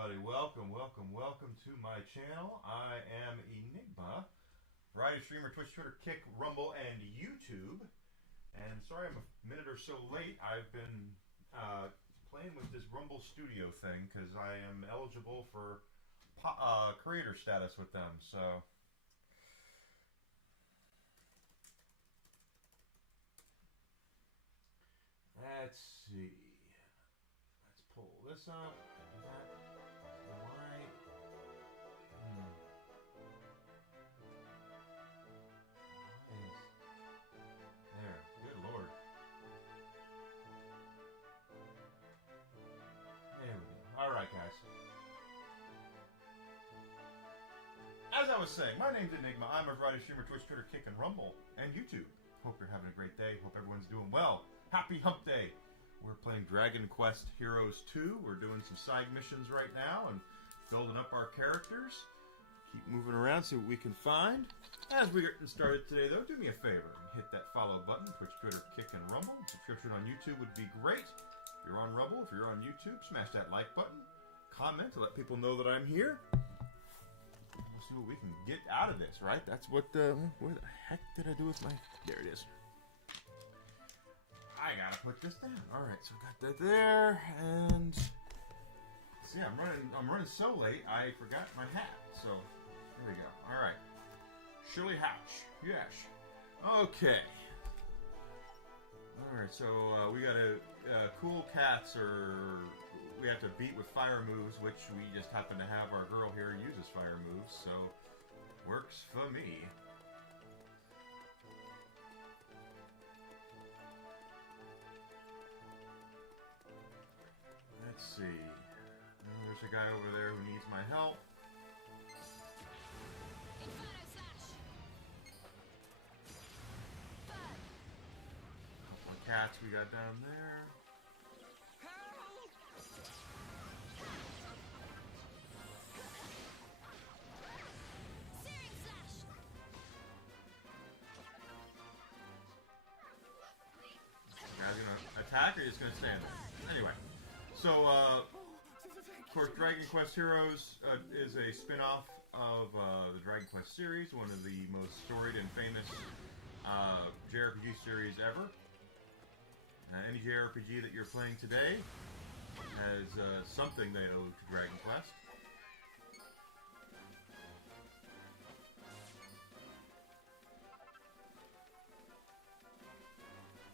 everybody. Welcome, welcome, welcome to my channel. I am Enigma, variety streamer, Twitch, Twitter, Kick, Rumble, and YouTube. And sorry I'm a minute or so late. I've been playing with this Rumble Studio thing because I am eligible for creator status with them. So let's see. Let's pull this up. Why? There. Good Lord. There we go. Alright, guys. As I was saying, my name's Enigma. I'm a variety streamer, Twitch, Twitter, Kick, and Rumble, and YouTube. Hope you're having a great day. Hope everyone's doing well. Happy Hump Day. We're playing Dragon Quest Heroes 2. We're doing some side missions right now and building up our characters. Keep moving around, see what we can find. As we get started today, though, do me a favor. Hit that follow button, Twitch, Twitter, Kick, and Rumble. Subscription on YouTube would be great. If you're on Rumble, if you're on YouTube, smash that like button. Comment to let people know that I'm here. We'll see what we can get out of this, right? That's what, where the heck did I do with my... There it is. I gotta put this down. All right, so we got that there, and see, I'm running so late. I forgot my hat. So here we go. All right, Shirley Hatch. Yes. Okay. All right, so we got cool cats, or we have to beat with fire moves, which we just happen to have our girl here uses fire moves, so works for me. Let's see. There's a guy over there who needs my help. Couple of cats we got down there. Guy's gonna attack or just gonna stand there? Anyway. So, of course, Dragon Quest Heroes is a spin-off of the Dragon Quest series, one of the most storied and famous JRPG series ever. Any JRPG that you're playing today has something they owe to Dragon Quest.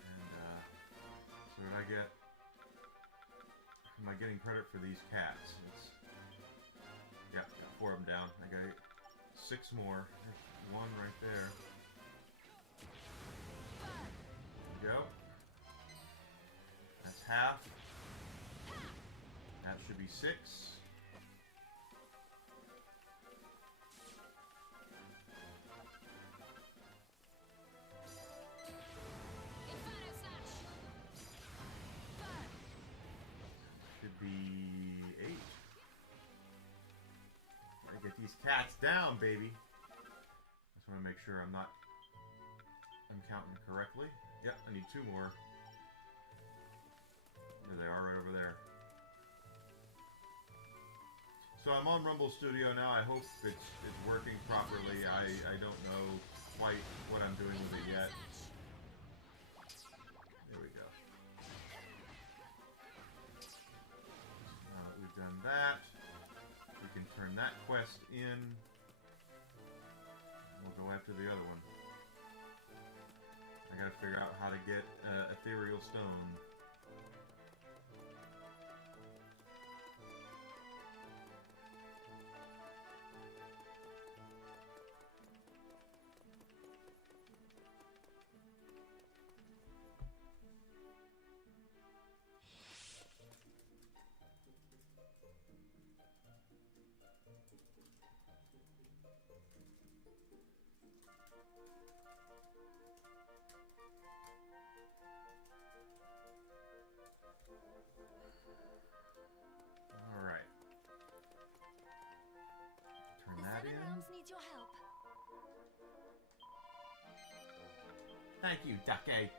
And, so did I get... Am I getting credit for these cats? Yeah, got 4 of them down. I got 6 more. There's 1 right there. There we go. That's half. That should be 6. Should be 8. Gotta get these cats down, baby. Just want to make sure I'm counting correctly. Yep, I need 2 more. There they are, right over there. So I'm on Rumble Studio now. I hope it's working properly. I don't know quite what I'm doing with it yet. There we go. We've done that. We can turn that quest in. We'll go after the other one. I gotta figure out how to get Ethereal Stone. Alright. Turn that in. Needs your help. Thank you, Ducky.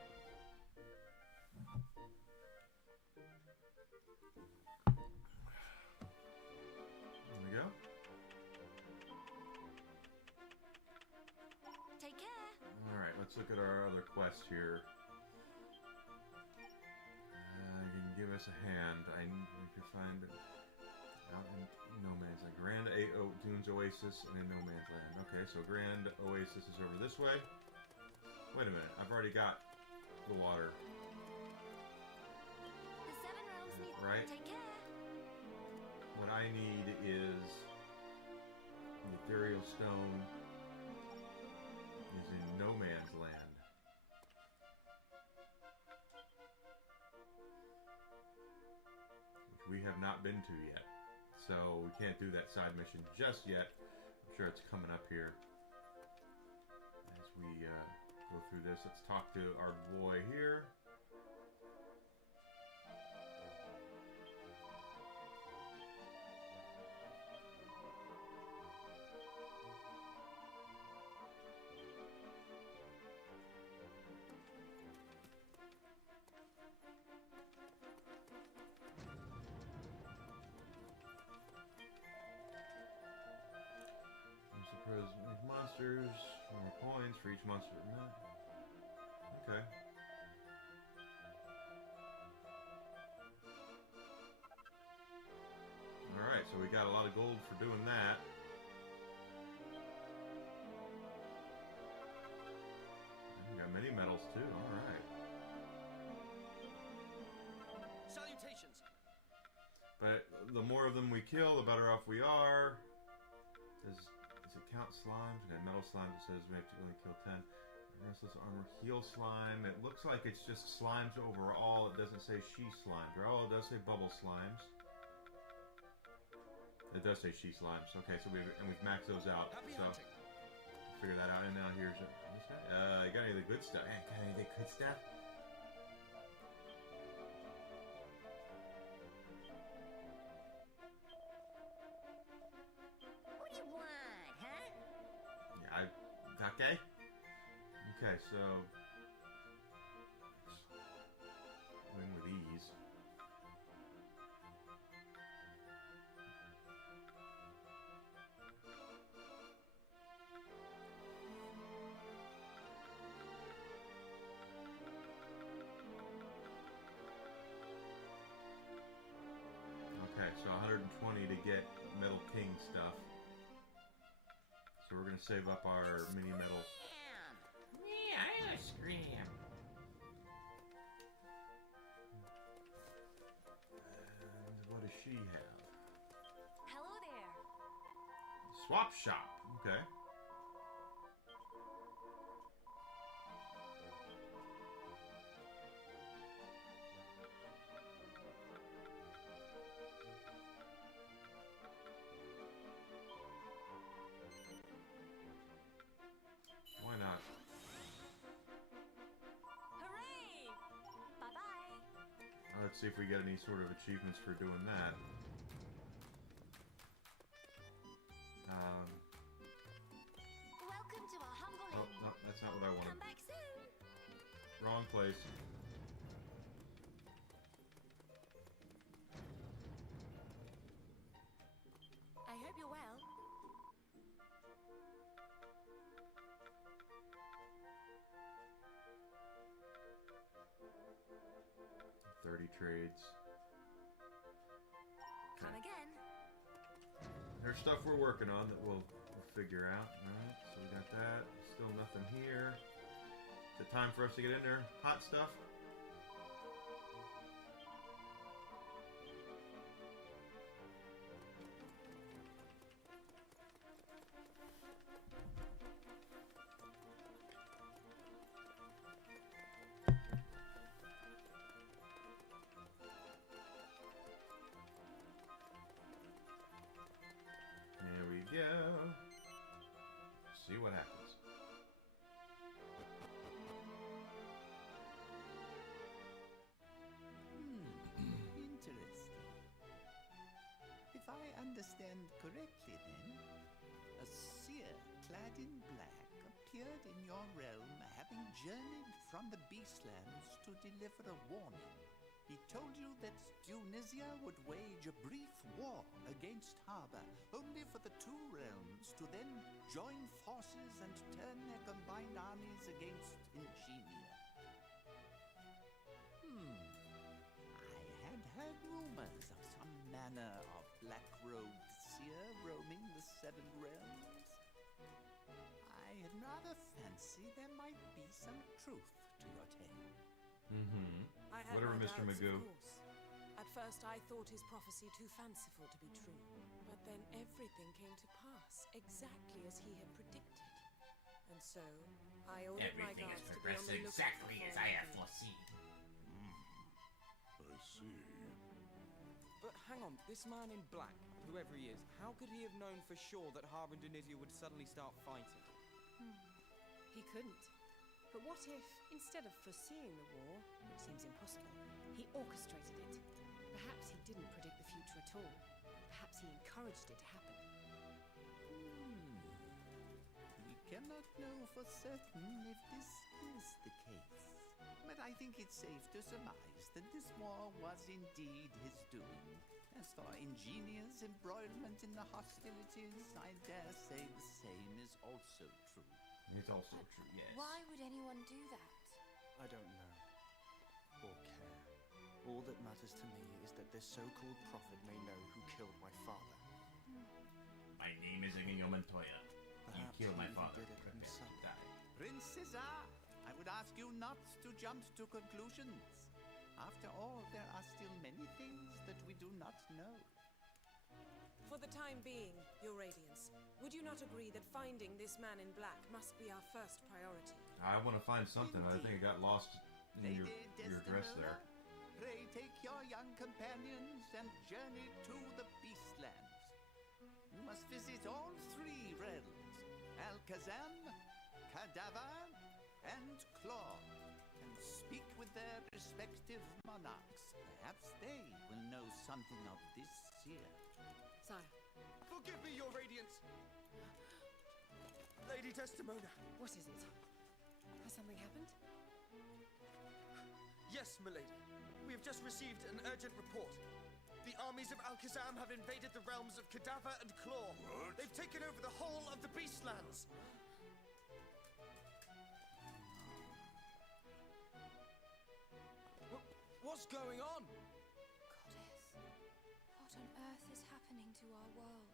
let's look at our other quest here. You can give us a hand. I need to find it out in No Man's Land. Grand Dunes Oasis and in No Man's Land. Okay, so Grand Oasis is over this way. Wait a minute, I've already got the water. The Seven Realms need Right. take care. What I need is the ethereal stone is in No Man's Land. Which we have not been to yet. So we can't do that side mission just yet. I'm sure it's coming up here as we go through this. Let's talk to our boy here. Monsters, more coins for each monster. Okay. Alright, so we got a lot of gold for doing that. We got many medals too, alright. Salutations! But the more of them we kill, the better off we are. Does it count slimes? We got metal slimes. It says we have to only kill 10. Restless armor, heal slime. It looks like it's just slimes overall. It doesn't say she slimes. Oh, it does say bubble slimes. It does say she slimes. Okay, so we've maxed those out. Happy So hunting. figure that out. And now here's this guy. You got any of the good stuff? Got any of the good stuff? What do you want, huh? Yeah, okay. Okay, so win with ease. Okay, so 120 to get Metal King stuff. So we're gonna save up our mini medals. Damn. Yeah, I scream. And what does she have? Hello there. Swap shop. Okay. Why not? Hooray! Bye-bye. Let's see if we get any sort of achievements for doing that. Welcome to our humble Oh, inn. no, that's not what I wanted. Come back soon. Wrong place. I hope you're well. 30 trades. Come Okay. again. There's stuff we're working on that we'll figure out. Alright, so we got that. Still nothing here. Is it time for us to get in there? Hot stuff? There we go. See what happens. Interesting. If I understand correctly, then, a seer clad in black appeared in your realm, having journeyed from the Beastlands to deliver a warning. He told you that Tunisia would wage a brief war against Harbor, only for the two realms to then join forces and turn their combined armies against Ingenia. I had heard rumors of some manner of black-robed seer roaming the Seven Realms. I had rather fancy there might be some truth to your tale. I had Whatever, my Mr. doubts, Magoo. of course. At first, I thought his prophecy too fanciful to be true. But then everything came to pass, exactly as he had predicted. And so, I ordered my Everything guards is to be on the progressing lookout exactly for as I have foreign foreseen. I see. But hang on, this man in black, whoever he is, how could he have known for sure that Harb and Denizia would suddenly start fighting? He couldn't. But what if, instead of foreseeing the war, which seems impossible, he orchestrated it? Perhaps he didn't predict the future at all. Perhaps he encouraged it to happen. We cannot know for certain if this is the case. But I think it's safe to surmise that this war was indeed his doing. As for Ingenia's embroilment in the hostilities, I dare say the same is also true. It's also true, yes. Why would anyone do that? I don't know. Or care. All that matters to me is that this so-called prophet may know who killed my father. My name is Emilio Montoya. You Perhaps killed my he even father. did it Prepare to himself. die. Prince Cesar, I would ask you not to jump to conclusions. After all, there are still many things that we do not know. For the time being, Your Radiance, would you not agree that finding this man in black must be our first priority? I want to find something. I think it got lost in your dress there. Pray take your young companions and journey to the Beastlands. You must visit all three realms, Alakazam, Cadaver, and Claw, and speak with their respective monarchs. Perhaps they will know something of this seer. Sire, Forgive me, Your Radiance! Lady Desdemona! What is it? Has something happened? Yes, milady. We have just received an urgent report. The armies of Alakazam have invaded the realms of Cadaver and Claw. What? They've taken over the whole of the Beastlands. What's going on? Goddess, what on earth is happening to our world?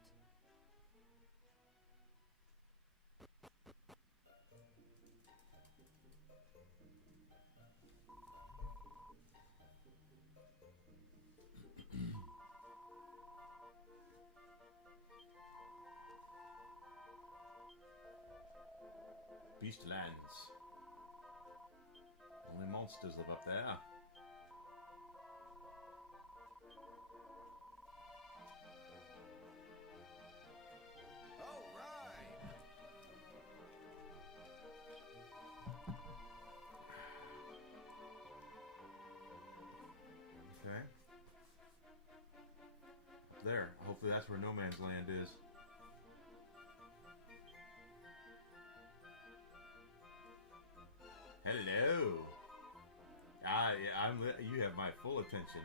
Beastlands. Only monsters live up there. All right. Okay. Up there. Hopefully that's where No Man's Land is. Hello. You have my full attention.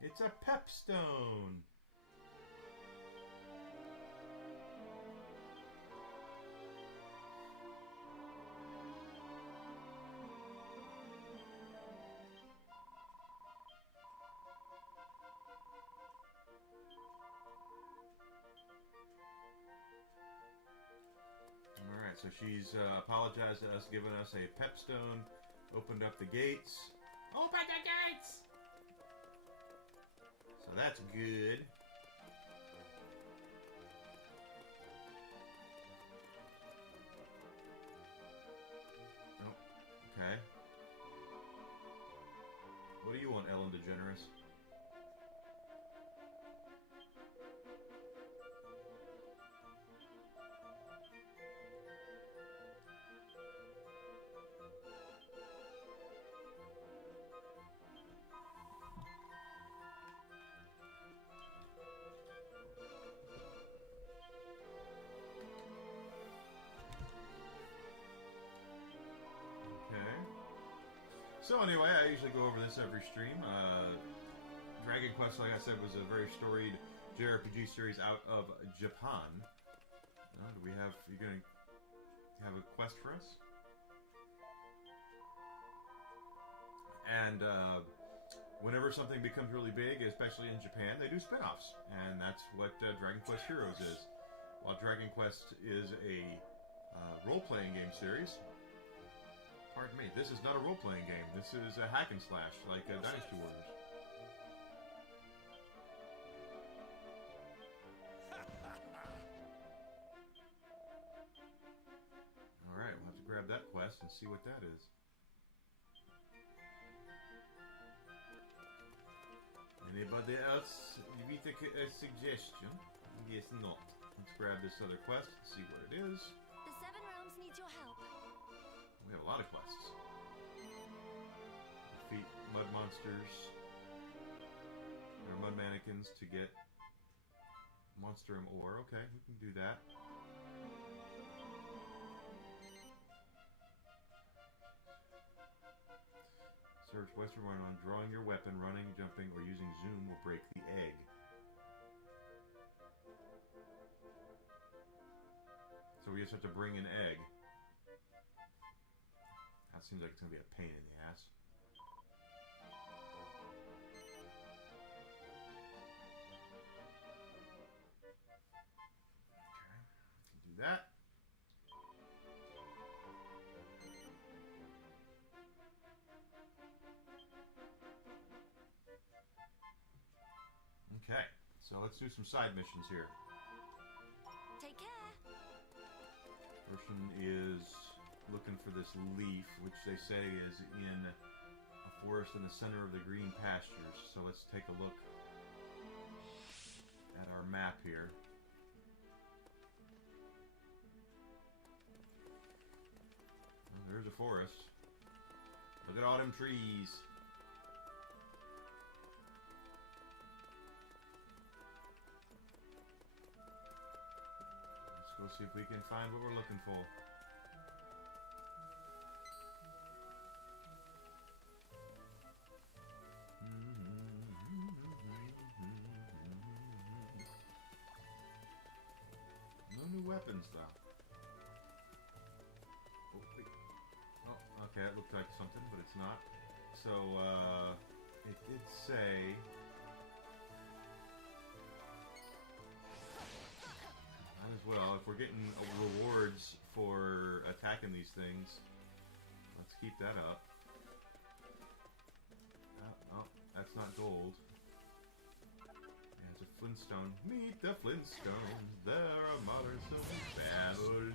It's a pepstone. Alright, so she's apologized to us, given us a pepstone, opened up the gates. Open the gates! So that's good. Oh, okay. What do you want, Ellen DeGeneres? So anyway, I usually go over this every stream. Dragon Quest, like I said, was a very storied JRPG series out of Japan. Do we have... You gonna have a quest for us? And whenever something becomes really big, especially in Japan, they do spin-offs. And that's what Dragon Quest Heroes is. While Dragon Quest is a role-playing game series, pardon me, this is not a role-playing game. This is a hack and slash, like Dynasty Warriors. Alright, we'll have to grab that quest and see what that is. Anybody else with a suggestion? Yes, not. Let's grab this other quest and see what it is. The Seven Realms needs your help. We have a lot of quests. Defeat mud monsters, or mud mannequins to get Monstrum ore. Okay, we can do that. Search Western one on drawing your weapon, running, jumping, or using zoom will break the egg. So we just have to bring an egg. That seems like it's going to be a pain in the ass. Okay, do that. Okay, so let's do some side missions here. Take care. First one is looking for this leaf, which they say is in a forest in the center of the green pastures. So let's take a look at our map here. Oh, there's a forest. Look at all them trees. Let's go see if we can find what we're looking for. No new weapons, though. Oh, wait. Oh, okay, it looked like something, but it's not. So, it did say... Might as well. If we're getting rewards for attacking these things, let's keep that up. Oh, that's not gold. Yeah, it's a Flintstone. Meet the Flintstones. They're a modern-son family.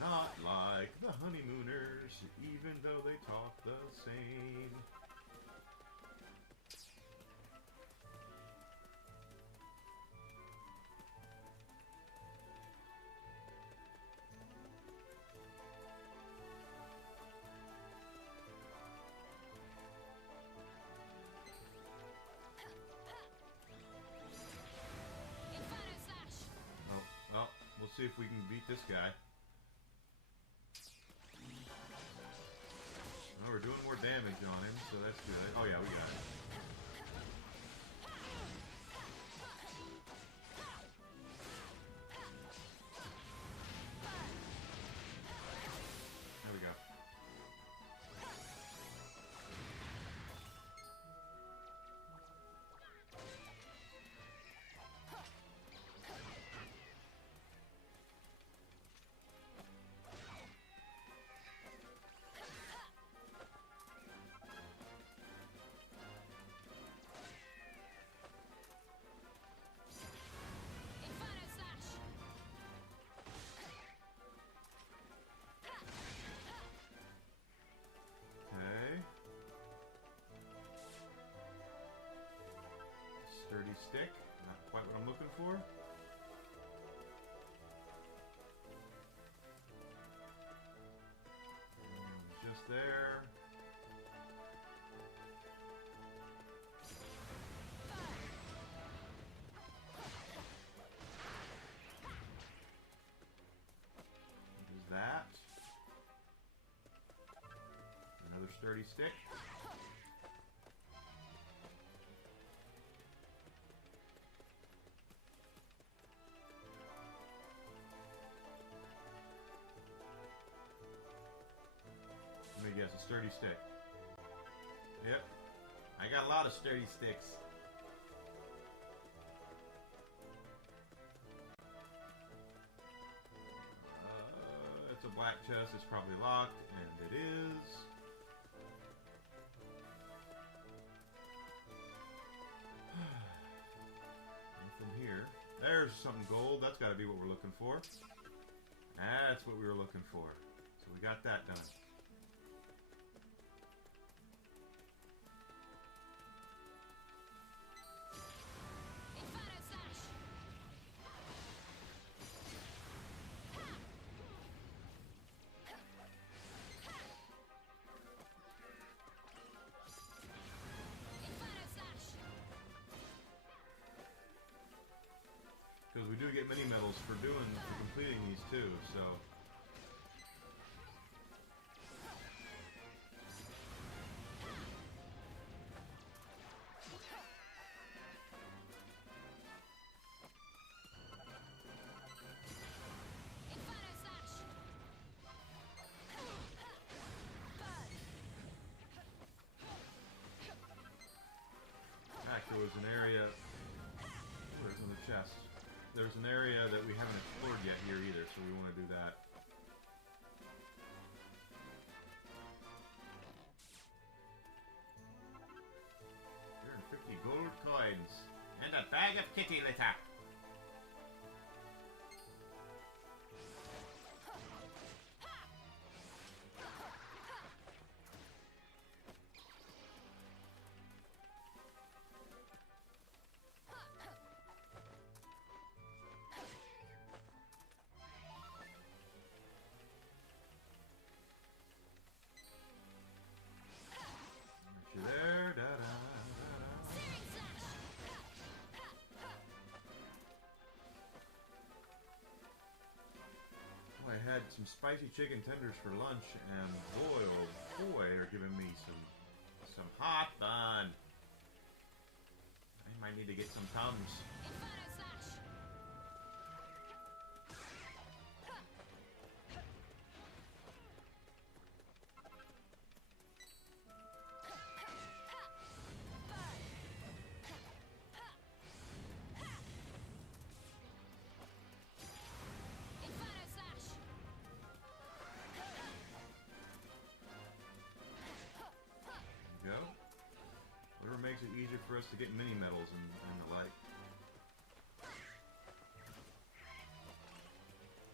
Not like the Honeymooners, even though they talk the same. See if we can beat this guy. Oh, we're doing more damage on him, so that's good. Oh yeah, we got it. There we go. Sturdy stick, not quite what I'm looking for. Just there. There's that. Another sturdy stick. Let me guess, a sturdy stick. Yep. I got a lot of sturdy sticks. It's a black chest. It's probably locked, and it is. Nothing here. There's something gold. That's got to be what we're looking for. That's what we were looking for. So we got that done. Because we do get mini medals for completing these too, so. In fact, there was an area. Where's in the chest? There's an area that we haven't explored yet here either, so we want to do that. 50 gold coins and a bag of kitty litter. You there? Da, da, da, da. Well, I had some spicy chicken tenders for lunch, and boy, oh boy, they're giving me some hot fun. I might need to get some Tums. Go. Whatever makes it easier for us to get mini medals and the like.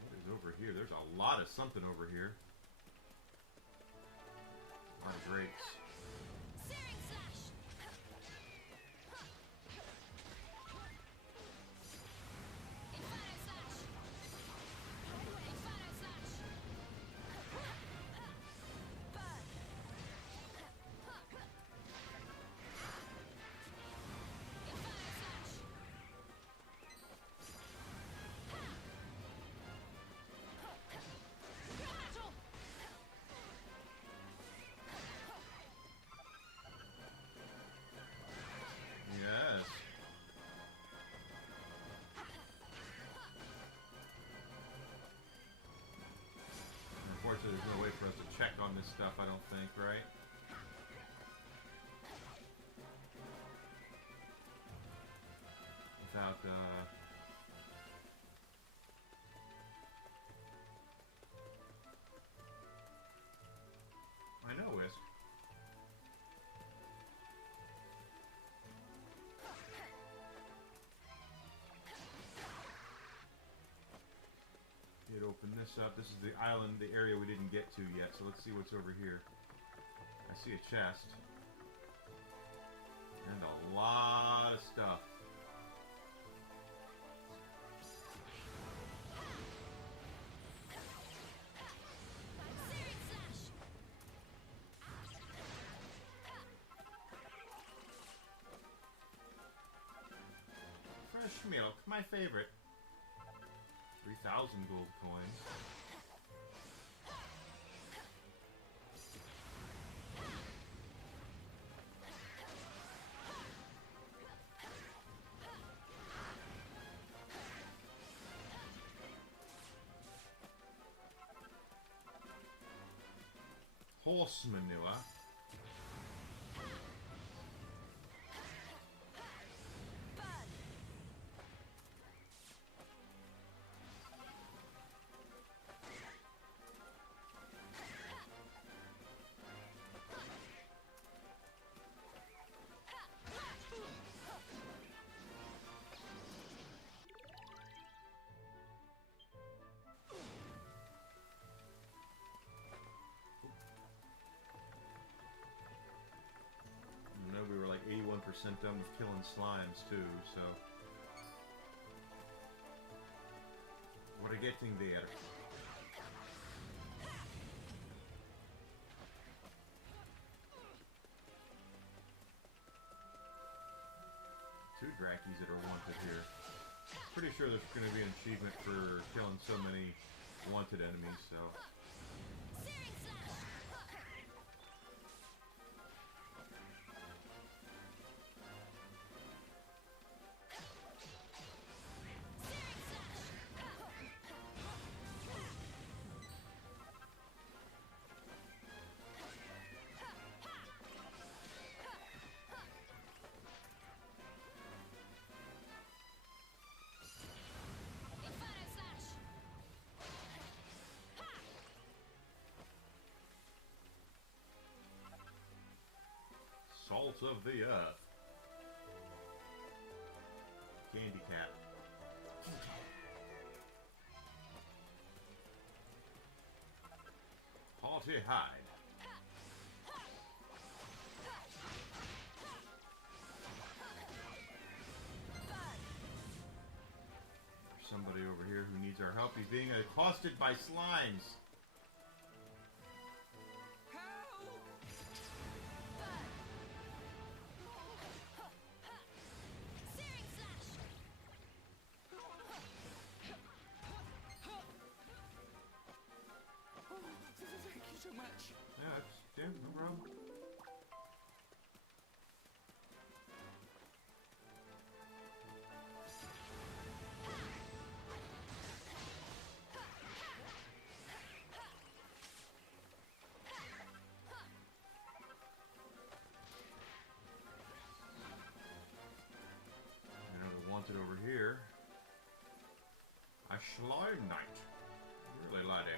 What is over here? There's a lot of something over here. A lot of grapes. Yes. Unfortunately, there's no way for us to check on this stuff, I don't think, right? Without, I know, Whisk. You'd open this up. This is the island, the area we didn't get to yet, so let's see what's over here. I see a chest. And a lot of stuff. Fresh milk, my favorite. 3,000 gold coins. horse manure. We were like 81% done with killing slimes too, so what are getting there? Two Drakkies that are wanted here. Pretty sure there's going to be an achievement for killing so many wanted enemies, so. Salt of the earth. Candy cat. Haughty hide. There's somebody over here who needs our help. He's being accosted by slimes. Yeah, it's damn no problem. Another wanted over here. A slime knight. Really laddie.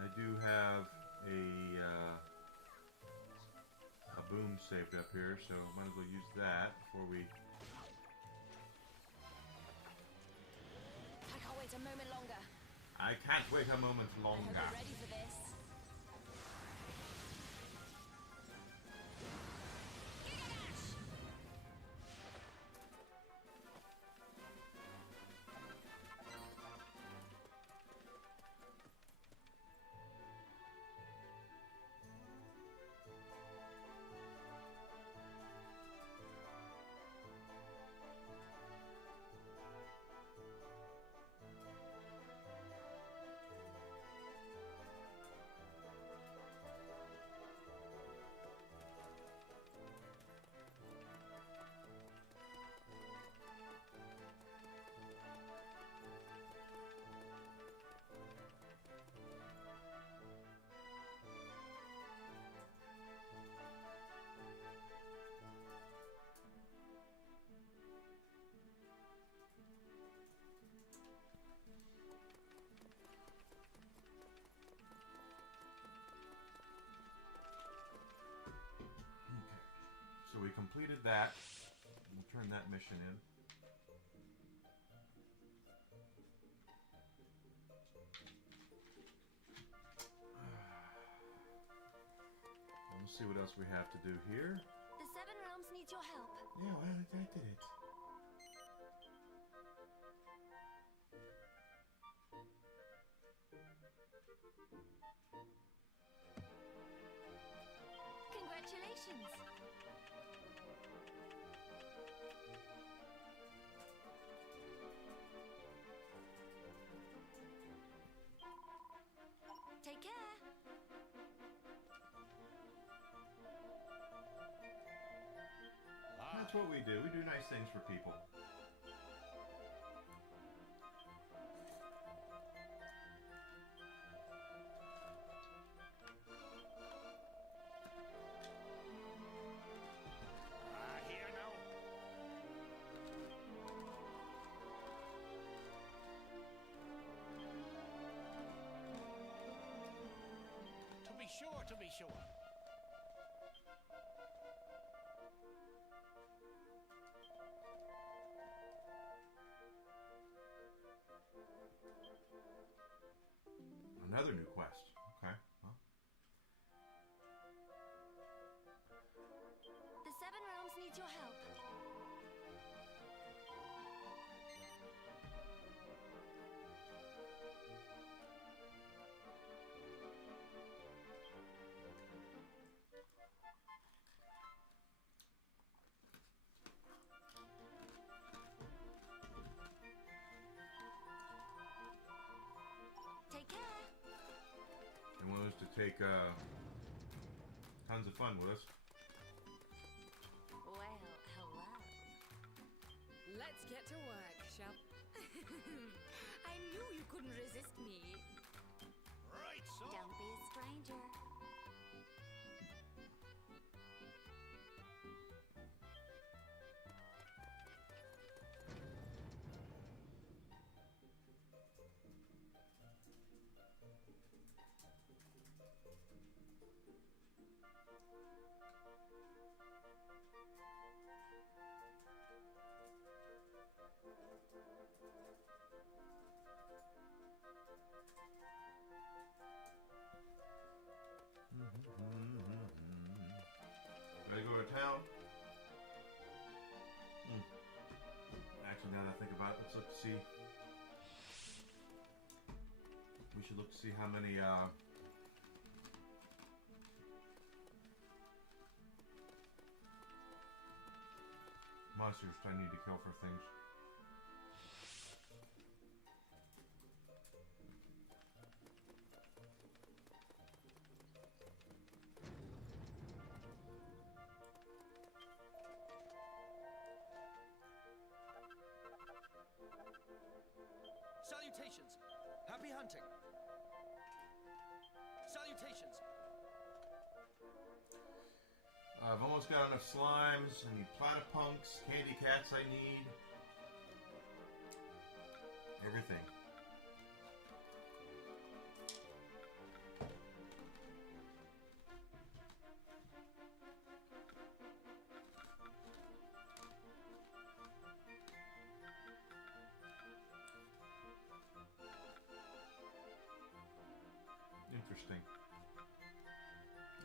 I do have a boom saved up here, so might as well use that before we. I can't wait a moment longer. I can't wait a moment I hope longer. you're ready for this. So we completed that. We'll turn that mission in. We'll see what else we have to do here. The Seven Realms needs your help. Yeah, well, I did it. Congratulations. That's what we do. We do nice things for people. Here now. To be sure, to be sure. Another new quest. Okay. Well, The Seven Realms needs your help. Take care. they want us to take tons of fun with us. Well, hello. Let's get to work, shall I knew you couldn't resist me. Right, so. Don't be a stranger. Ready to go to town? Actually, now that I think about it, let's look to see. We should look to see how many monsters do I need to kill for things. Salutations! Happy hunting! Salutations! I've almost got enough slimes. I need platypunks, candy cats I need. Everything. Interesting.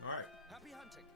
All right. Happy hunting!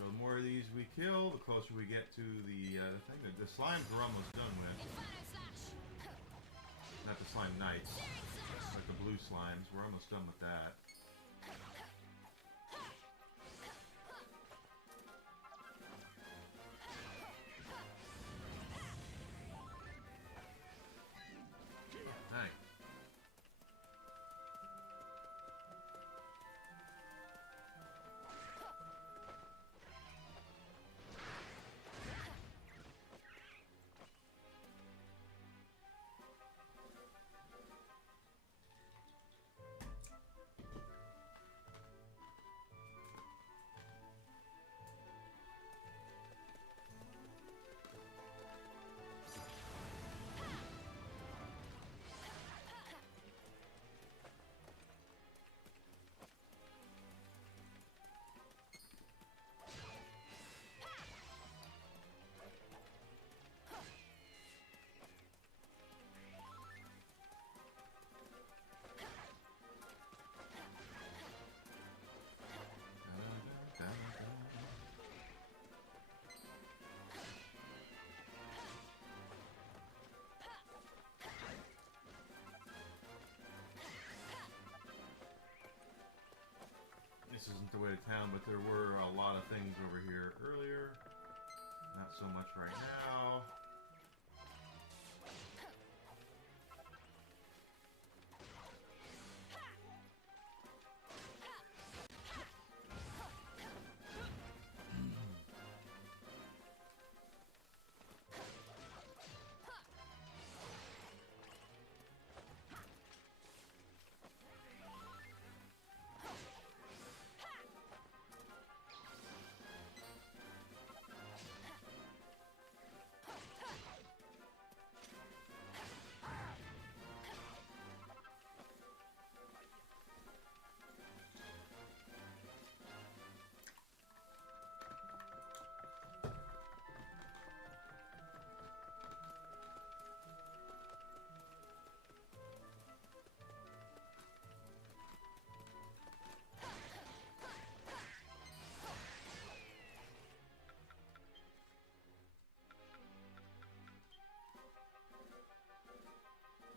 So the more of these we kill, the closer we get to the thing. The slimes we're almost done with. Inferno slash. Not the slime knights, like the blue slimes. We're almost done with that. Nice. the way to town, but there were a lot of things over here earlier. Not so much right now.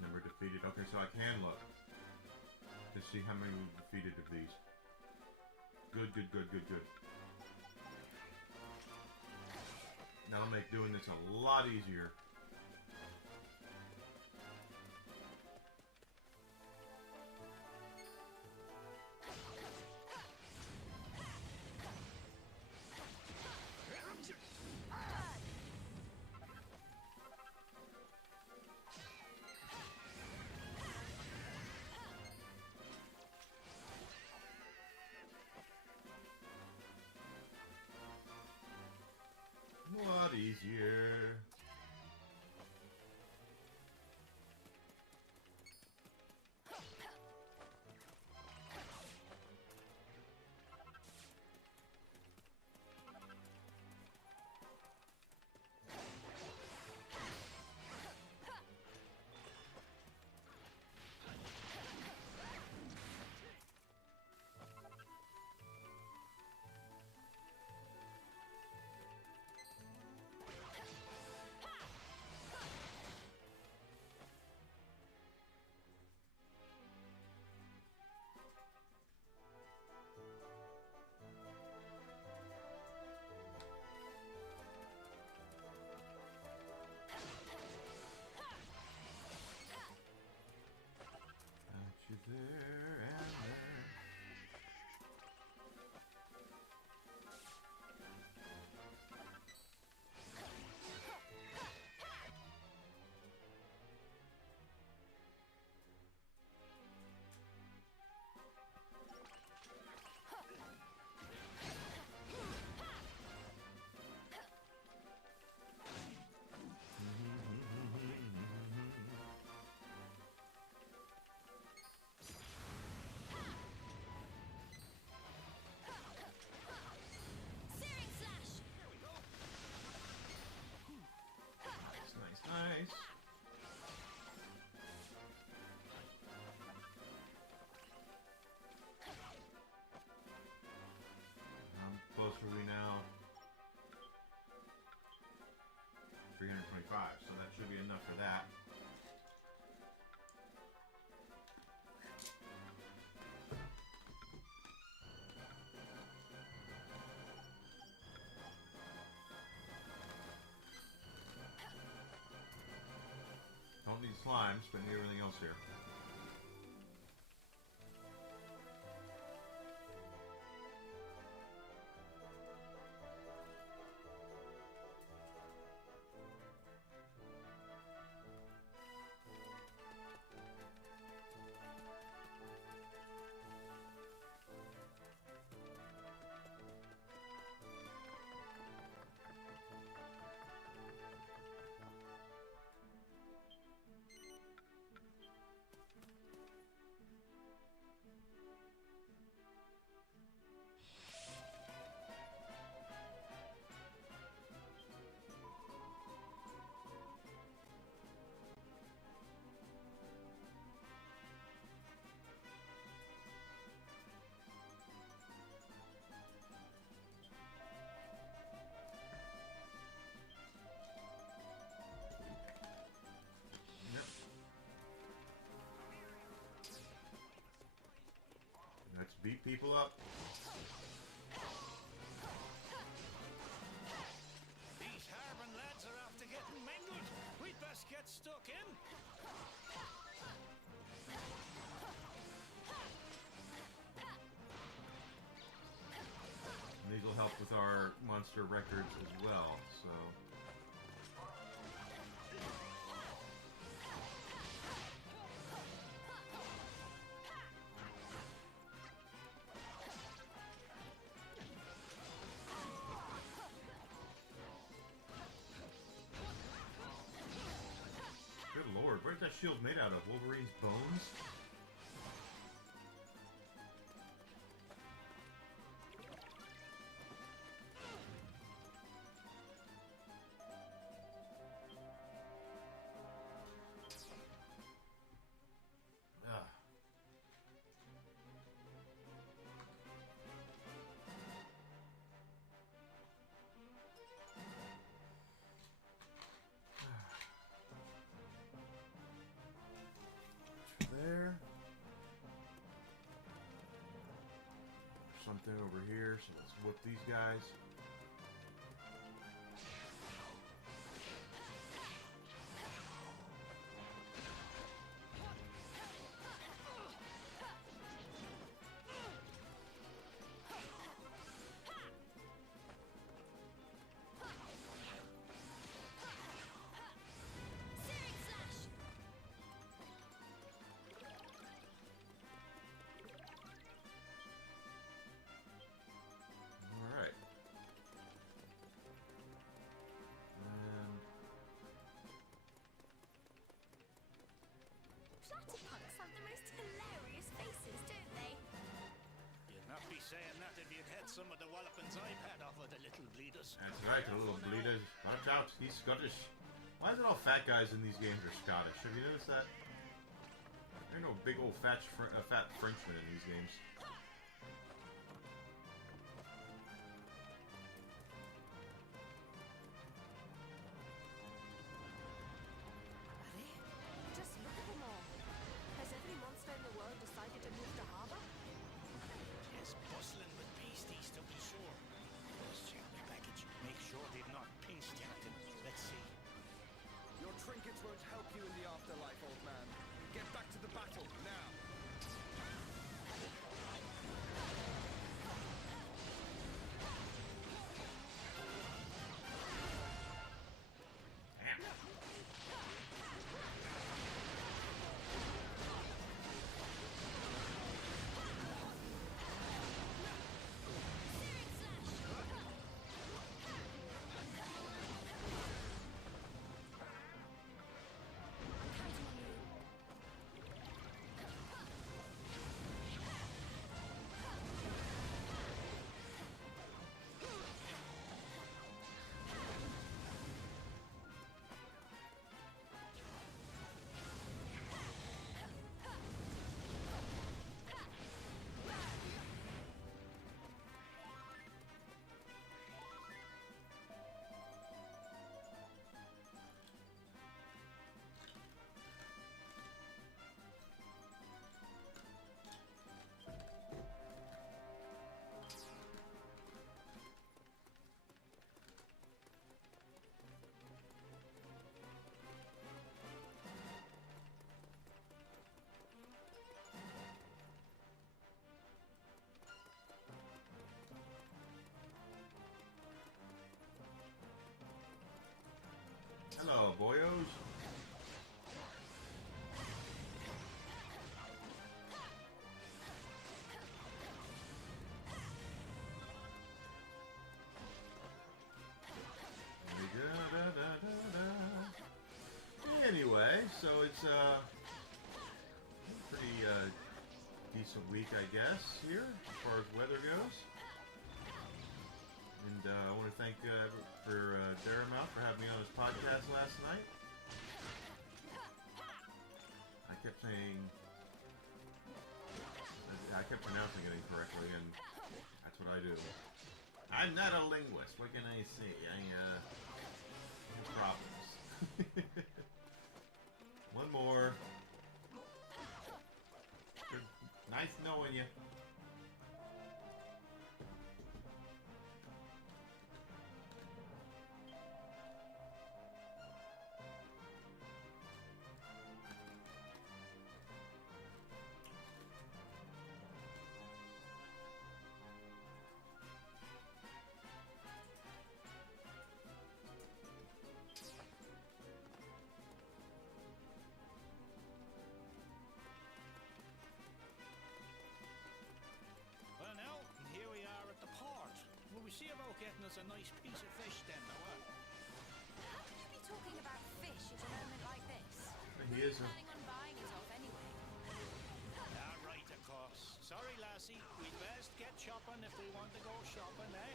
Number defeated. Okay, so I can look to see how many we've defeated of these. Good, good, good, good, good. That'll make doing this a lot easier. A lot easier. There and there. Nice. How close are we now? 325, so that should be enough for that. Don't need slimes, but need everything else here. Let's beat people up. our monster records as well, so... Good lord, what is that shield made out of? Wolverine's bones? There. Something over here, so let's whip these guys. Alright. And Platypugs have the most hilarious faces, don't they? You'd not be saying that if you'd had some of the wallopings I've had off of the little bleeders. that's right, the little bleeders. Watch out, he's Scottish. Why is it all fat guys in these games are Scottish? Have you noticed that? There are no big old fat Frenchmen in these games. Just look at them all. Has every monster in the world decided to move to harbour? Yes, bustling with beasties to be sure. Let's check the package. Make sure they've not pinched anything. Let's see. Your trinkets won't help you in the afterlife, old man. Get back to the battle, now! Hello, boyos. Anyway, so it's pretty decent week, I guess, here as far as weather goes. And I want to thank Daramount for having me on his podcast last night. I kept saying, I kept pronouncing it incorrectly, and that's what I do. I'm not a linguist. What can I say? I have problems. One more. Good. Nice knowing you. shopping, eh?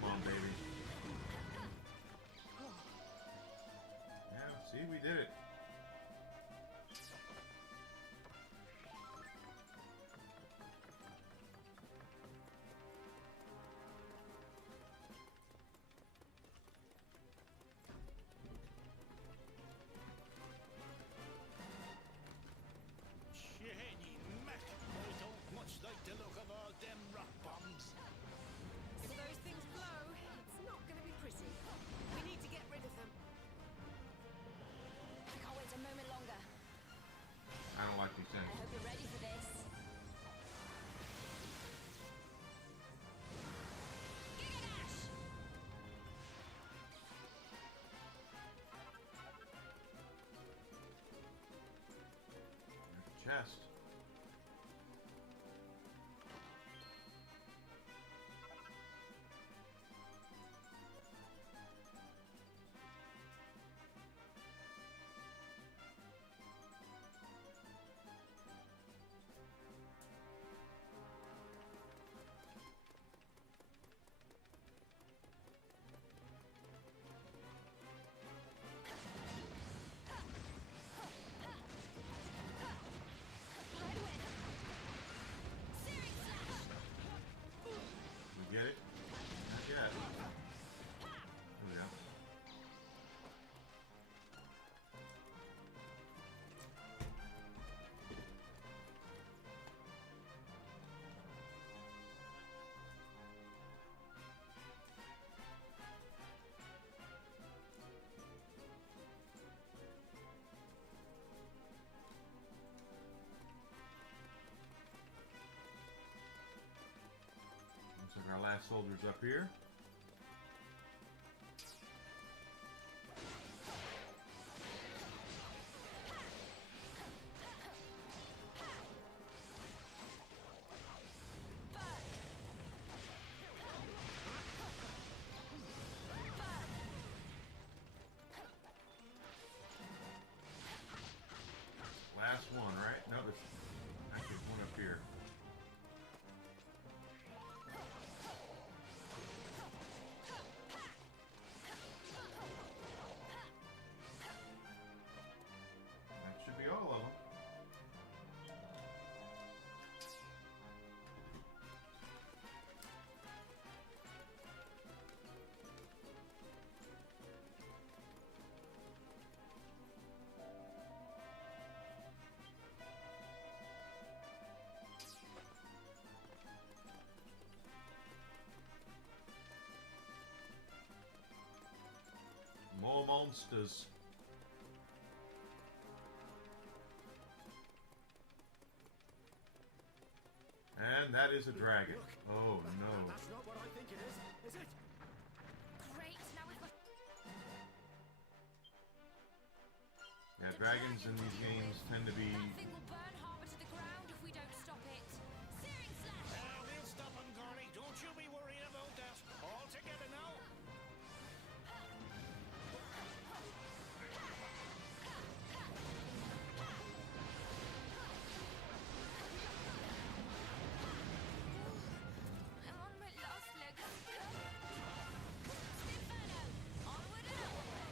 Come on, baby. Yeah, see, we did it. Jenny Mac, I don't much like the look of all them rock bombs. If those things blow, it's not going to be pretty. We need to get rid of them. I can't wait a moment longer. I don't like these I things. hope you're ready for this. Gigadash! Chest. We get it? Not yet. There we go. Looks like our last soldier's up here. Last one, right? No, there's actually one up here. That should be all of them. More monsters. And that is a dragon. Oh no. That's not what I think it is it? Great, now we've got... Yeah, dragons in these games tend to be That thing will burn Harbour to the ground if we don't stop it. Searing slash! We'll stop him, Gordy. Don't you be worrying about that. All together now. I'm on my last legs. Inferno! Onward and upward!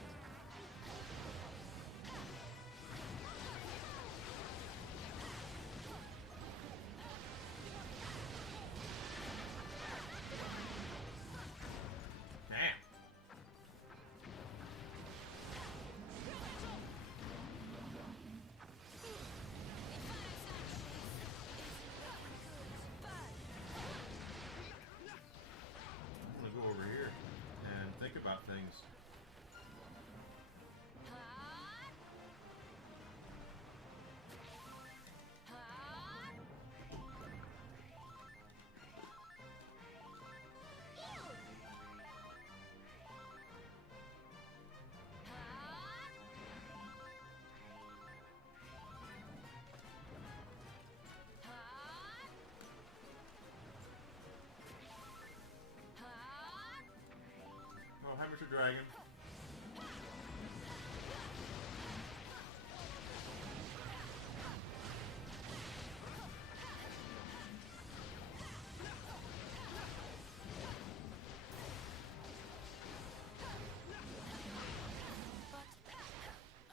dragon.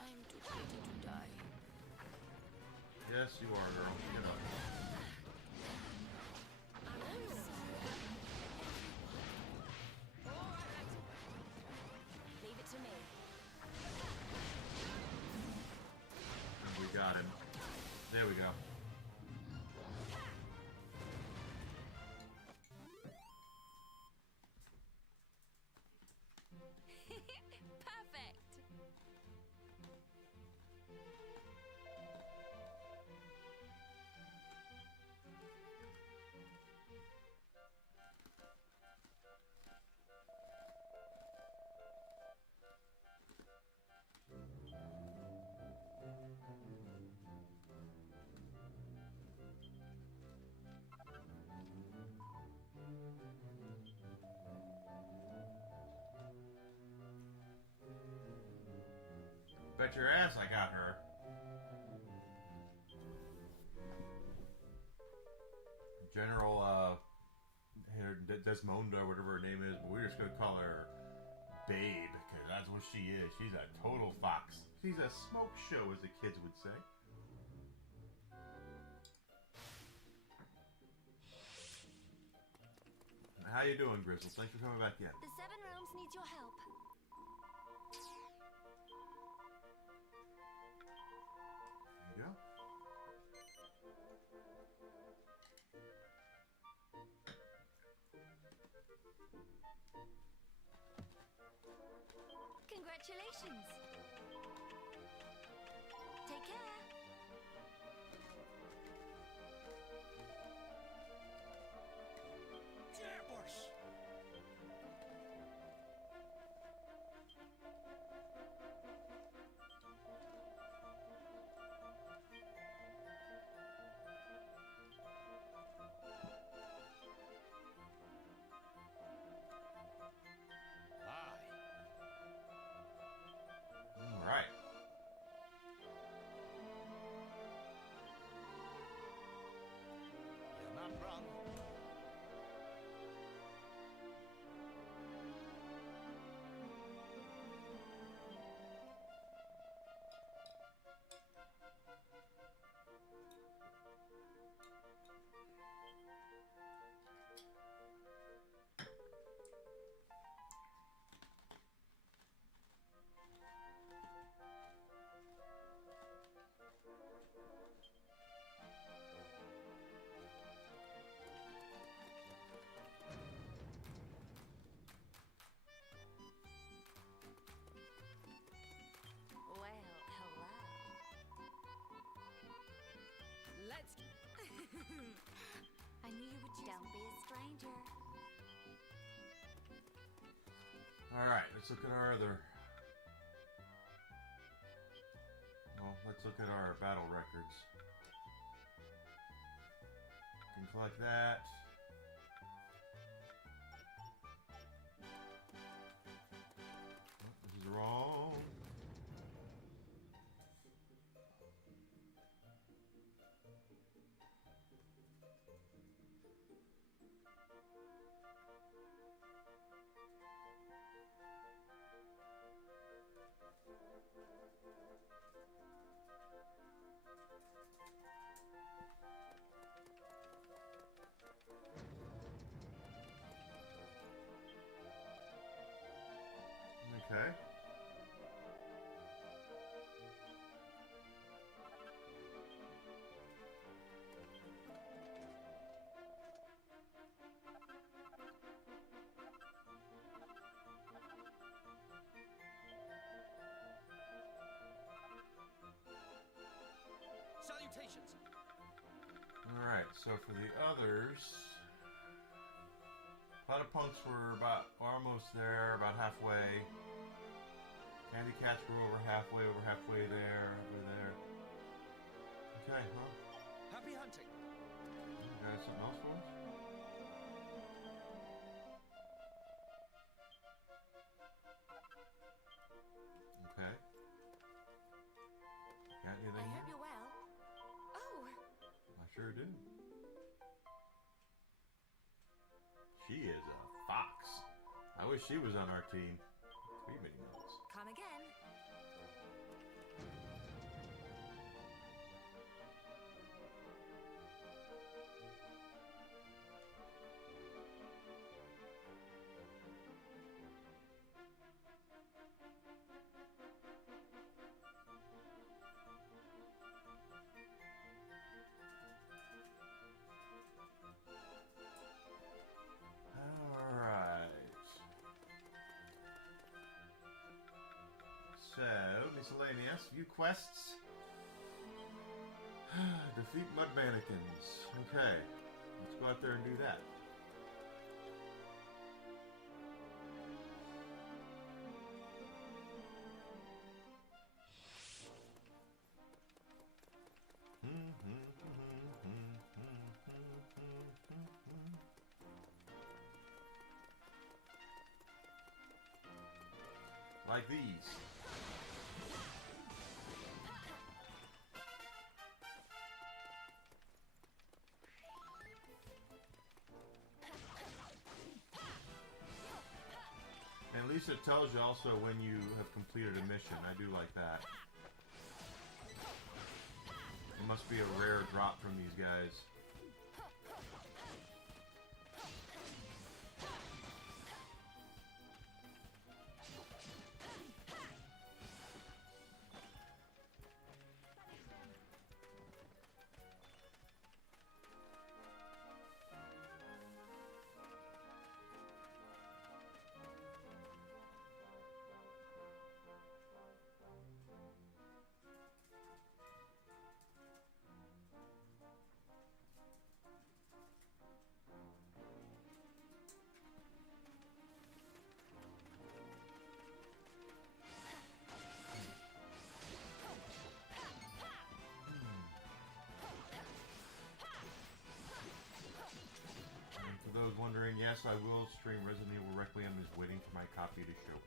I'm too pretty to die. Yes, you are, girl. Get up. Leave it to me. And we got him. There we go. Perfect. Bet your ass I got her. General, Desmonda, whatever her name is, but we're just gonna call her Babe, because that's what she is. She's a total fox. She's a smoke show, as the kids would say. How you doing, Grizzle? Thanks for coming back yet. The Seven Realms needs your help. There you go. Congratulations. Take care. All right. You're not wrong. Well, hello. Let's. I knew you would choose. Don't be a stranger. All right. Let's look at our other. Well, let's look at our battle records. Can collect that. Oh, this is wrong. Okay. Salutations! Alright, so for the others, Platypunks were almost there, about halfway. Candy Cats were over halfway there, over there. Okay, well, Happy hunting! you got something else for us? She is a fox. I wish she was on our team. 3 mini mills. Come again. So, miscellaneous, view quests. Defeat mud mannequins. Okay, let's go out there and do that. Like these. And at least it tells you also when you have completed a mission. I do like that. It must be a rare drop from these guys. Those wondering, yes, I will stream Resident Evil Requiem. Is waiting for my copy to show.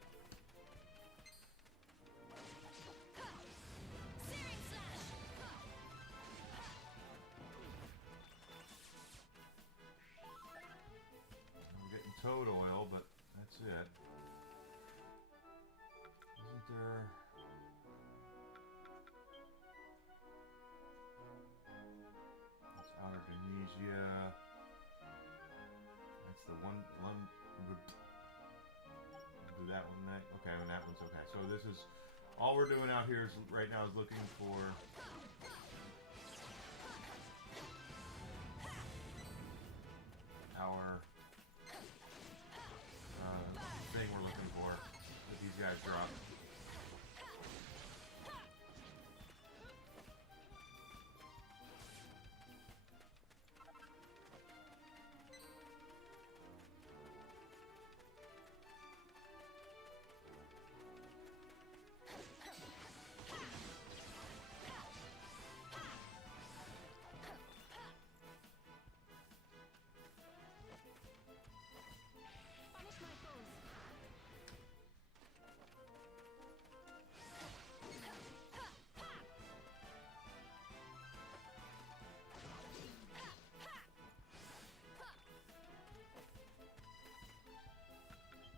I'm getting toad oil, but that's it. Isn't there... That's Outer Tunisia. The one would do that one next. Okay, and that one's okay. So this is all we're doing out here is right now is looking for our thing we're looking for that these guys drop.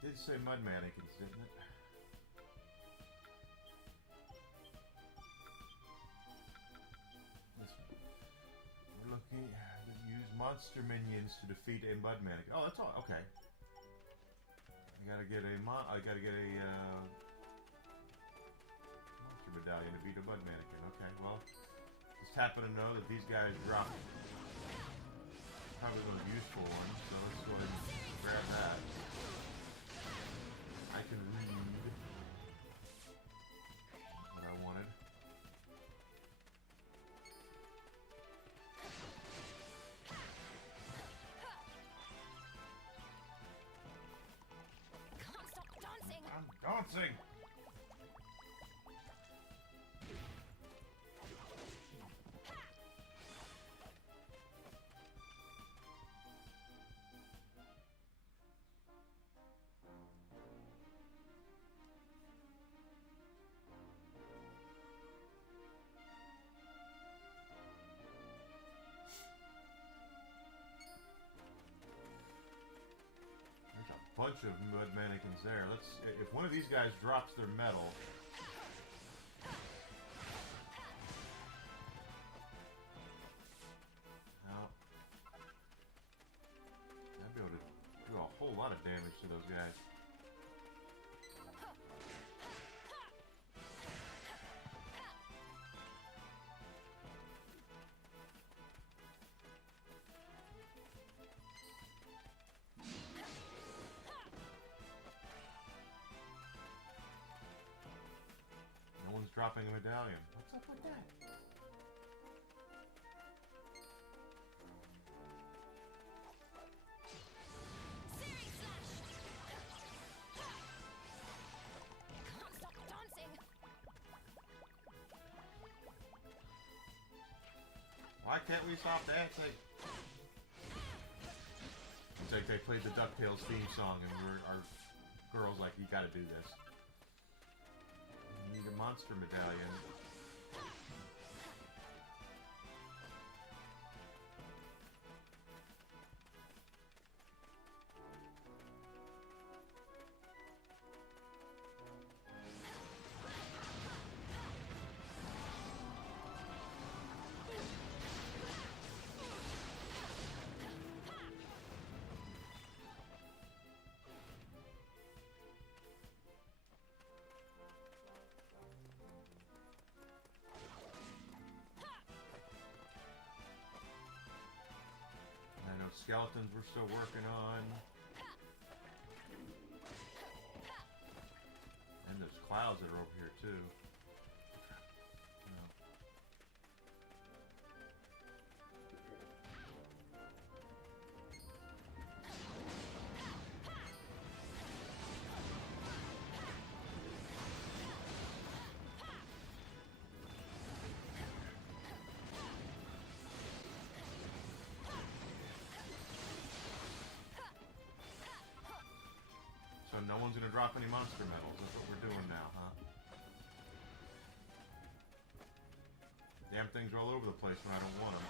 Did say mud mannequins, didn't it? This one. We're looking to use monster minions to defeat a mud mannequin. Oh, that's all. Okay. I gotta get a monster medallion to beat a mud mannequin. Okay, well, just happen to know that these guys drop probably the most useful one, so let's go ahead and grab that. I can read what I wanted. Can't stop dancing. I'm dancing! bunch of mud mannequins there. Let's. If one of these guys drops their medal. Now, I'd be able to do a whole lot of damage to those guys. No one's dropping a medallion. What's up with that? Searing slash! Can't stop dancing! Why can't we stop dancing? It's like they played the DuckTales theme song and our girl's like, you gotta do this. You need a monster medallion. I know skeletons we're still working on. And there's clouds that are over here too. No. So no one's gonna drop any monster medals. That's what we're doing now, huh? Damn things are all over the place when I don't want them.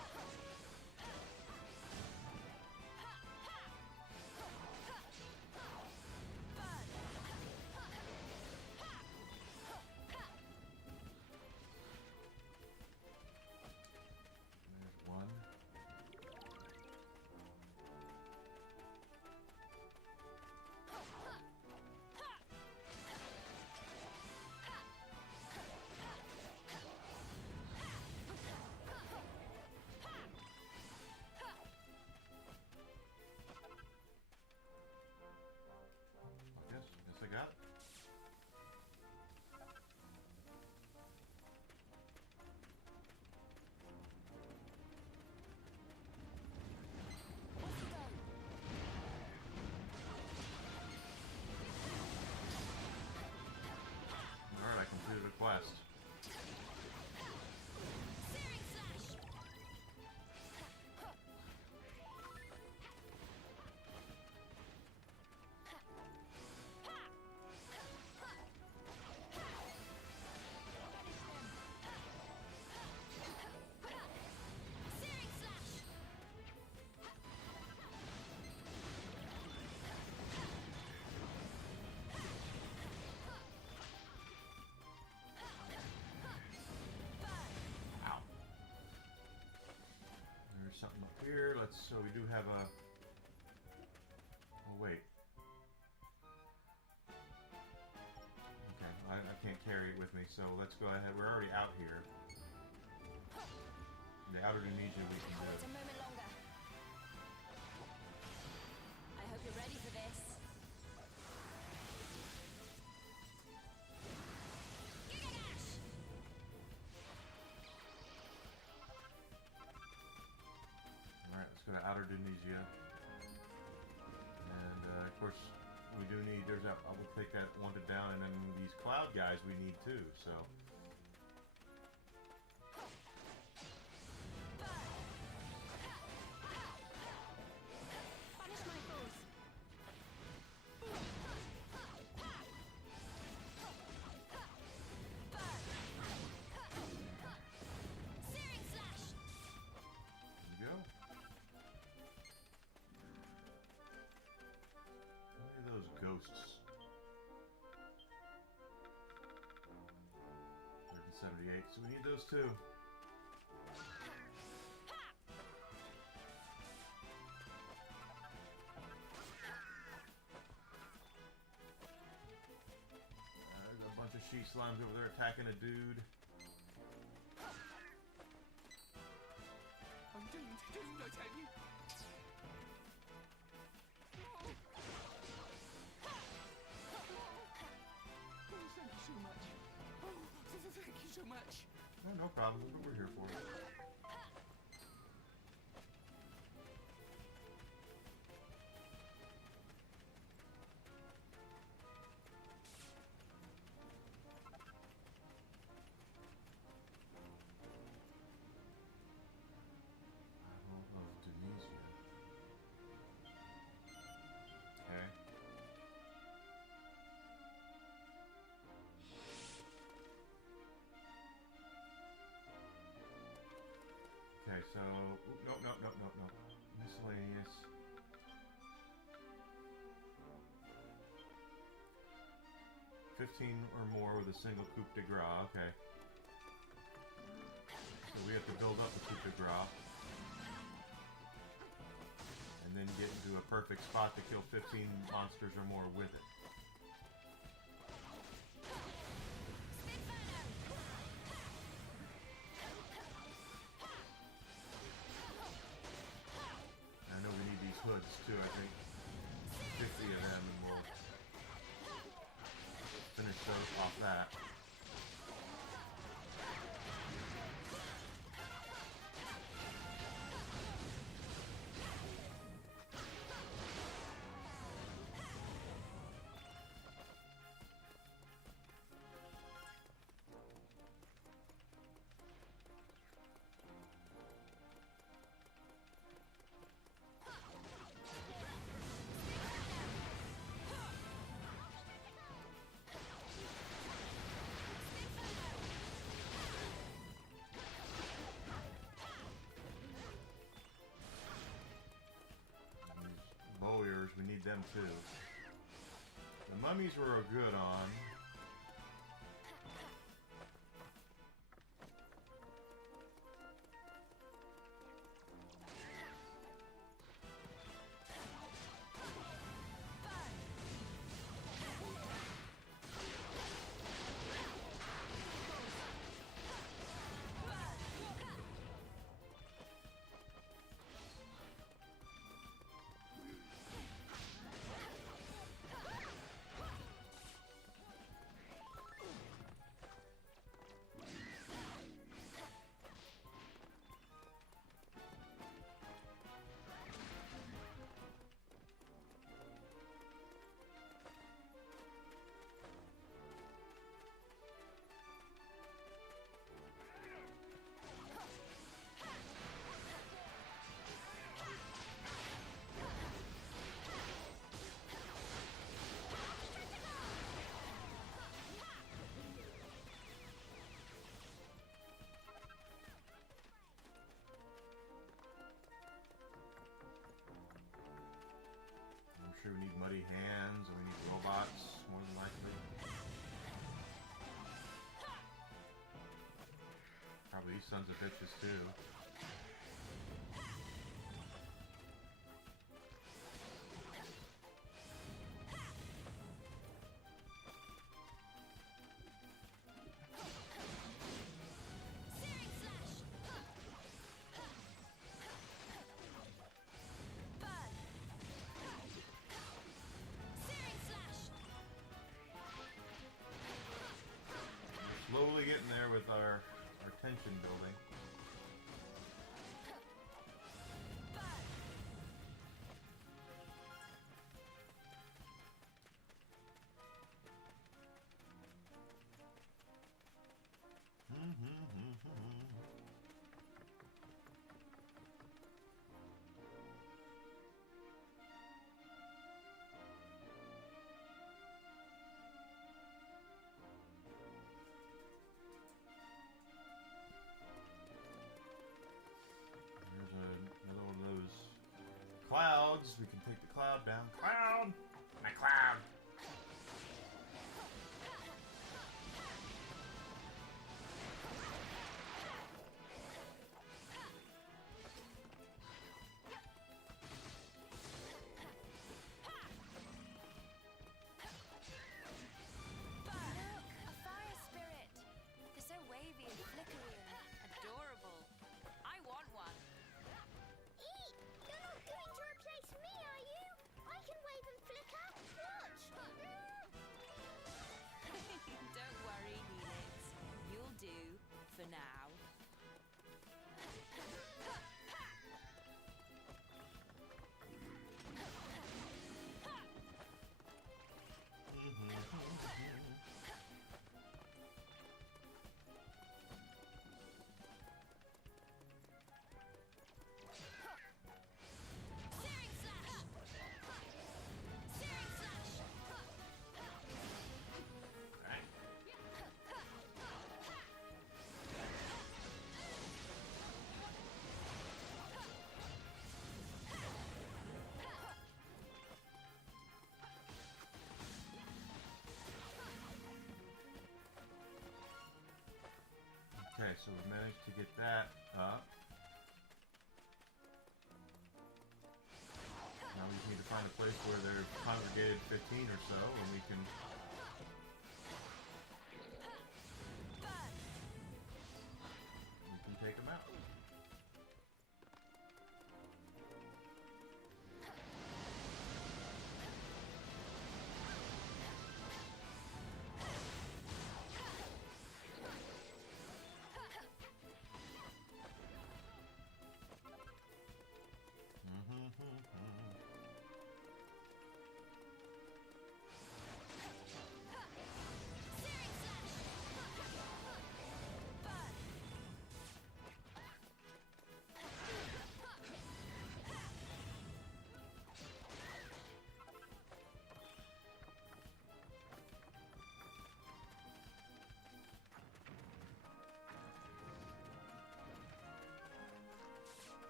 There's one. Guess I got it. Alright, I completed a quest. Searing slash! Searing slash! Ow. There's something up here. So we do have a... Oh, wait. Okay, I can't carry it with me, so let's go ahead. We're already out here. The outer Tunisia we can Wait do. a moment longer. I hope you're ready for this. Giga Dash! Alright, let's go to outer Tunisia. And of course, we do need, I will take that wanted down, and then these cloud guys we need too, so. Punish my foes. Searing slash! There we go. Look at those posts. 178, so we need those too. There's a bunch of she slimes over there attacking a dude. I'm doomed, I tell you. Thank you so much. Thank you so much. No problem. That's what we're here for. Battle of Tunisia. Okay. Okay, so no. Miscellaneous. $15 or more with a single coup de grace. Okay. So we have to build up a coup de grace. And then get into a perfect spot to kill 15 monsters or more with it. I know we need these hoods too, I think. 50 of them and we'll finish those off that. Bowyers, we need them too. The mummies we're good on. I'm sure we need muddy hands, and we need robots, more than likely. Probably these sons of bitches too. Slowly getting there with our tension building. Another one of those clouds. We can take the cloud down. Cloud! My cloud! Okay, so we managed to get that up. Now we just need to find a place where they're congregated 15 or so, and we can take them out.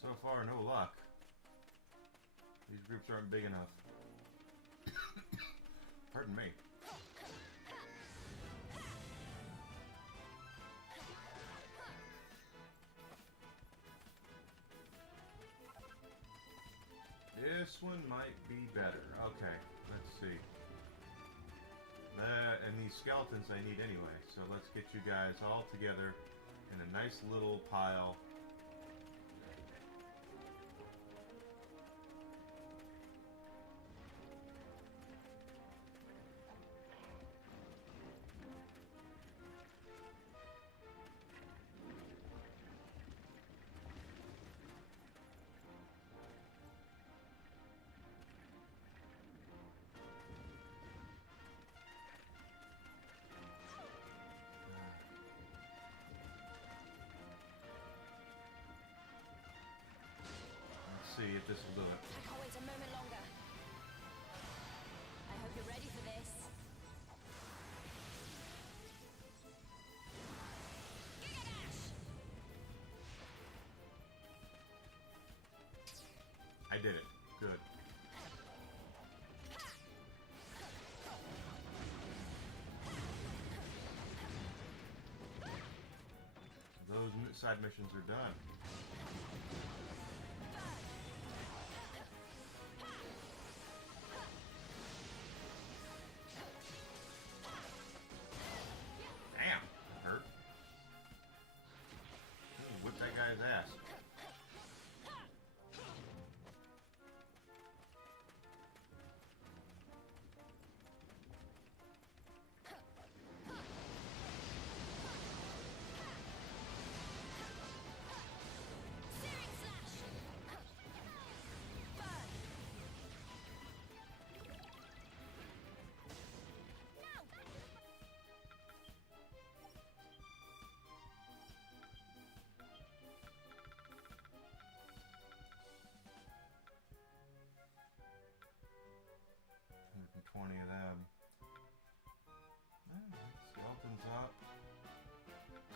So far, no luck. These groups aren't big enough. Pardon me. This one might be better. Okay, let's see. That and these skeletons I need anyway, so let's get you guys all together in a nice little pile. See if this will do it. I can't wait a moment longer. I hope you're ready for this. I did it. Good. Those side missions are done. Ass. And 20 of them. Skeleton's up.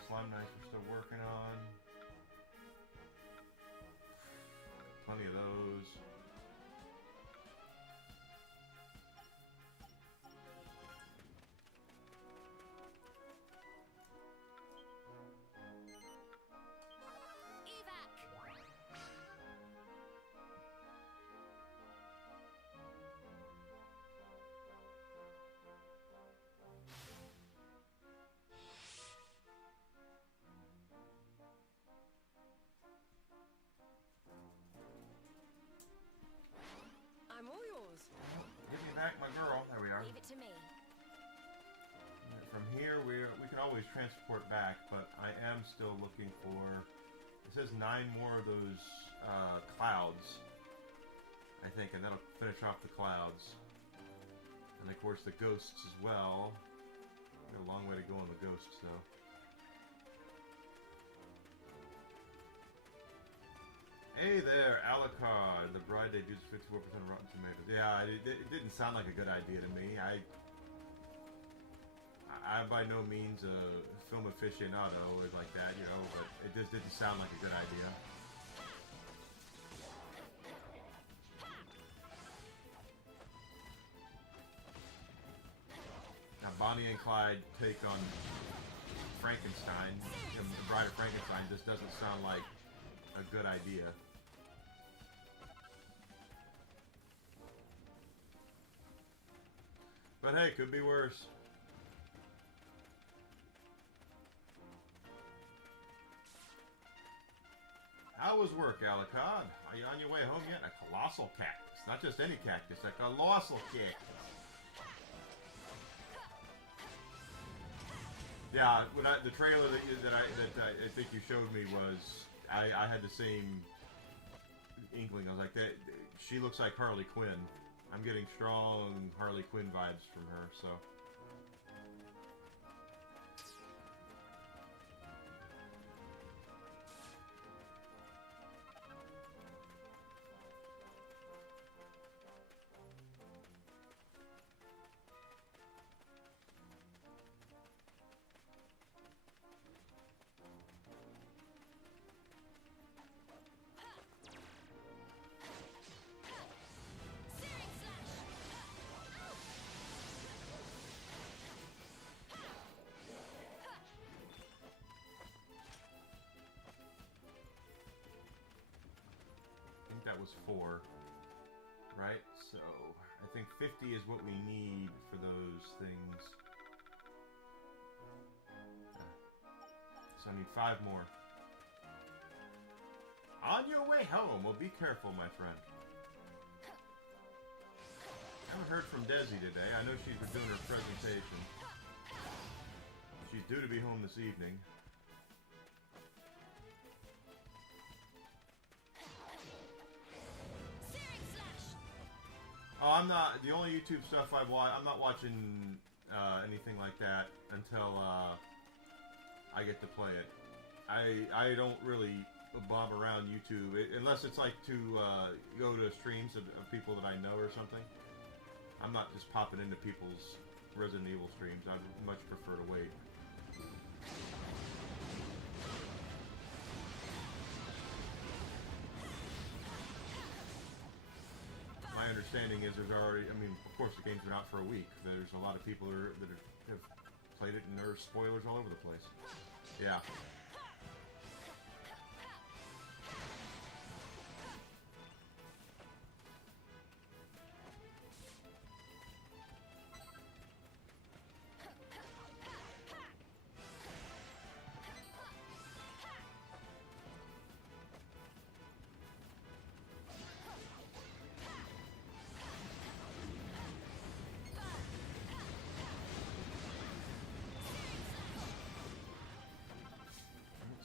Slime knights we're still working on. Plenty of those. I'm all yours. Give me back my girl. There we are. Leave it to me. From here, we can always transport back, but I am still looking for. It says 9 more of those clouds, I think, and that'll finish off the clouds. And of course, the ghosts as well. Got a long way to go on the ghosts, though. Hey there, Alucard. The bride debuts 54% Rotten Tomatoes. Yeah, it didn't sound like a good idea to me. I'm by no means a film aficionado or like that, you know, but it just didn't sound like a good idea. Bonnie and Clyde take on Frankenstein, the Bride of Frankenstein, just doesn't sound like a good idea. But hey, could be worse. How was work, Alucard? Are you on your way home yet? A colossal cactus. Not just any cactus, a colossal cactus. Yeah, when the trailer that I think you showed me was, I had the same inkling. I was like, she looks like Harley Quinn. I'm getting strong Harley Quinn vibes from her, so. That was 4, right? So I think 50 is what we need for those things. So I need 5 more. On your way home. Well, be careful, my friend. I haven't heard from Desi today. I know she's been doing her presentation. She's due to be home this evening. Oh, I'm not. The only YouTube stuff I watch, I'm not watching anything like that until I get to play it. I don't really bob around YouTube unless it's like to go to streams of people that I know or something. I'm not just popping into people's Resident Evil streams. I'd much prefer to wait. My understanding is there's already, I mean, of course the game's been out for a week. There's a lot of people that have played it and there are spoilers all over the place. Yeah.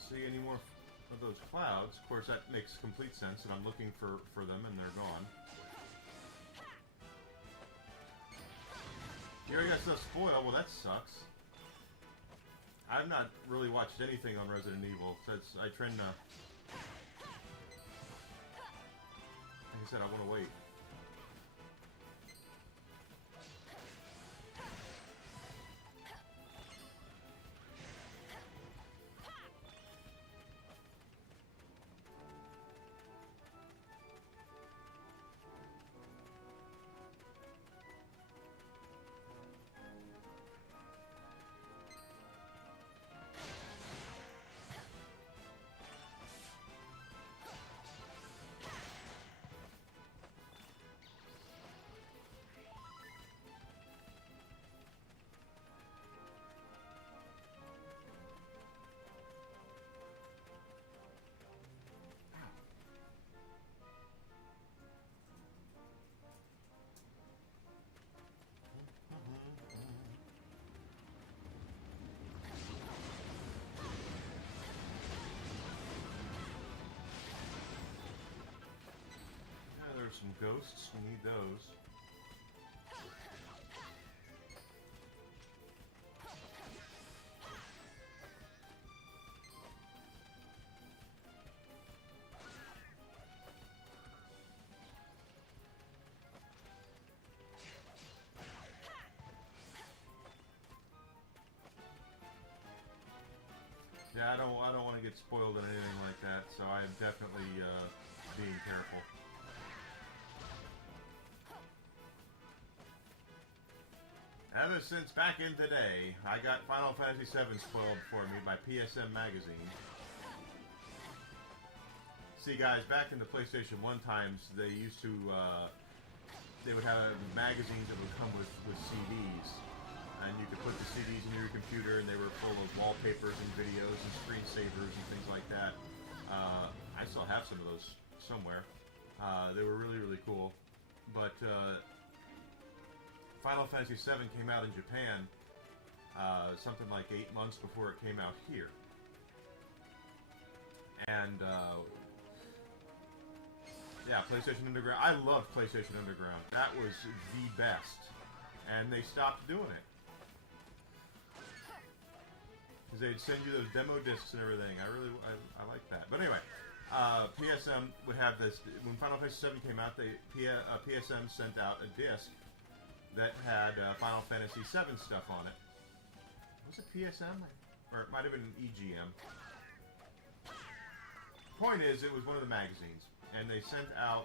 See any more of those clouds. Of course, that makes complete sense, and I'm looking for them, and they're gone. You already got stuff spoiled. Well, that sucks. I've not really watched anything on Resident Evil since I trend to... Like I said, I want to wait. Some ghosts, we need those. Yeah, I don't want to get spoiled in anything like that, so I am definitely being careful. Ever since back in the day, I got Final Fantasy VII spoiled for me by PSM Magazine. See, guys, back in the PlayStation 1 times, they used to, they would have magazines that would come with CDs. And you could put the CDs in your computer, and they were full of wallpapers and videos and screensavers and things like that. I still have some of those somewhere. They were really, really cool. But Final Fantasy VII came out in Japan something like 8 months before it came out here. And yeah, PlayStation Underground. I loved PlayStation Underground. That was the best. And they stopped doing it. Because they'd send you those demo discs and everything. I like that. But anyway, PSM would have this. When Final Fantasy VII came out, PSM sent out a disc that had Final Fantasy VII stuff on it. Was it PSM? Or it might have been EGM. Point is, it was one of the magazines. And they sent out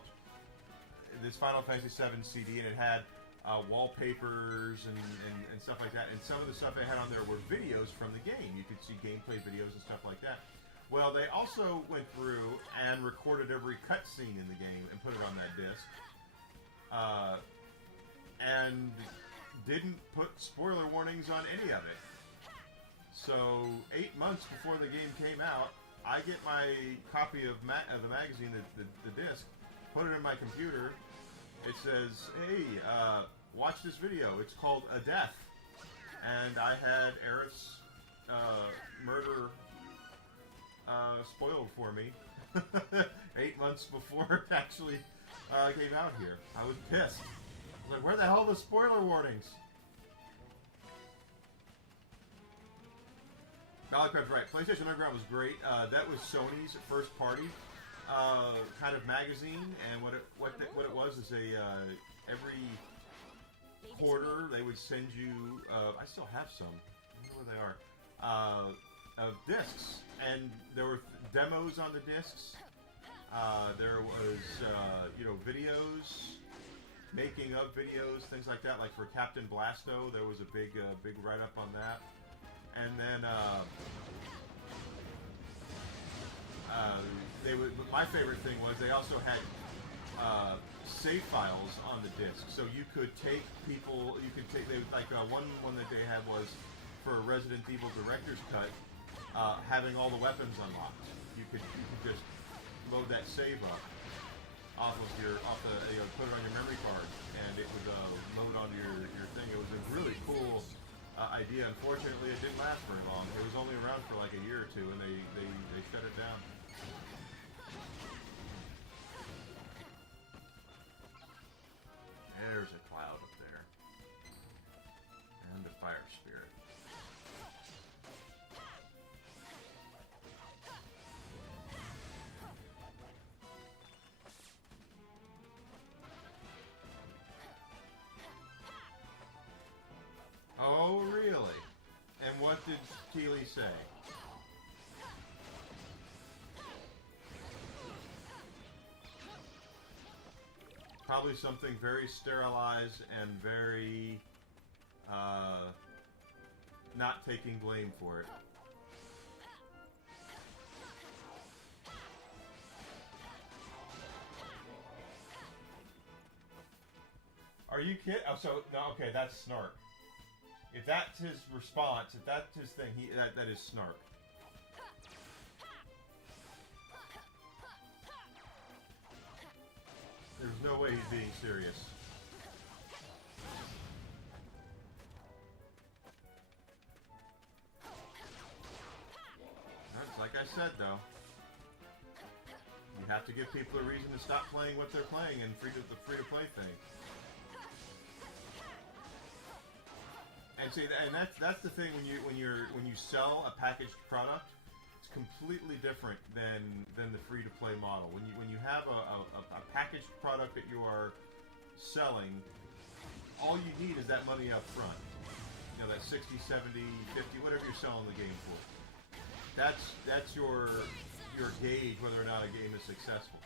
this Final Fantasy VII CD, and it had wallpapers and stuff like that. And some of the stuff they had on there were videos from the game. You could see gameplay videos and stuff like that. Well, they also went through and recorded every cutscene in the game and put it on that disc. And didn't put spoiler warnings on any of it. So, 8 months before the game came out, I get my copy of the magazine, the disc, put it in my computer. It says, hey, watch this video. It's called A Death. And I had Aerith's murder spoiled for me 8 months before it actually came out here. I was pissed. I was like, where the hell are the spoiler warnings? Dollycrab's right. PlayStation Underground was great. That was Sony's first party kind of magazine, and what it was is every quarter they would send you. I still have some. I don't know where they are. Of discs, and there were demos on the discs. There was videos, making of videos, things like that. Like for Captain Blasto, there was a big write up on that. And then my favorite thing was they also had save files on the disc, so you could take people. You could take one that they had was for a Resident Evil Director's Cut, having all the weapons unlocked. You could just load that save up off the put it on your memory card, and it would load onto your thing. It was a really cool idea. Unfortunately, it didn't last very long. It was only around for like a year or two, and they shut it down. There's a cloud up there, and a fire spirit. Oh, really? And what did Keeley say? Probably something very sterilized and very, not taking blame for it. Are you kidding? Oh, so, no, okay, that's Snark. If that's his response, if that's his thing, that is Snark. There's no way he's being serious. That's like I said, though. You have to give people a reason to stop playing what they're playing and the free-to-play thing. And see, and that's the thing when you sell a packaged product, it's completely different than the free-to-play model. When you have a packaged product that you are selling, all you need is that money up front. You know, that 60, 70, 50, whatever you're selling the game for. That's your gauge whether or not a game is successful.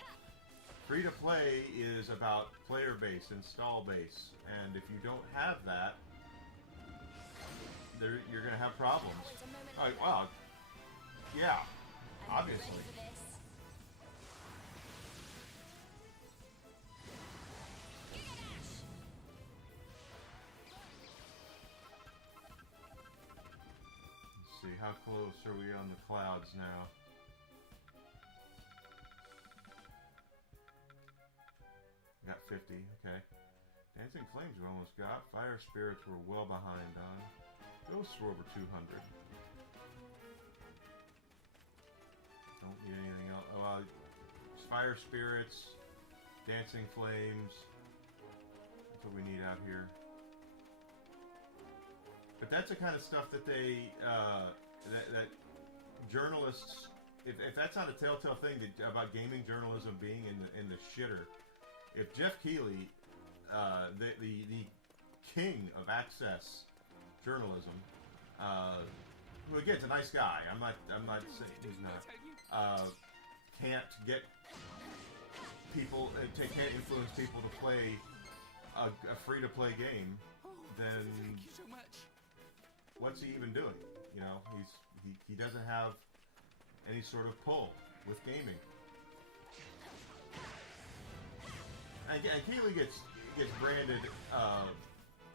Free-to-play is about player base, install base, and if you don't have that, you're gonna have problems. Wait a moment Like, longer. wow, yeah, Are you obviously. ready for this? Gigadash! Let's see, how close are we on the clouds now? Got 50, okay. Dancing Flames we almost got. Fire Spirits we're well behind on. Ghosts were over 200. Don't need anything else. Oh, Fire Spirits, Dancing Flames. That's what we need out here. But that's the kind of stuff that they, that journalists, if that's not a telltale thing about gaming journalism being in the shitter, if Jeff Keighley, the king of access journalism, who again is a nice guy, I'm not saying he's not, can't get people, can't influence people to play a free-to-play game, then Thank you so much. what's he even doing? You know, he doesn't have any sort of pull with gaming. And Keighley gets branded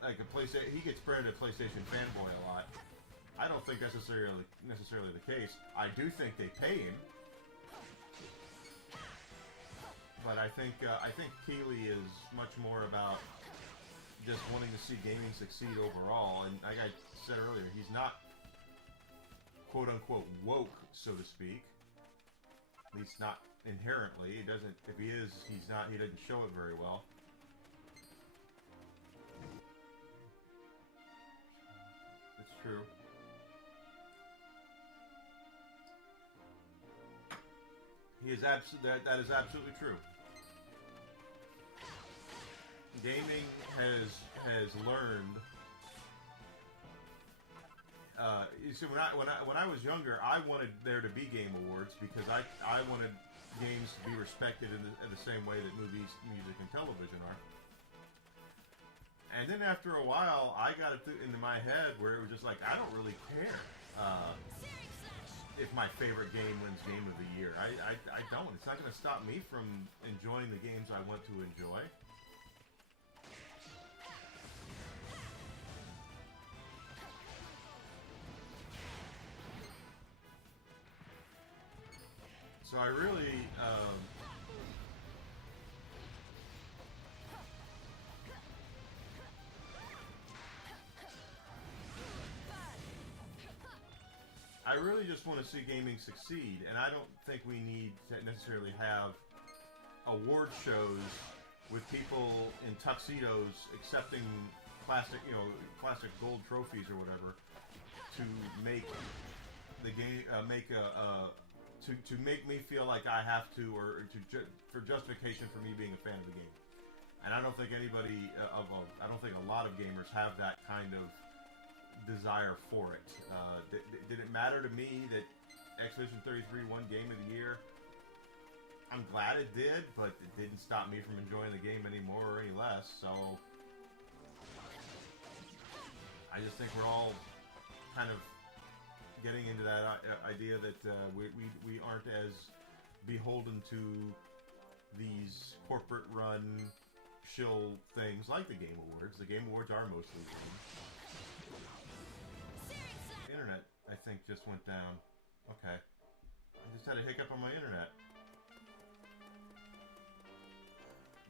like a PlayStation. He gets branded a PlayStation fanboy a lot. I don't think necessarily the case. I do think they pay him, but I think Keighley is much more about just wanting to see gaming succeed overall. And like I said earlier, he's not quote unquote woke, so to speak. At least not inherently. He doesn't. If he is, he's not. He doesn't show it very well. It's true. He is that is absolutely true. Gaming has learned. You see, when I was younger, I wanted there to be game awards because I wanted games to be respected in the same way that movies, music, and television are. And then after a while, I got it into my head where it was just like, I don't really care if my favorite game wins Game of the Year. I don't. It's not going to stop me from enjoying the games I want to enjoy. So I really, just want to see gaming succeed, and I don't think we need to necessarily have award shows with people in tuxedos accepting plastic gold trophies or whatever to make the game, to make me feel like I have to, or for justification for me being a fan of the game. And I don't think anybody I don't think a lot of gamers have that kind of desire for it. Did it matter to me that Expedition 33 won Game of the Year? I'm glad it did, but it didn't stop me from enjoying the game any more or any less. So I just think we're all kind of getting into that idea that we aren't as beholden to these corporate-run shill things like the Game Awards. The Game Awards are mostly games. Internet, I think, just went down. Okay. I just had a hiccup on my internet.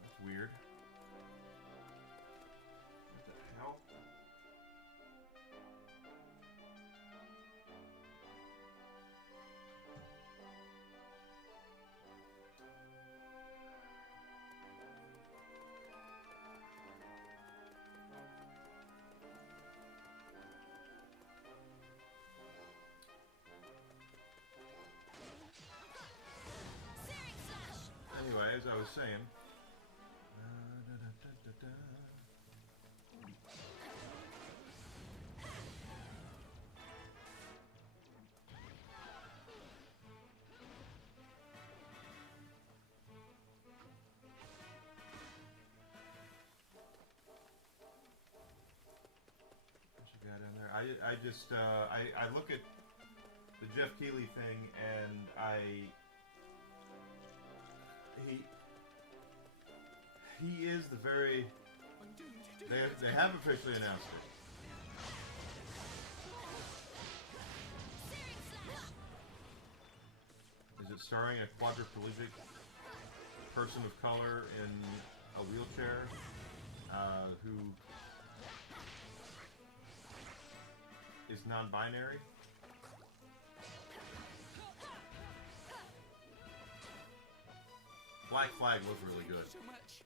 That's weird. What the hell? Anyway, as I was saying, what you got in there? I just I look at the Jeff Keighley thing and he is the very they have officially announced it. Is it starring a quadriplegic person of color in a wheelchair who is non-binary? Black Flag was really good. So much.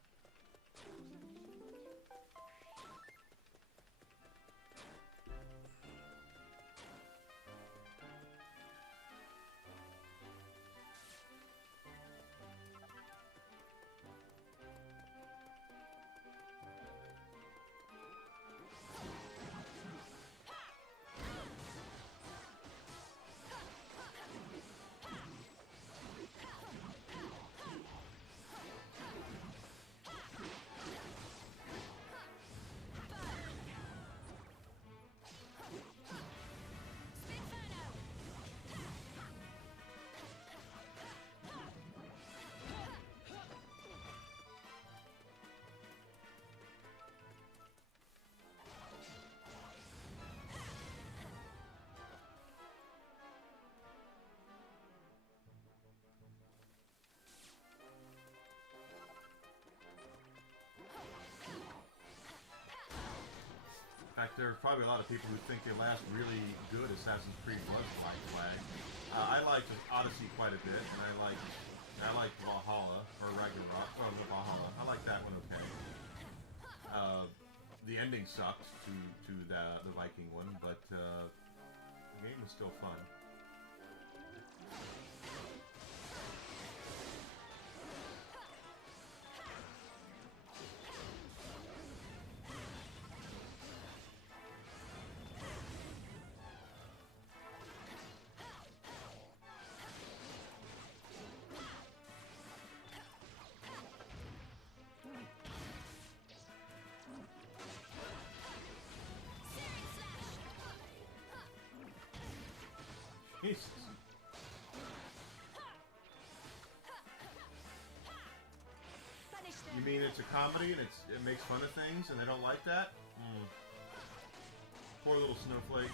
In fact, there are probably a lot of people who think the last really good Assassin's Creed was Black Flag. I liked Odyssey quite a bit, and I liked Valhalla or Ragnarok. Oh, no, Valhalla. I like that one okay. The ending sucked to the Viking one, but the game was still fun. Jesus. You mean it's a comedy and it makes fun of things and they don't like that? Poor little snowflakes.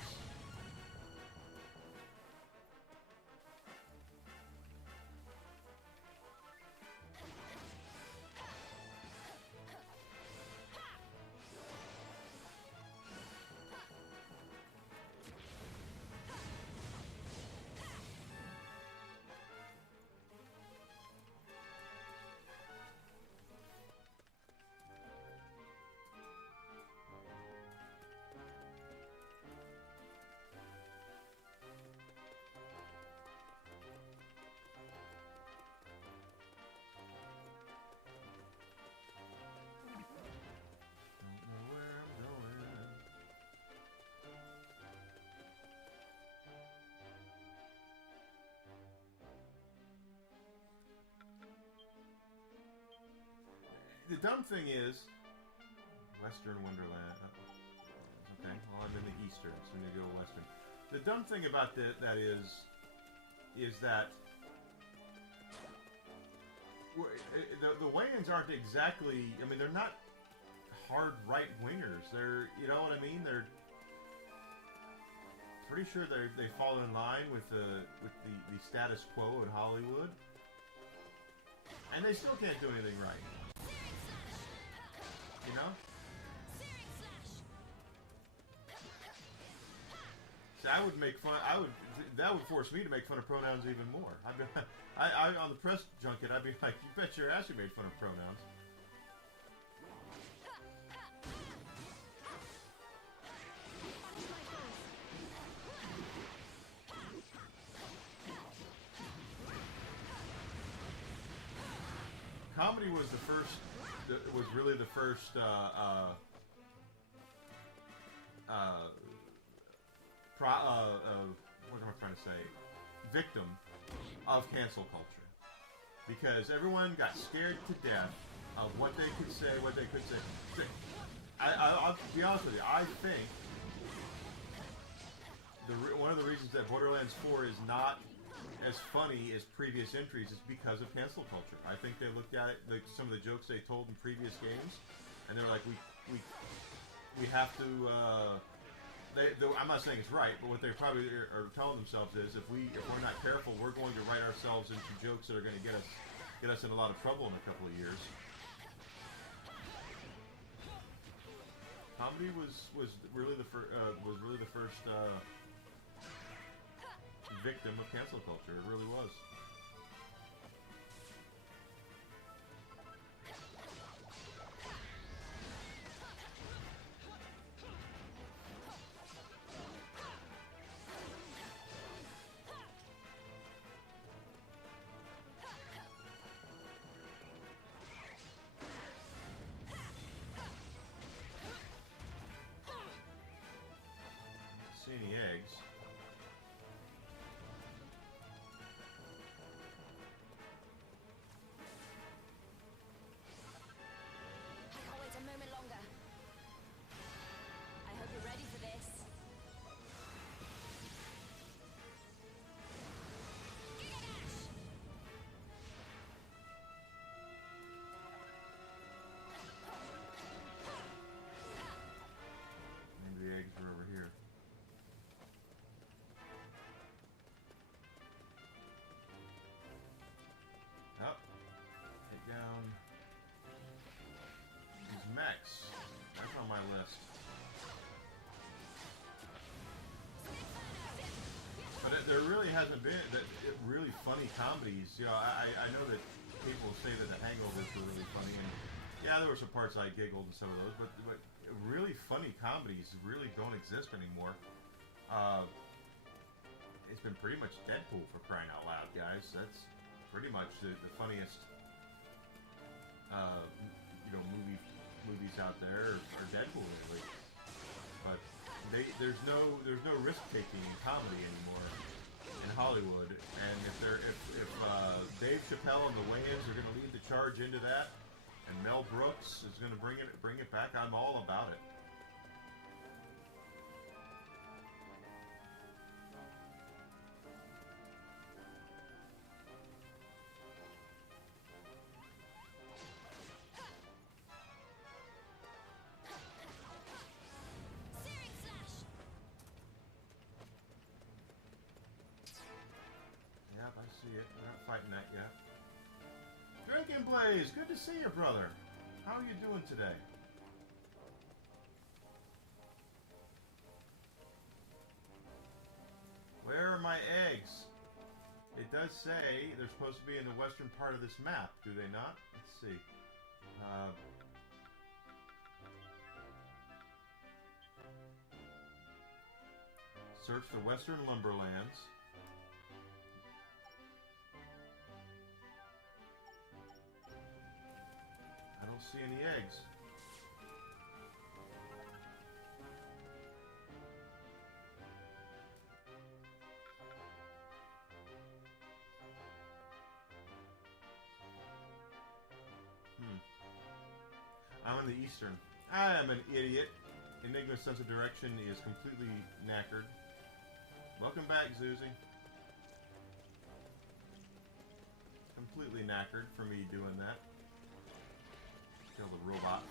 The dumb thing is, Western Wonderland. Okay, well I'm in the Eastern, so I'm gonna go Western. The dumb thing about that is that the Wayans aren't exactly. I mean, they're not hard right wingers. They're, you know what I mean? They're pretty sure they fall in line with the status quo in Hollywood, and they still can't do anything right. You know? See, I would make fun. That would force me to make fun of pronouns even more. I'd be, I on the press junket, I'd be like, "You bet your ass you made fun of pronouns." Comedy was the first. Was really the first what am I trying to say? Victim of cancel culture, because everyone got scared to death of what they could say, what they could say. I'll be honest with you. I think reasons that Borderlands 4 is not as funny as previous entries is because of cancel culture. I think they looked at it, some of the jokes they told in previous games, and they're like, we have to. I'm not saying it's right, but what they probably are telling themselves is, if we're not careful, we're going to write ourselves into jokes that are going to get us in a lot of trouble in a couple of years. Comedy was really the first victim of cancel culture. It really was. See any eggs? I can't wait a moment longer. I hope you're ready for this. Maybe the eggs are over here. Up, hit down. These mechs. That's on my list. But there really hasn't been really funny comedies. You know, I know that people say that The Hangovers were really funny, and yeah, there were some parts I giggled in some of those, but really funny comedies really don't exist anymore. It's been pretty much Deadpool, for crying out loud, guys. That's pretty much the funniest movies out there are Deadpool lately. But there's no risk taking in comedy anymore in Hollywood. And if Dave Chappelle and the Wayans are going to lead the charge into that, and Mel Brooks is going to bring it back, I'm all about it. Yep, I see it. We're not fighting that yet. Drinking Blaze, good to see you, brother. How are you doing today? Where are my eggs? It does say they're supposed to be in the western part of this map, do they not? Let's see. Search the Western Lumberlands. I don't see any eggs. I'm in the eastern. I am an idiot. Enigma's sense of direction is completely knackered. Welcome back, Zuzi. Completely knackered for me doing that. Kill the robot.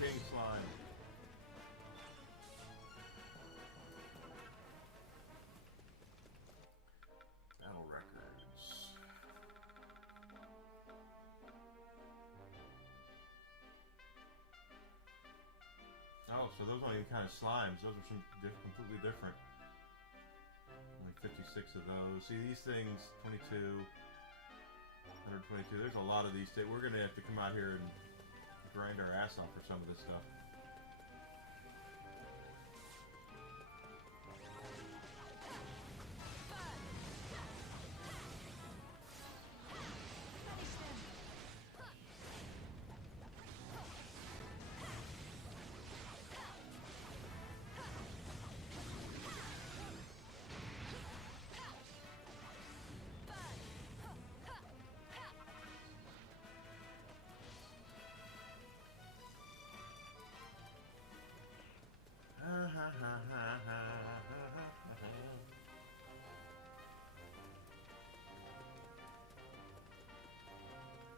King slime. Battle records. Oh, so those aren't even kind of slimes. Those are some completely different. Only 56 of those. See, these things, 22, 122. There's a lot of these. We're going to have to come out here and grind our ass off for some of this stuff.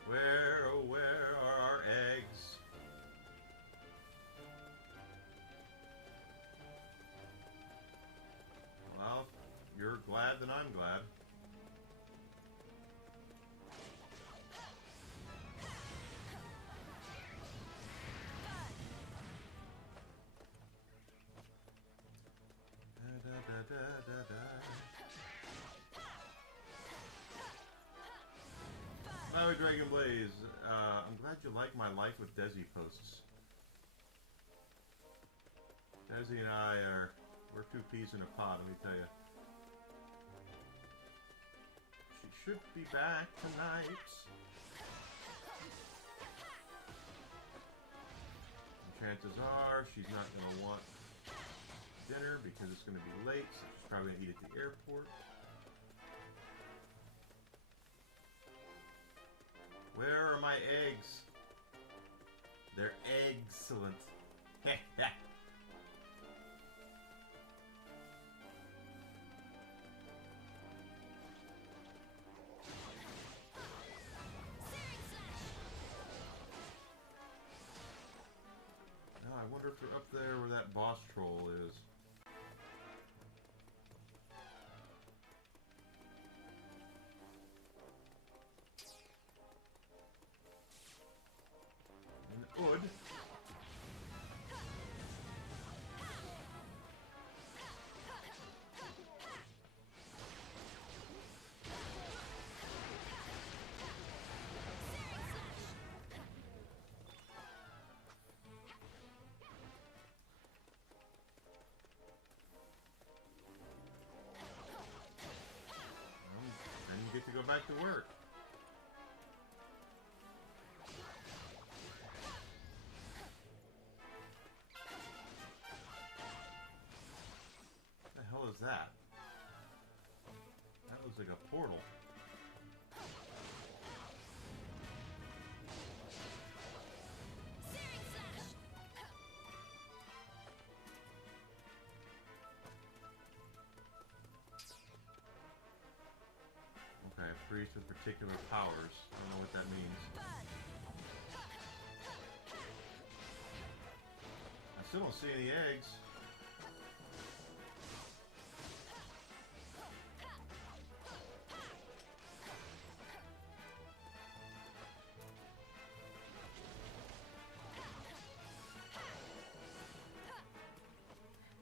Where, oh, where are our eggs? Well, if you're glad, then I'm glad. Hello, Dragon Blaze. I'm glad you like my Life with Desi posts. Desi and I we're two peas in a pod, let me tell you. She should be back tonight. And chances are she's not going to want dinner because it's going to be late, so she's probably going to eat at the airport. Where are my eggs? They're excellent. Now I wonder if they're up there where that boss troll is. Good. Then you get to go back to work. Is that? That looks like a portal. Okay, a priest with particular powers. I don't know what that means. I still don't see any eggs.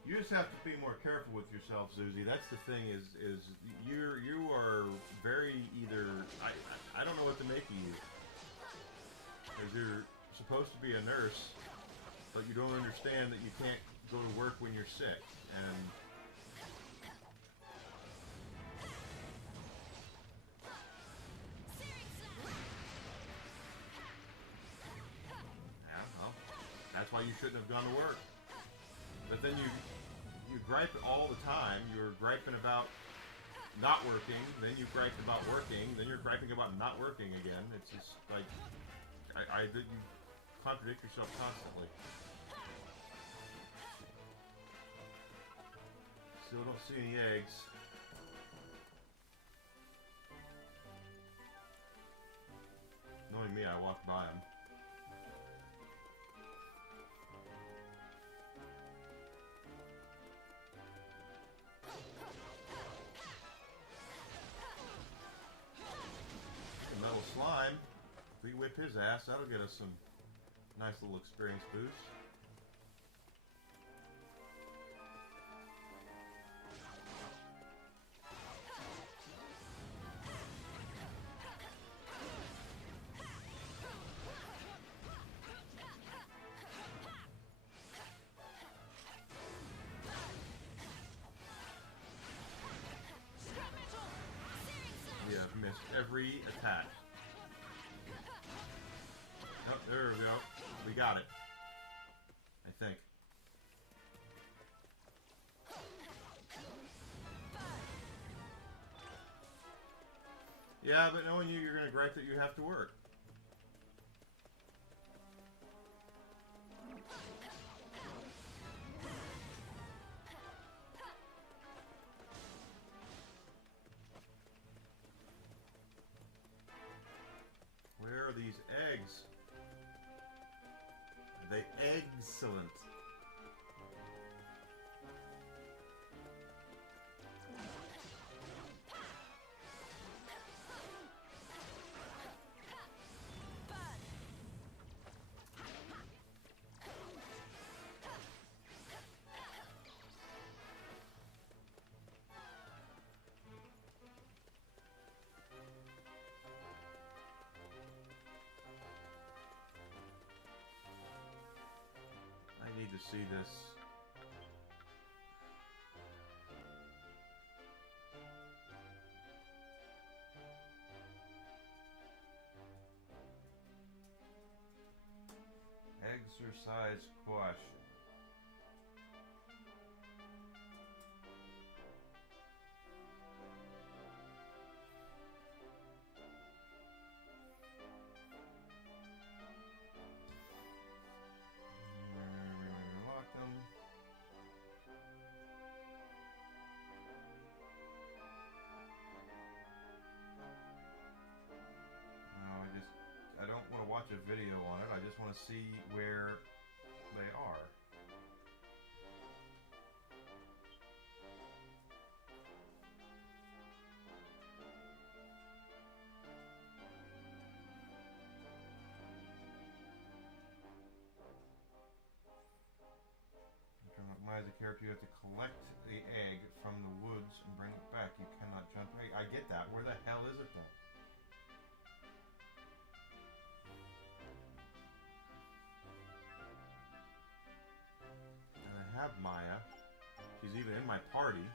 You just have to be more careful with yourself, Susie. That's the thing. Is you are very either. I don't know what to make of you. Because you're supposed to be a nurse, but you don't understand that you can't go to work when you're sick. And yeah, well, that's why you shouldn't have gone to work. But then you gripe all the time. You're griping about not working, then you gripe about working, then you're griping about not working again. It's just like you contradict yourself constantly. Still don't see any eggs. Knowing me, I walked by them. Slime. If we whip his ass, that'll get us some nice little experience boost. every attack. Oh, there we go. We got it. I think. Yeah, but knowing you, you're going to gripe that you have to work. Where are these eggs? Are they excellent? I need to see this. Exercise question. Lock them. No, I don't want to watch a video on it. I just want to see where they are. As a character, you have to collect the egg from the woods and bring it back. You cannot jump. I get that. Where the hell is it then? And I have Maya. She's even in my party.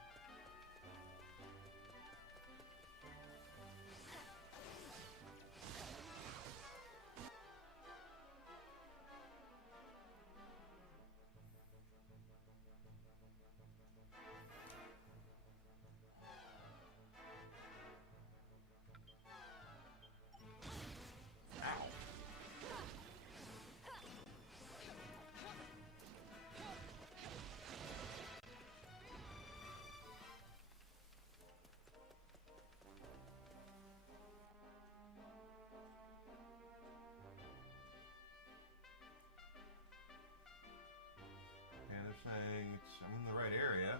Saying I'm in the right area.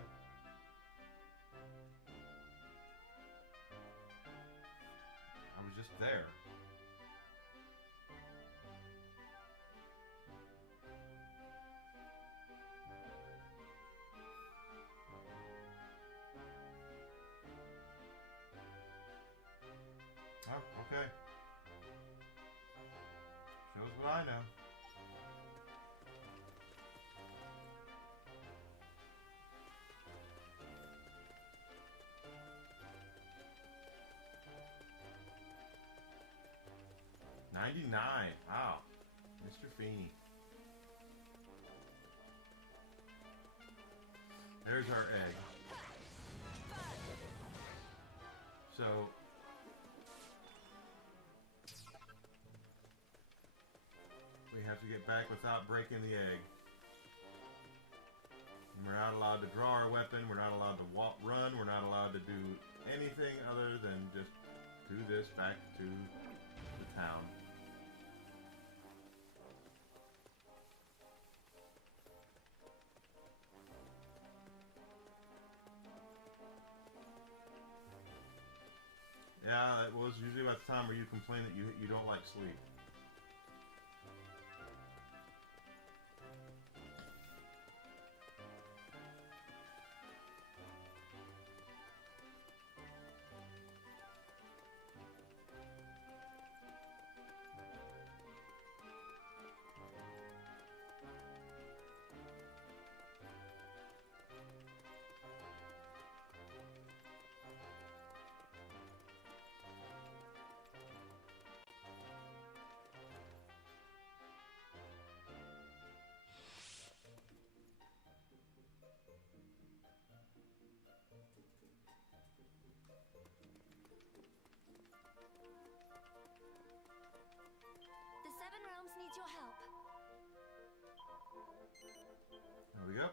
I was just there. Oh, okay. Shows what I know. $99. Wow. Mr. Feeney. There's our egg. So we have to get back without breaking the egg. And we're not allowed to draw our weapon. We're not allowed to run. We're not allowed to do anything other than just do this back to the town. Yeah, it was usually about the time where you complain that you don't like sleep. There we go.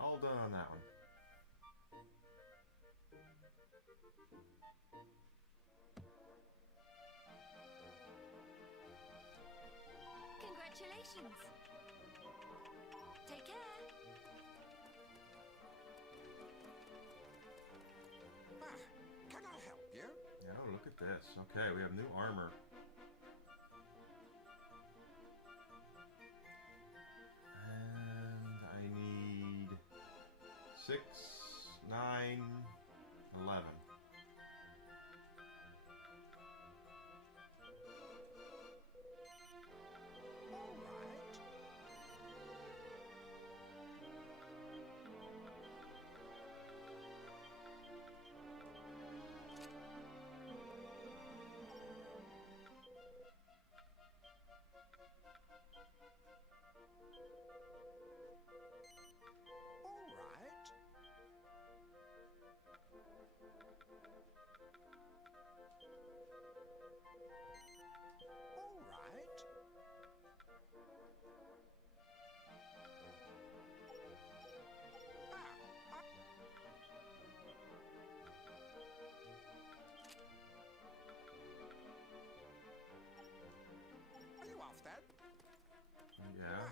All done on that one. Congratulations. Take care. Can I help you? Yeah, oh, look at this. Okay, we have new armor. And I need 6, 9, 11. All right. All right. All right. Are you off then? Yeah.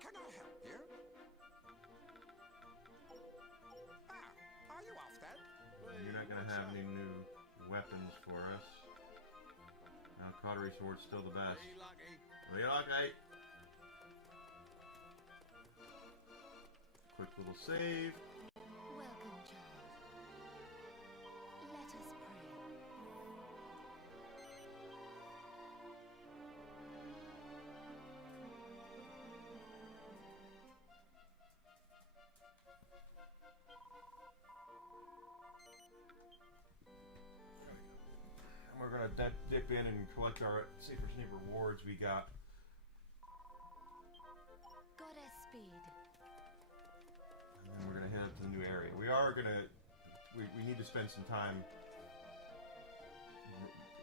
Can I help you? Are you off then? You're not going to have any new weapons for us. Now, cautery sword's still the best. We lucky. Quick little save. Welcome, child. Let us pray. And we're going to dip in and collect our Safer Sneak rewards we got. Goddess speed. And then we're going to head up to the new area. We are going to... We need to spend some time,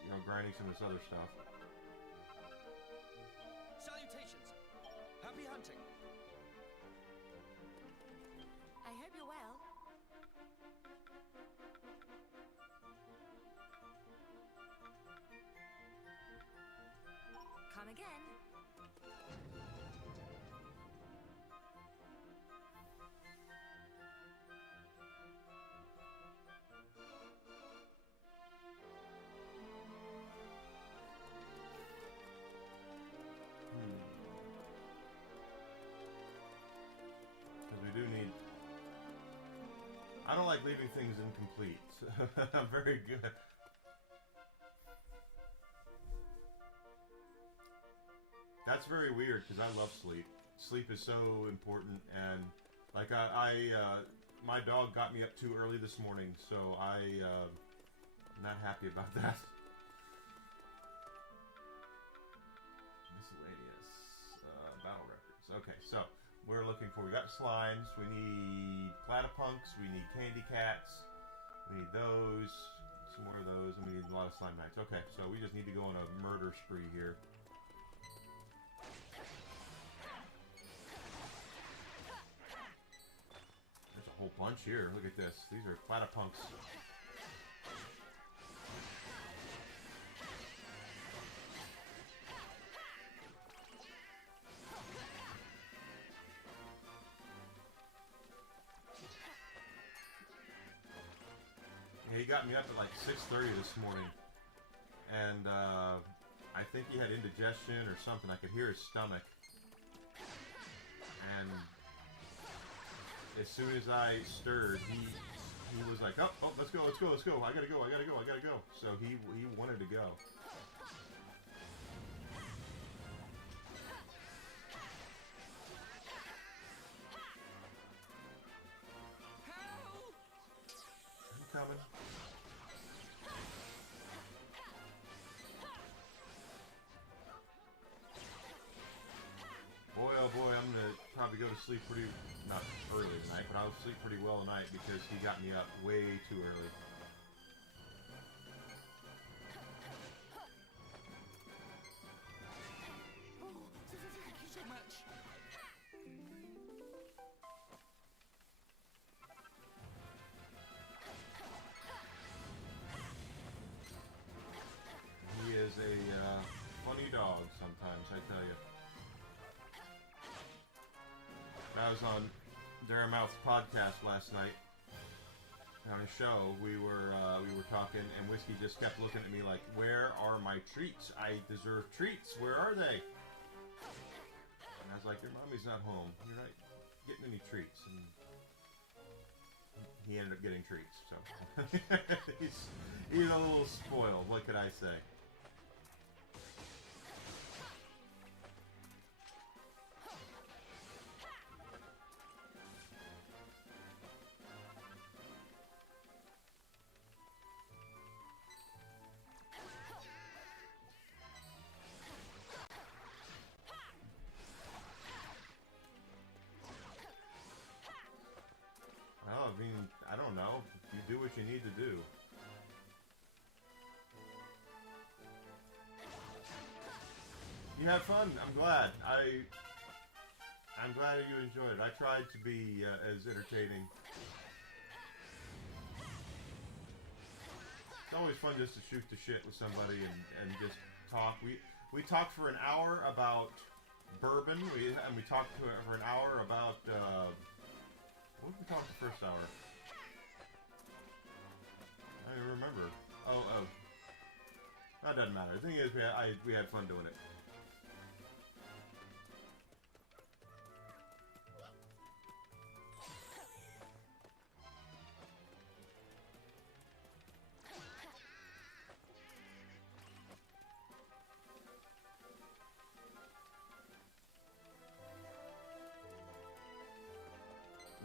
you know, grinding some of this other stuff. Salutations! Happy hunting! I hope you're well. Come again. Because we do need... I don't like leaving things incomplete. I'm very good. That's very weird because I love sleep. Sleep is so important, and like my dog got me up too early this morning, so I'm not happy about that. Miscellaneous battle records. Okay, so we're looking for. We got slimes. We need platypunks. We need candy cats. We need those. Some more of those, and we need a lot of slime knights. Okay, so we just need to go on a murder spree here. There's a whole bunch here. Look at this. These are platypunks. Yeah, he got me up at like 6:30 this morning, and I think he had indigestion or something. I could hear his stomach, and as soon as I stirred, he was like, "Oh, let's go! I gotta go!" So he wanted to go. I'm coming. Boy, oh boy, I'm gonna probably go to sleep not early tonight, but I'll sleep pretty well tonight because he got me up way too early. Oh, thank you so much. I was on Daramouth's podcast last night. On a show, we were talking, and Whiskey just kept looking at me like, "Where are my treats? I deserve treats. Where are they?" And I was like, "Your mommy's not home. You're not getting any treats." And he ended up getting treats. So he's a little spoiled. What could I say? Well, I mean, I don't know. You do what you need to do. You had fun. I'm glad. I'm glad you enjoyed it. I tried to be as entertaining. It's always fun just to shoot the shit with somebody and just talk. We talked for an hour about bourbon. We talked for an hour about what did we talk the first hour? I don't even remember. Oh. That doesn't matter. The thing is, we had fun doing it.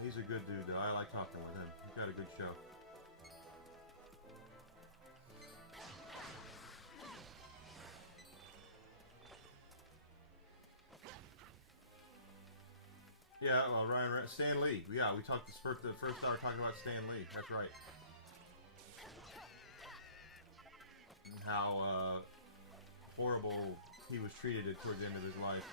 He's a good dude, though. I like talking with him. He's got a good show. Yeah, well, Stan Lee. Yeah, we talked the first hour talking about Stan Lee. That's right. And how horrible he was treated towards the end of his life.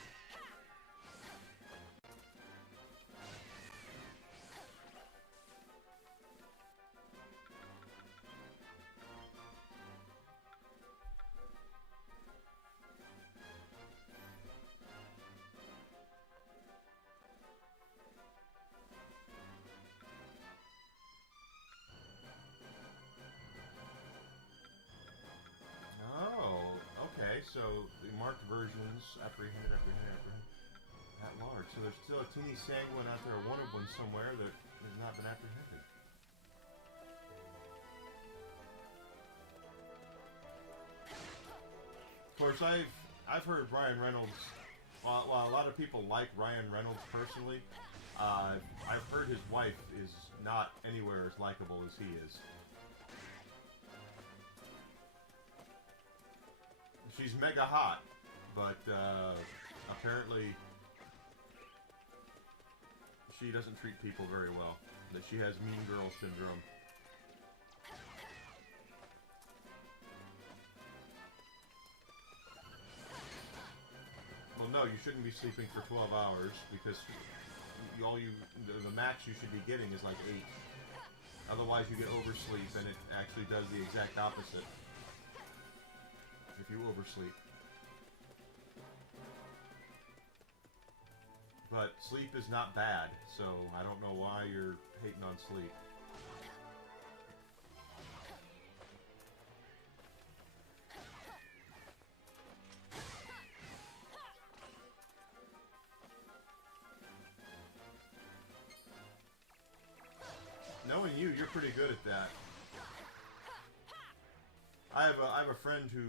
So the marked versions apprehended at large. So there's still a teeny sanguine out there, a wanted one somewhere that has not been apprehended. Of course, I've heard Ryan Reynolds. While a lot of people like Ryan Reynolds personally, I've heard his wife is not anywhere as likable as he is. She's mega hot, but apparently she doesn't treat people very well. That she has mean girl syndrome. Well, no, you shouldn't be sleeping for 12 hours because the max you should be getting is like 8. Otherwise, you get oversleep, and it actually does the exact opposite. If you oversleep. But sleep is not bad, so I don't know why you're hating on sleep. Knowing you, you're pretty good at that. I have a friend who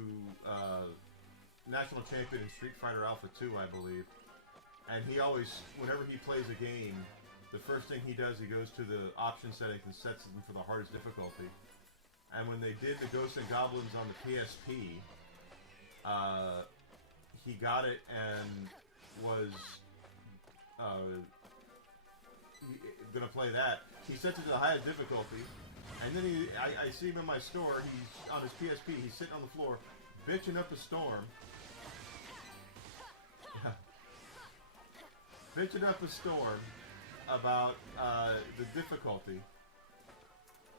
national champion in Street Fighter Alpha 2, I believe, and he always, whenever he plays a game, the first thing he does, he goes to the option settings and sets them for the hardest difficulty. And when they did the Ghosts and Goblins on the PSP, he got it and was gonna play that. He sets it to the highest difficulty. And then I see him in my store, he's on his PSP, he's sitting on the floor, bitching up a storm. Bitching up a storm about the difficulty.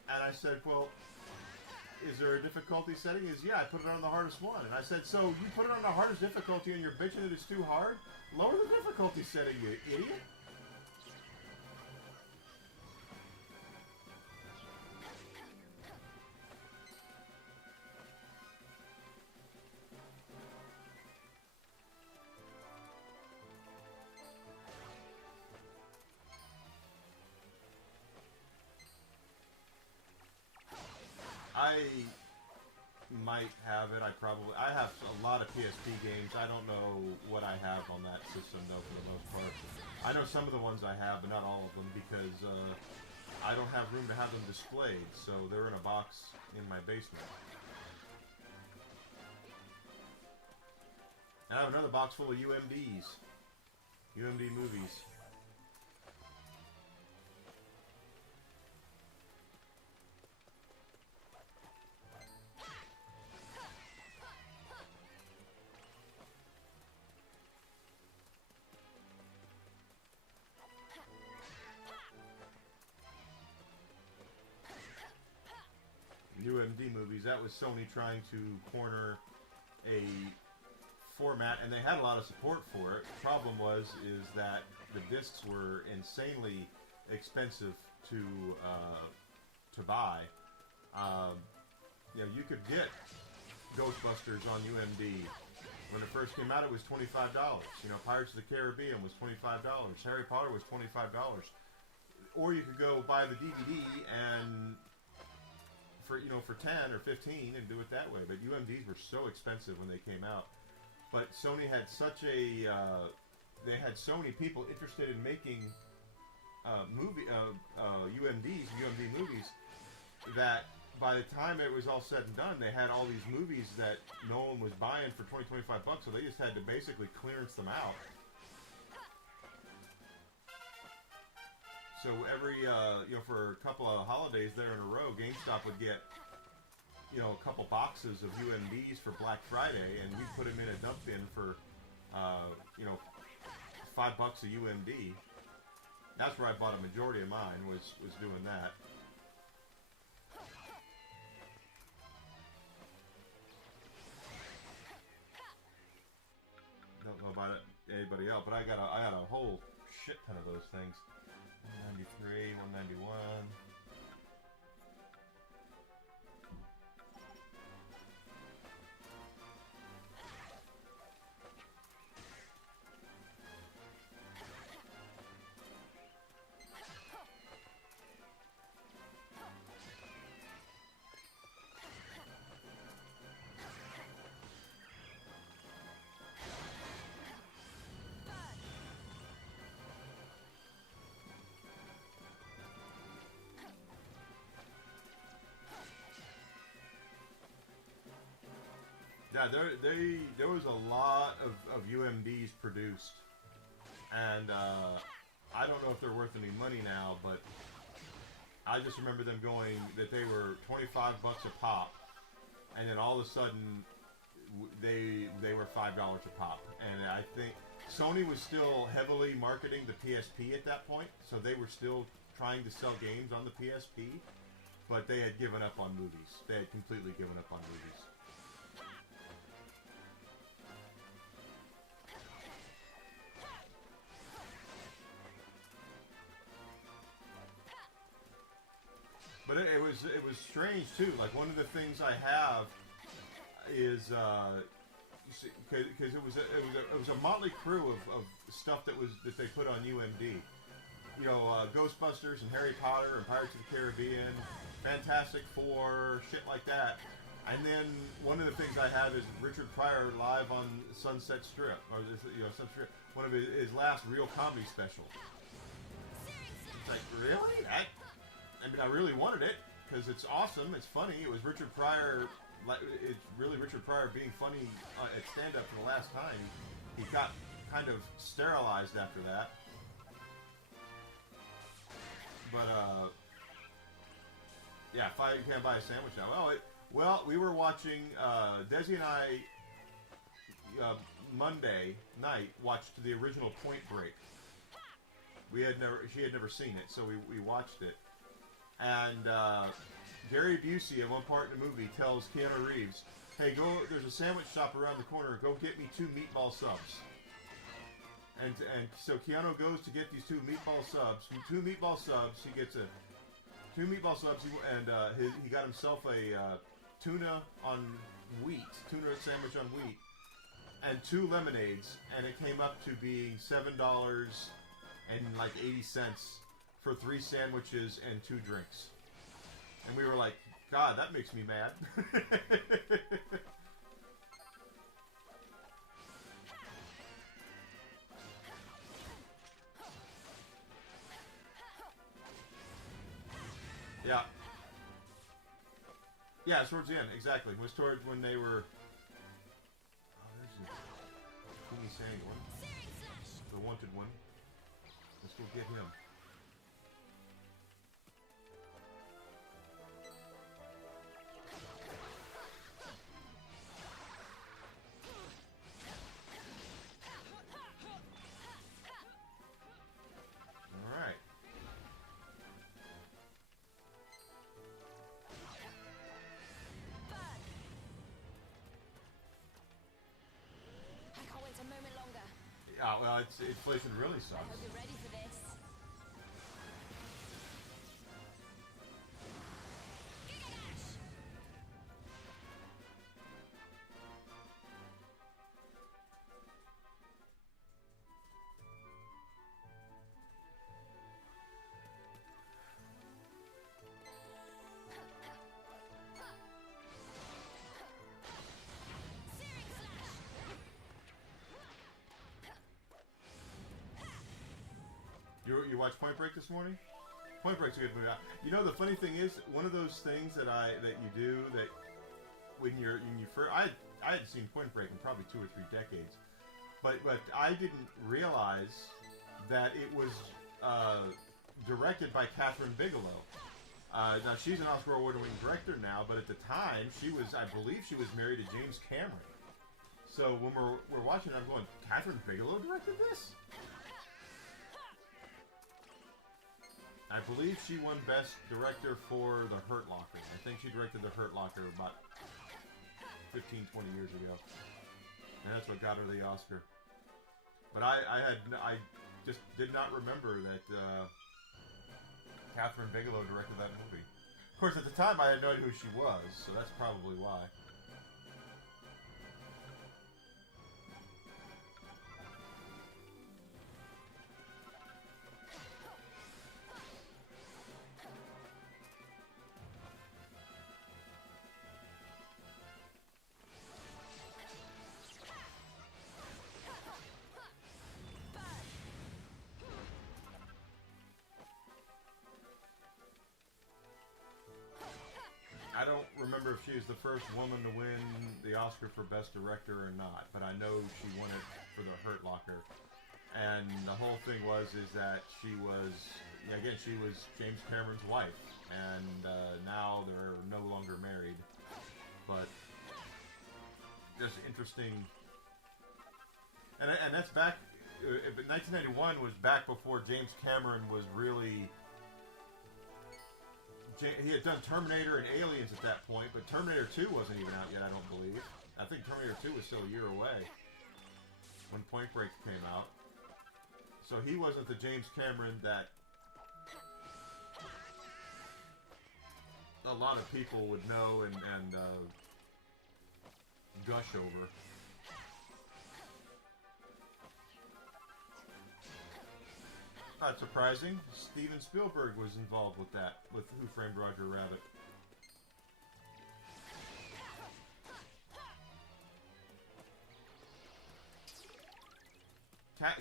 And I said, well, is there a difficulty setting? He says, yeah, I put it on the hardest one. And I said, so you put it on the hardest difficulty and you're bitching that it's too hard? Lower the difficulty setting, you idiot. might have it. I have a lot of PSP games. I don't know what I have on that system though, for the most part. I know some of the ones I have, but not all of them, because I don't have room to have them displayed. So they're in a box in my basement. And I have another box full of UMDs. UMD movies. UMD movies. That was Sony trying to corner a format, and they had a lot of support for it. The problem is that the discs were insanely expensive to buy. You know, you could get Ghostbusters on UMD. When it first came out, it was $25. You know, Pirates of the Caribbean was $25. Harry Potter was $25. Or you could go buy the DVD and for 10 or 15 and do it that way. But UMDs were so expensive when they came out. But Sony had such a they had so many people interested in making UMD movies that by the time it was all said and done, they had all these movies that no one was buying for $20-25, so they just had to basically clearance them out. So every, for a couple of holidays there in a row, GameStop would get, a couple boxes of UMDs for Black Friday, and we put them in a dump bin for, $5 a UMD. That's where I bought a majority of mine, was doing that. Don't know about anybody else, but I got a whole shit ton of those things. 193, 191. Yeah, there was a lot of UMDs produced, and I don't know if they're worth any money now, but I just remember them going that they were $25 a pop, and then all of a sudden they were $5 a pop, and I think Sony was still heavily marketing the PSP at that point, so they were still trying to sell games on the PSP, but they had given up on movies. They had completely given up on movies. But it was strange too. Like, one of the things I have is because it was a motley crew of stuff that they put on UMD. Ghostbusters and Harry Potter and Pirates of the Caribbean, Fantastic Four, shit like that. And then one of the things I have is Richard Pryor live on Sunset Strip, or Sunset Strip, one of his last real comedy special. It's like, really? I really wanted it because it's awesome. It's funny. It was Richard Pryor. It's really Richard Pryor being funny at stand-up for the last time. He got kind of sterilized after that. But yeah, you can't buy a sandwich now. Well, we were watching. Desi and I Monday night watched the original Point Break. She had never seen it, so we watched it. And Gary Busey, at one part in the movie, tells Keanu Reeves, "Hey, there's a sandwich shop around the corner. Go get me 2 meatball subs." And so Keanu goes to get these 2 meatball subs. From 2 meatball subs, he gets 2 meatball subs, and he got himself a tuna sandwich on wheat, and 2 lemonades, and it came up to being $7.80 for 3 sandwiches and 2 drinks. And we were like, God, that makes me mad. Yeah. Yeah, towards the end, exactly. It was towards when they were... Oh, there's the King Sang one. The wanted one. Let's go get him. Alright. I can't wait a moment longer. Yeah, well, inflation really I sucks. hope you're ready for this. Gigadash! Searing slash! You watched Point Break this morning? Point Break's a good movie. You know, the funny thing is, one of those things that you do that when you first, I had seen Point Break in probably 2 or 3 decades, but I didn't realize that it was directed by Catherine Bigelow. Now she's an Oscar award-winning director now, but at the time I believe she was married to James Cameron. So when we're watching it, I'm going, Catherine Bigelow directed this? I believe she won Best Director for The Hurt Locker. I think she directed The Hurt Locker about 15, 20 years ago. And that's what got her the Oscar. But I just did not remember that Catherine Bigelow directed that movie. Of course, at the time, I had no idea who she was, so that's probably why. I don't remember if she was the first woman to win the Oscar for Best Director or not, but I know she won it for The Hurt Locker. And the whole thing is that she was James Cameron's wife, and now they're no longer married. But just interesting. And that's back. 1991 was back before James Cameron was really. He had done Terminator and Aliens at that point, but Terminator 2 wasn't even out yet, I don't believe. I think Terminator 2 was still a year away when Point Break came out. So he wasn't the James Cameron that a lot of people would know and gush over. Not surprising. Steven Spielberg was involved with that, with Who Framed Roger Rabbit.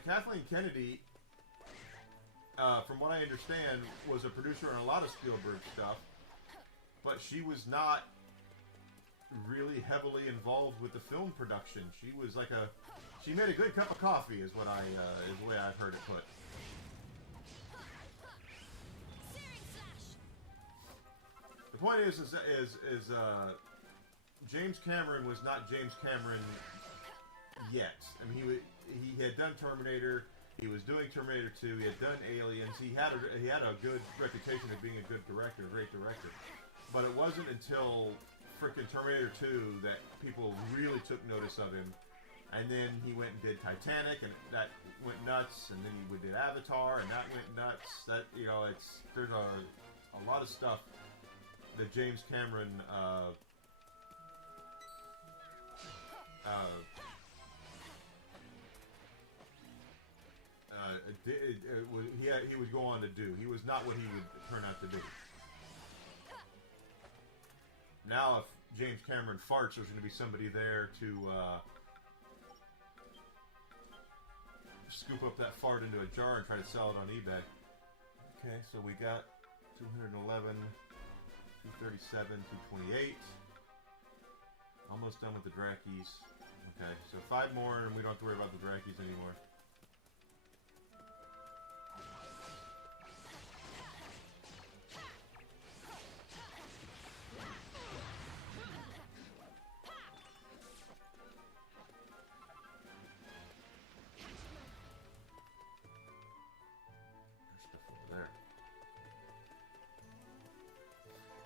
Kathleen Kennedy, from what I understand, was a producer on a lot of Spielberg stuff, but she was not really heavily involved with the film production. She was like she made a good cup of coffee, is what is the way I've heard it put. The point is James Cameron was not James Cameron yet. I mean, he had done Terminator. He was doing Terminator 2. He had done Aliens. He had a good reputation of being a good director, a great director. But it wasn't until frickin' Terminator 2 that people really took notice of him. And then he went and did Titanic, and that went nuts. And then he did Avatar, and that went nuts. That there's a lot of stuff that James Cameron he would go on to do. He was not what he would turn out to be. Now, if James Cameron farts, there's going to be somebody there to scoop up that fart into a jar and try to sell it on eBay. Okay, so we got 211, 237, 228. Almost done with the Drakis. Okay, so 5 more and we don't have to worry about the Drakis anymore.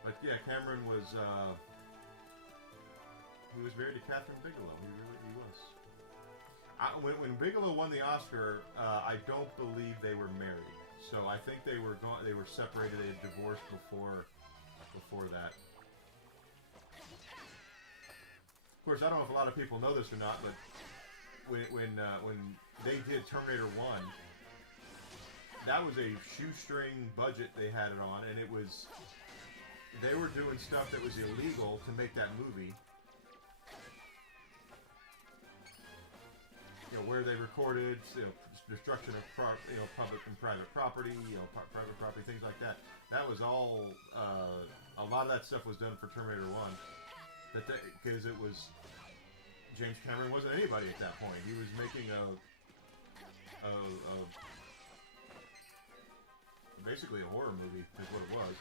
But yeah, Cameron was, he was married to Catherine Bigelow. He was. When Bigelow won the Oscar, I don't believe they were married. So I think they were separated. They had divorced before that. Of course, I don't know if a lot of people know this or not, but when they did Terminator 1, that was a shoestring budget they had it on, and it was. They were doing stuff that was illegal to make that movie. You know, where they recorded, destruction of public and private property, private property, things like that. That was all. A lot of that stuff was done for Terminator 1. Because it was James Cameron wasn't anybody at that point. He was making basically a horror movie is what it was.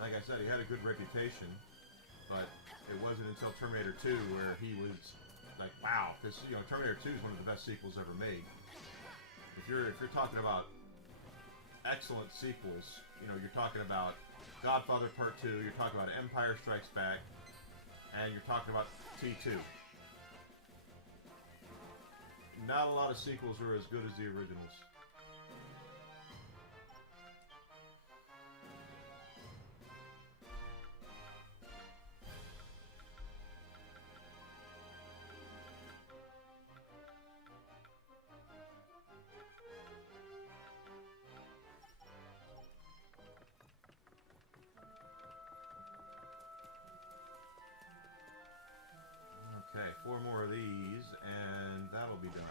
Like I said, he had a good reputation, but it wasn't until Terminator 2 where he was like, wow, because Terminator 2 is one of the best sequels ever made. If you're talking about excellent sequels, you're talking about Godfather Part 2, you're talking about Empire Strikes Back, and you're talking about T2. Not a lot of sequels are as good as the originals. Okay, 4 more of these, and that'll be done.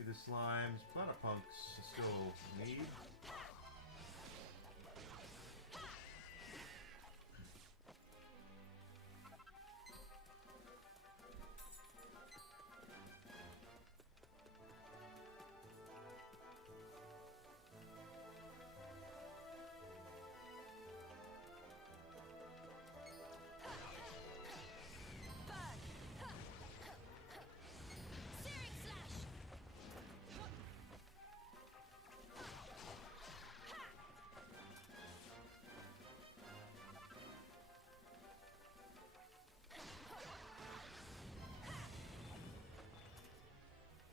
The slimes, Platypunks still need.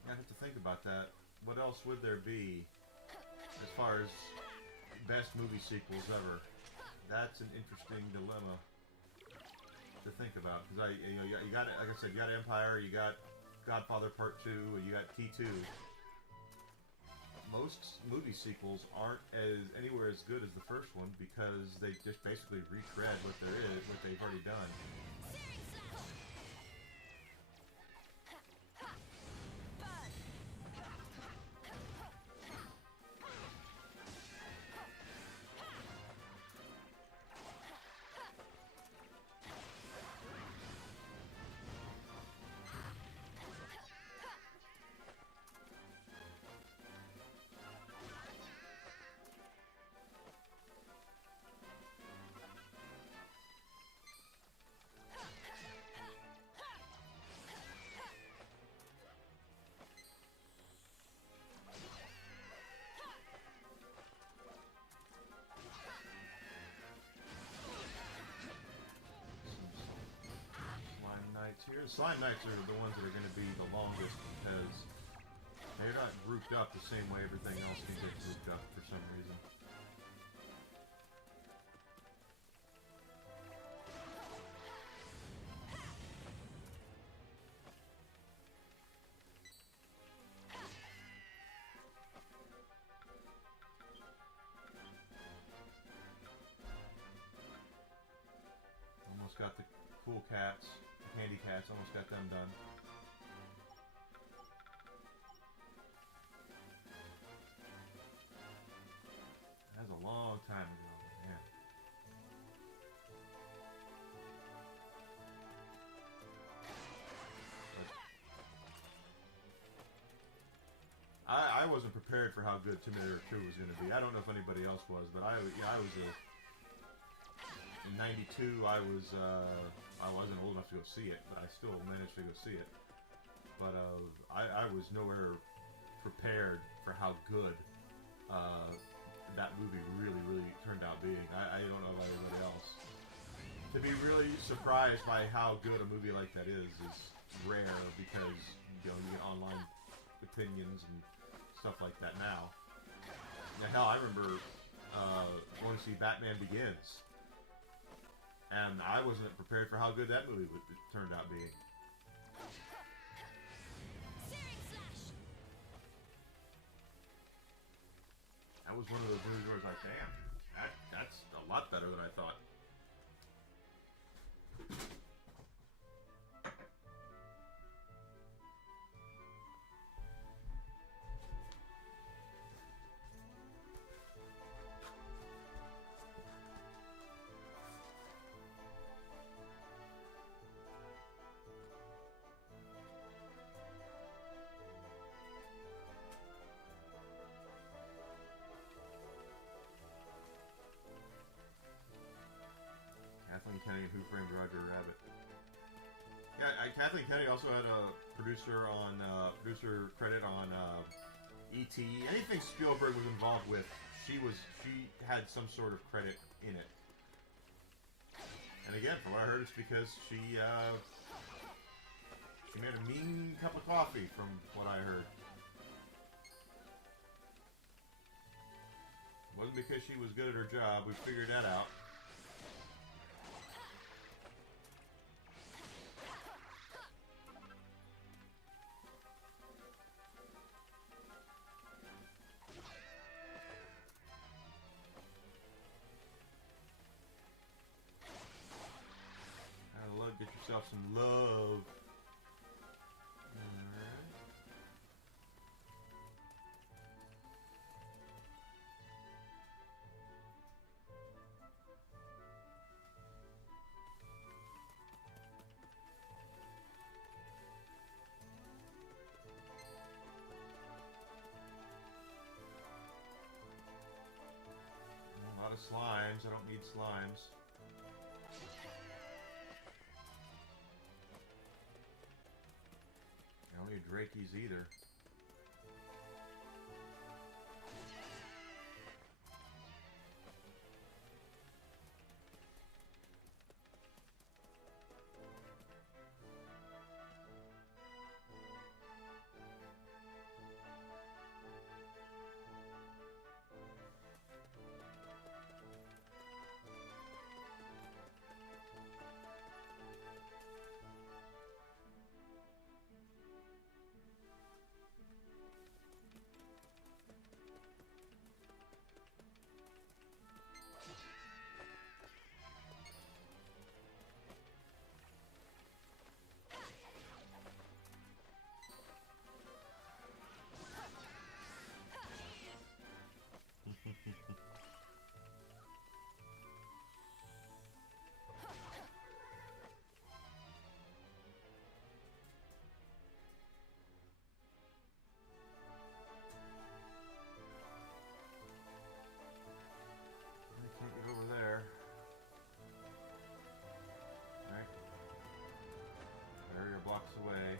I have to think about that. What else would there be as far as best movie sequels ever? That's an interesting dilemma to think about. Because you got, like I said, you got Empire, you got Godfather Part 2, you got T2. Most movie sequels aren't anywhere as good as the first one because they just basically retread what they've already done. Slime Knights are the ones that are going to be the longest because they're not grouped up the same way everything else can get grouped up for some reason. Almost got the cool cats, the candy cats, almost got them done. That was a long time ago, man. I wasn't prepared for how good Tomb Raider 2 was going to be. I don't know if anybody else was, but I was in '92. I wasn't old enough to go see it, but I still managed to go see it. But I was nowhere prepared for how good that movie really turned out being. I don't know about anybody else. To be really surprised by how good a movie like that is rare because you get online opinions and stuff like that now. Hell, I remember going to see Batman Begins, and I wasn't prepared for how good that movie turned out being. That was one of those movies where I was like, damn, that's a lot better than I thought. Kathleen Kennedy, Who Framed Roger Rabbit. Yeah, Kathleen Kennedy also had a producer credit on E.T. Anything Spielberg was involved with, she had some sort of credit in it. And again, from what I heard, it's because she made a mean cup of coffee, from what I heard. It wasn't because she was good at her job. We figured that out. Get yourself some love. Alright. A lot of slimes. I don't need slimes. I don't need Drakeys either. Can't get over there. Right. Barrier blocks away.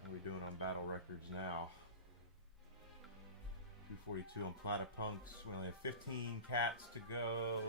What are we doing on battle records now? 242 on Platypunks. We only have 15 cats to go.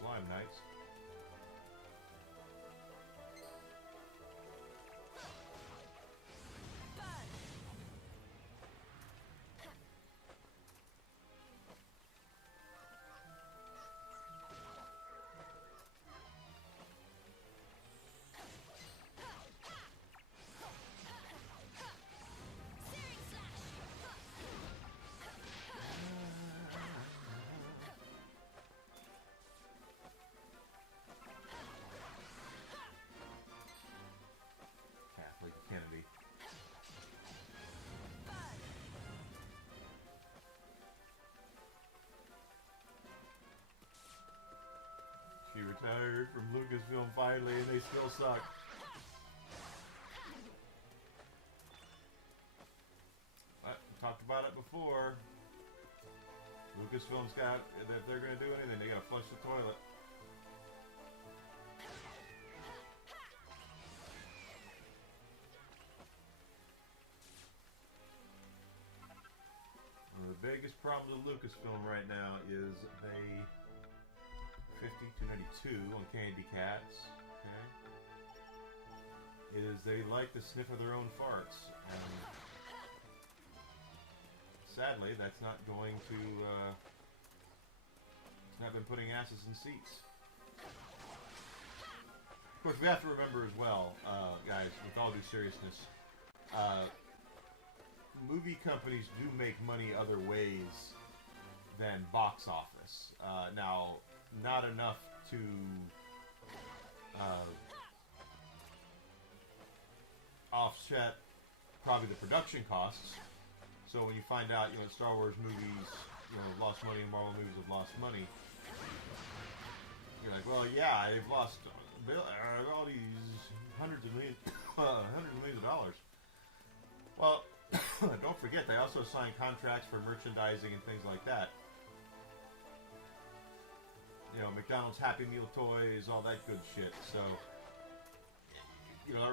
Slime Knights. Kennedy. She retired from Lucasfilm finally, and they still suck. But we talked about it before. Lucasfilm's got, if they're going to do anything, they got to flush the toilet. The biggest problem with Lucasfilm right now is they 5292 on Candy Cats. Okay, is they like the sniff of their own farts, and sadly, that's not going to. It's not been putting asses in seats. Of course, we have to remember as well, guys, with all due seriousness. Movie companies do make money other ways than box office. Now, not enough to offset probably the production costs. So when you find out, Star Wars movies, lost money and Marvel movies have lost money, you're like, well, yeah, they've lost all these hundreds of millions of dollars. Well, don't forget, they also sign contracts for merchandising and things like that. McDonald's Happy Meal toys, all that good shit. So,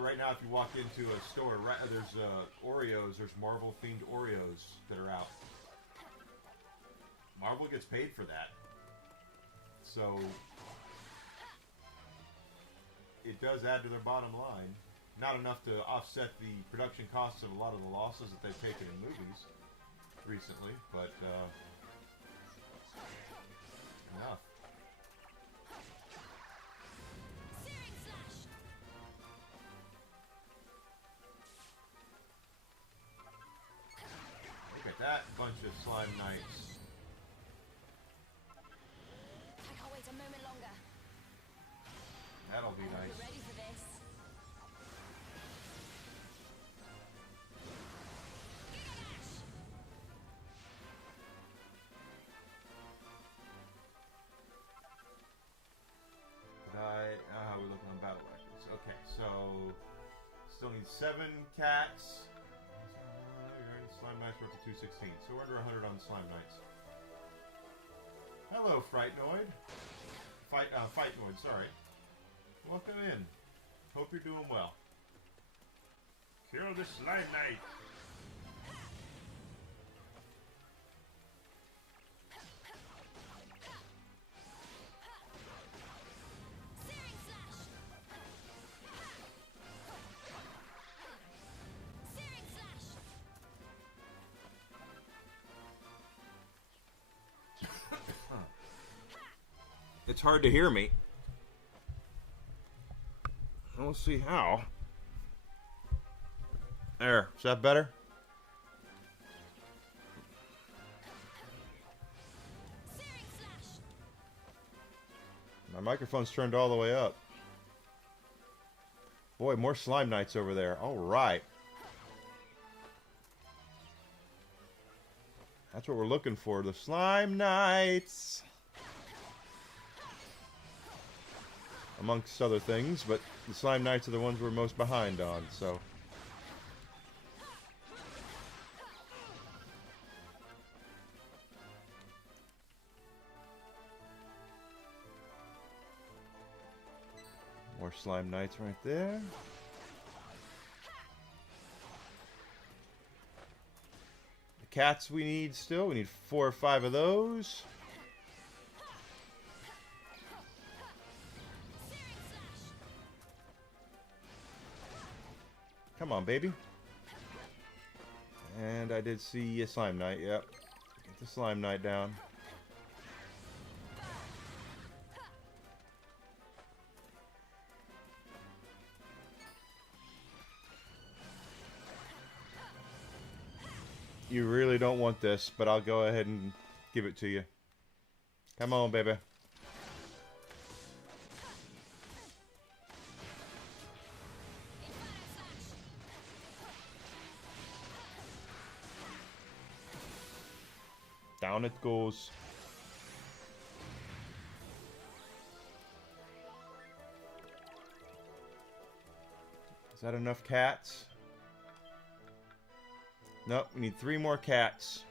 right now, if you walk into a store, there's Oreos, there's Marvel-themed Oreos that are out. Marvel gets paid for that. So, it does add to their bottom line. Not enough to offset the production costs of a lot of the losses that they've taken in movies recently, but enough. Look at that bunch of slime knights. I can't wait a moment longer. That'll be I hope nice. you're ready for this. How are we looking on battle records? Okay, so still need 7 cats. Slime Knights we're up to 216, so we're under 100 on Slime Knights. Hello, Frightnoid. Fightnoid, sorry. Welcome in. Hope you're doing well. Kill the Slime Knight. It's hard to hear me. We'll see how. There. Is that better? My microphone's turned all the way up. Boy, more slime knights over there. All right. That's what we're looking for. The slime knights. Amongst other things, but the slime knights are the ones we're most behind on, so. More slime knights right there. The cats we need still. We need 4 or 5 of those. Come on, baby. And I did see a slime knight, yep. Get the slime knight down. You really don't want this, but I'll go ahead and give it to you. Come on, baby. Down it goes. Is that enough cats? Nope, we need 3 more cats.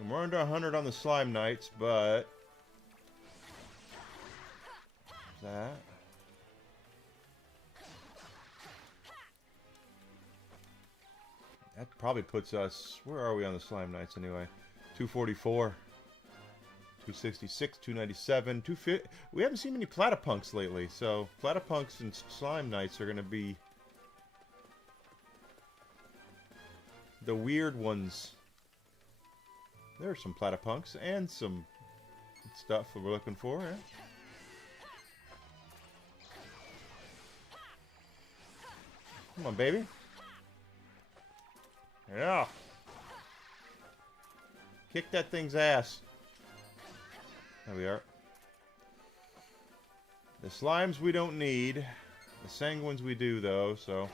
And we're under 100 on the slime knights, but that. That probably puts us, where are we on the slime knights anyway? 244, 266, 297, 250. We haven't seen many platypunks lately, so platypunks and slime knights are going to be the weird ones. There are some platypunks and some stuff that we're looking for, yeah. Come on, baby. Yeah. Kick that thing's ass. There we are. The slimes we don't need. The sanguines we do, though, so.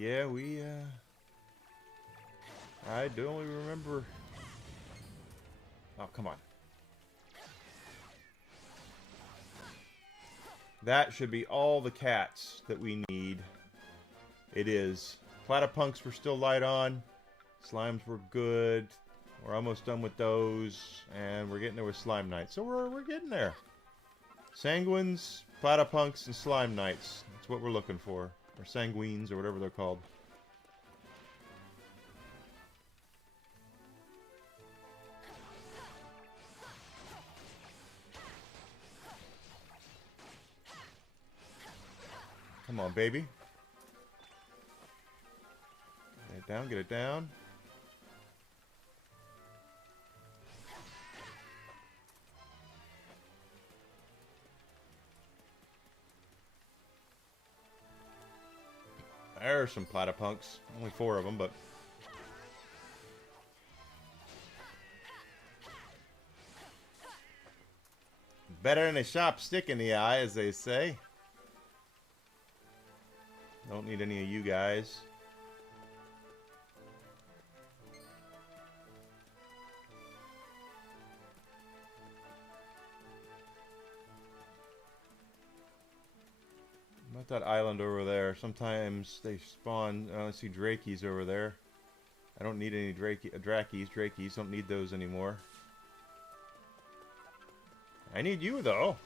Yeah, I do only remember... Oh, come on. That should be all the cats that we need. It is. Platypunks we're still light on. Slimes were good. We're almost done with those. And we're getting there with Slime Knights. So we're getting there. Sanguines, Platypunks, and Slime Knights. That's what we're looking for. Or Sanguines, or whatever they're called. Come on, baby. Get it down, get it down. There's some platypunks. Only 4 of them, but... better than a sharp stick in the eye, as they say. Don't need any of you guys. About that island over there. Sometimes they spawn. I see drakies over there. I don't need any drakies. Don't need those anymore. I need you though.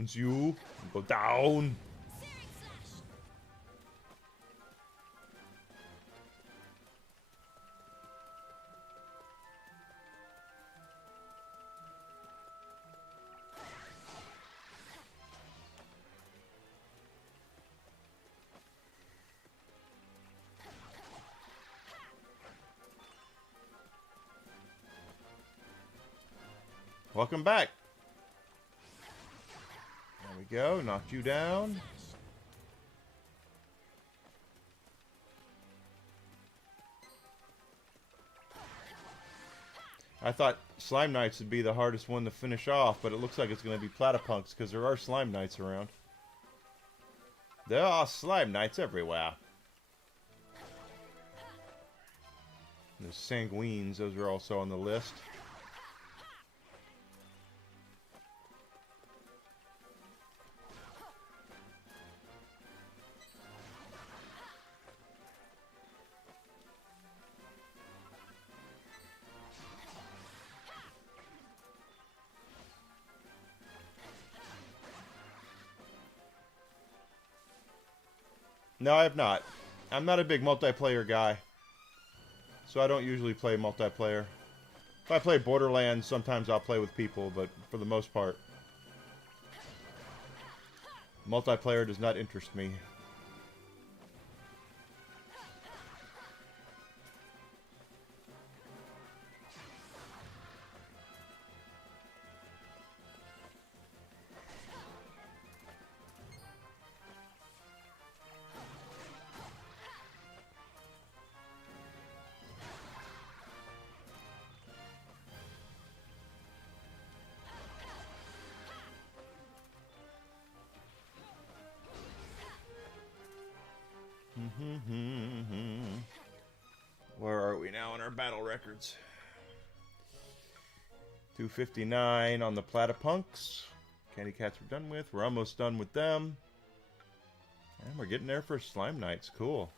It's you. Go down. Welcome back. There we go. Knocked you down. I thought Slime Knights would be the hardest one to finish off, but it looks like it's going to be Platypunks because there are Slime Knights around. There are Slime Knights everywhere. There's Sanguines, those are also on the list. No, I have not. I'm not a big multiplayer guy, so I don't usually play multiplayer. If I play Borderlands, sometimes I'll play with people, but for the most part, multiplayer does not interest me. Where are we now in our battle records? 259 on the Platypunks. Candy Cats we're done with. We're almost done with them. And we're getting there for Slime Knights. Cool.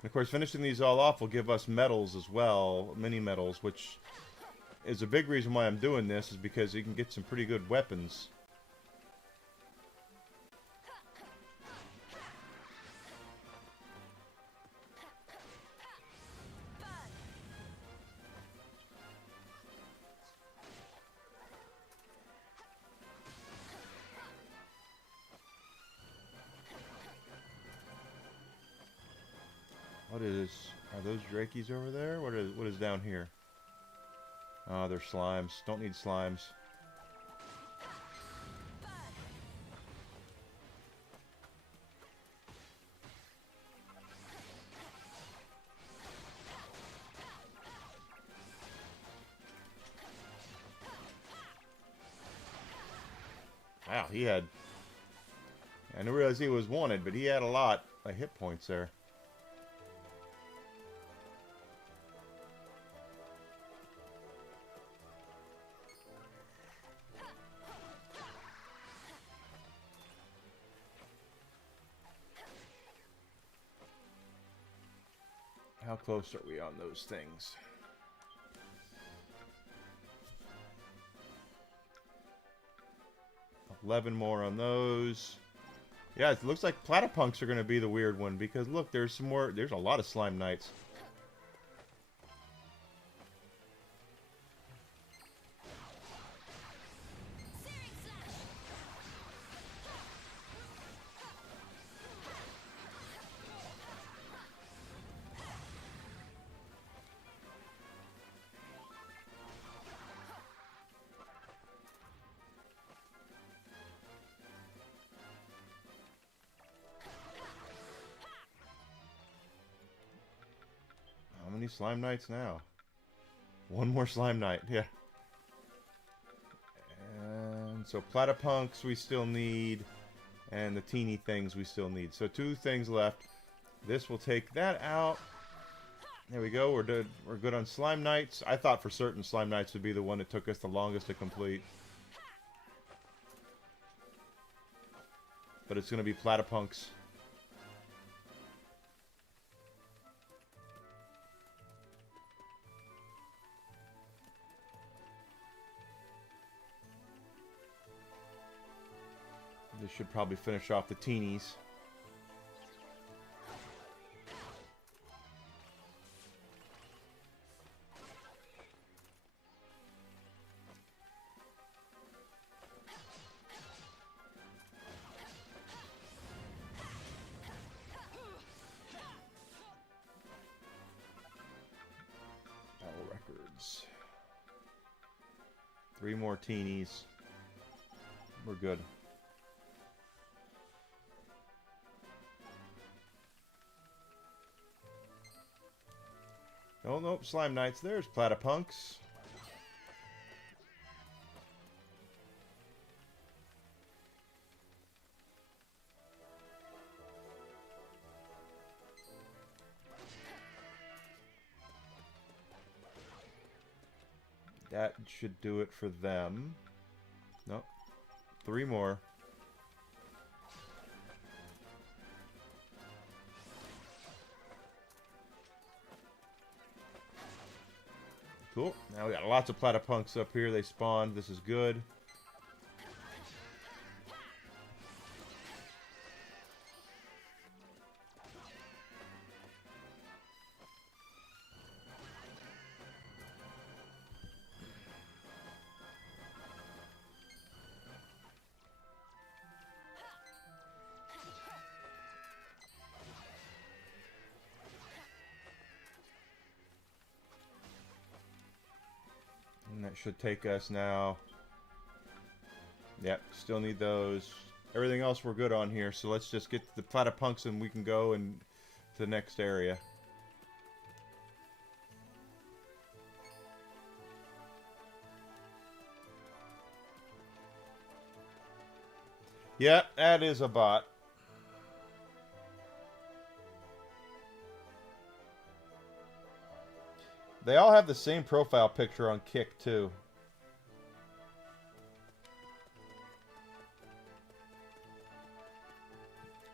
And of course, finishing these all off will give us medals as well, mini medals, which is a big reason why I'm doing this, is because you can get some pretty good weapons. Are those Drakeys over there? What is down here? Oh, they're slimes. Don't need slimes. Wow, he had... I didn't realize he was wanted, but he had a lot of hit points there. How close are we on those things? $11 more on those. Yeah, it looks like Platypunks are going to be the weird one, because look, there's some more. There's a lot of Slime Knights. How many Slime Knights now? One more Slime Knight, yeah. And so Platypunks we still need, and the teeny things we still need. So 2 things left. This will take that out. There we go, we're good on Slime Knights. I thought for certain Slime Knights would be the one that took us the longest to complete. But it's going to be Platypunks. This should probably finish off the teenies. let's see. 3 more teenies. We're good. Oh, nope, Slime Knights. There's Platypunks. That should do it for them. Nope. 3 more. Cool. Now we got lots of Platypunks up here. They spawned. This is good. And that should take us now. Yep, still need those. Everything else we're good on here, so let's just get the Platypunks and we can go and to the next area. Yep, that is a bot. They all have the same profile picture on Kick, too.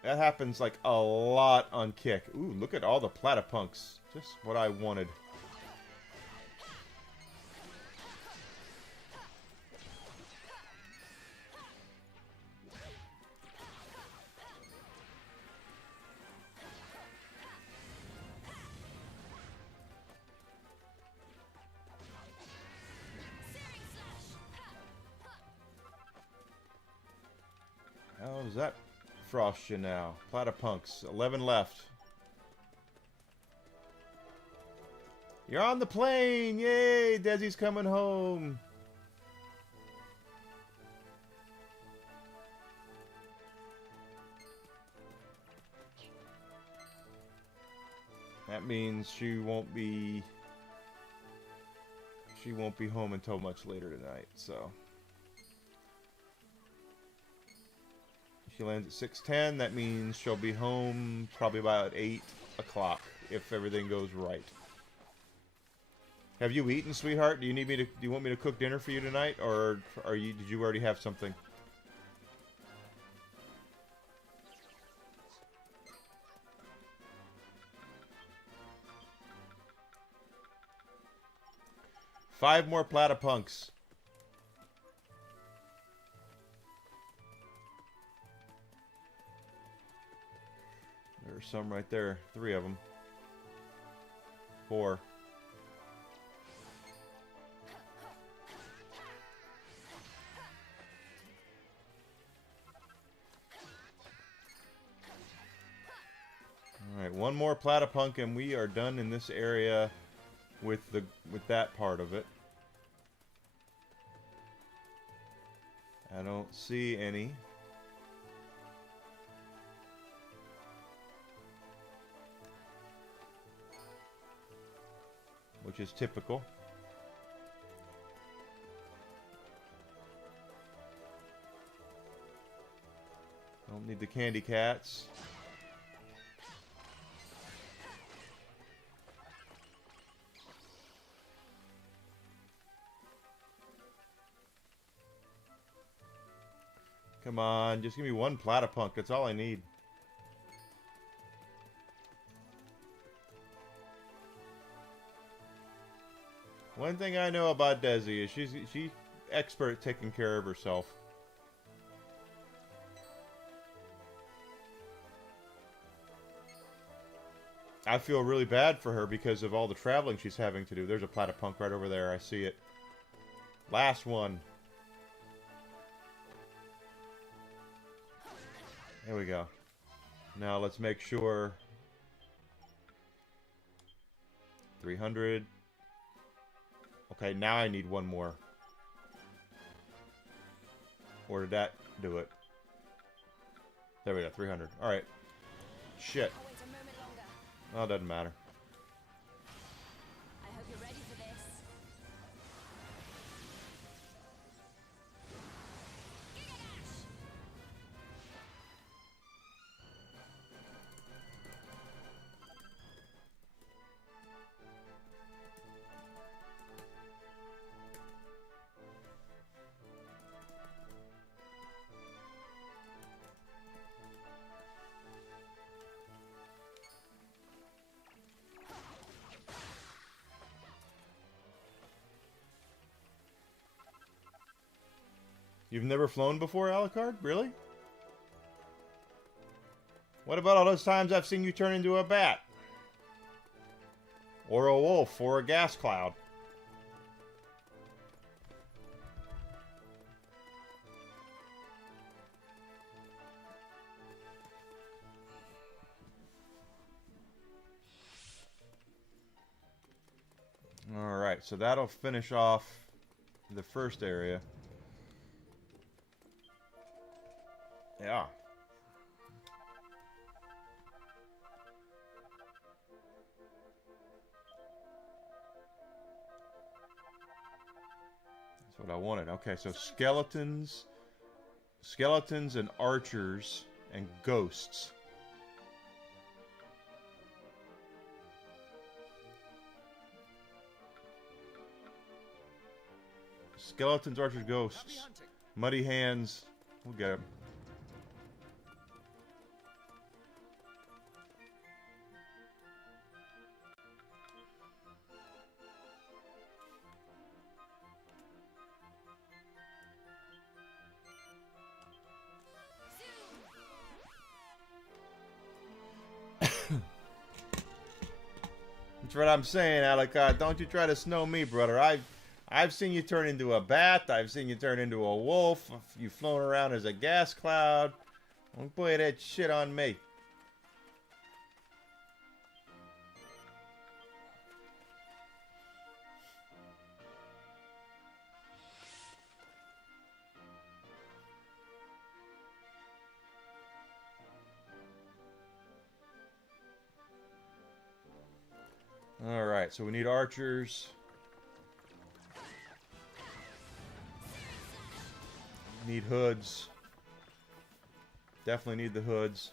That happens, like, a lot on Kick. Ooh, look at all the Platypunks. Just what I wanted. How's that frost you now? Platypunks, 11 left. You're on the plane! Yay! Desi's coming home! That means she won't be home until much later tonight, so. She lands at 6:10. That means she'll be home probably about 8 o'clock if everything goes right. Have you eaten, sweetheart? Do you want me to cook dinner for you tonight, or did you already have something? Five more Platypunks. There's some right there. 3 of them. 4. Alright, one more Platypunk and we are done in this area with that part of it. I don't see any. Which is typical. Don't need the candy cats. Come on, just give me one Platypunk. That's all I need. One thing I know about Desi is she's expert at taking care of herself. I feel really bad for her because of all the traveling she's having to do. There's a Platypunk right over there. I see it. Last one. There we go. Now let's make sure 300. Okay, now I need one more. Or did that do it? There we go, 300. Alright. Shit. I'll wait a moment longer. Oh, it doesn't matter. I hope you're ready for this. Gigadash! You've never flown before, Alucard? Really? What about all those times I've seen you turn into a bat? Or a wolf, or a gas cloud? Alright, so that'll finish off the first area. Yeah. That's what I wanted. Okay, so skeletons and archers and ghosts. Skeletons, archers, ghosts. Muddy hands. We'll get him. That's what I'm saying, Alucard. Don't you try to snow me, brother. I've seen you turn into a bat. I've seen you turn into a wolf. You've flown around as a gas cloud. Don't put that shit on me. Alright, so we need archers. Need hoods. Definitely need the hoods.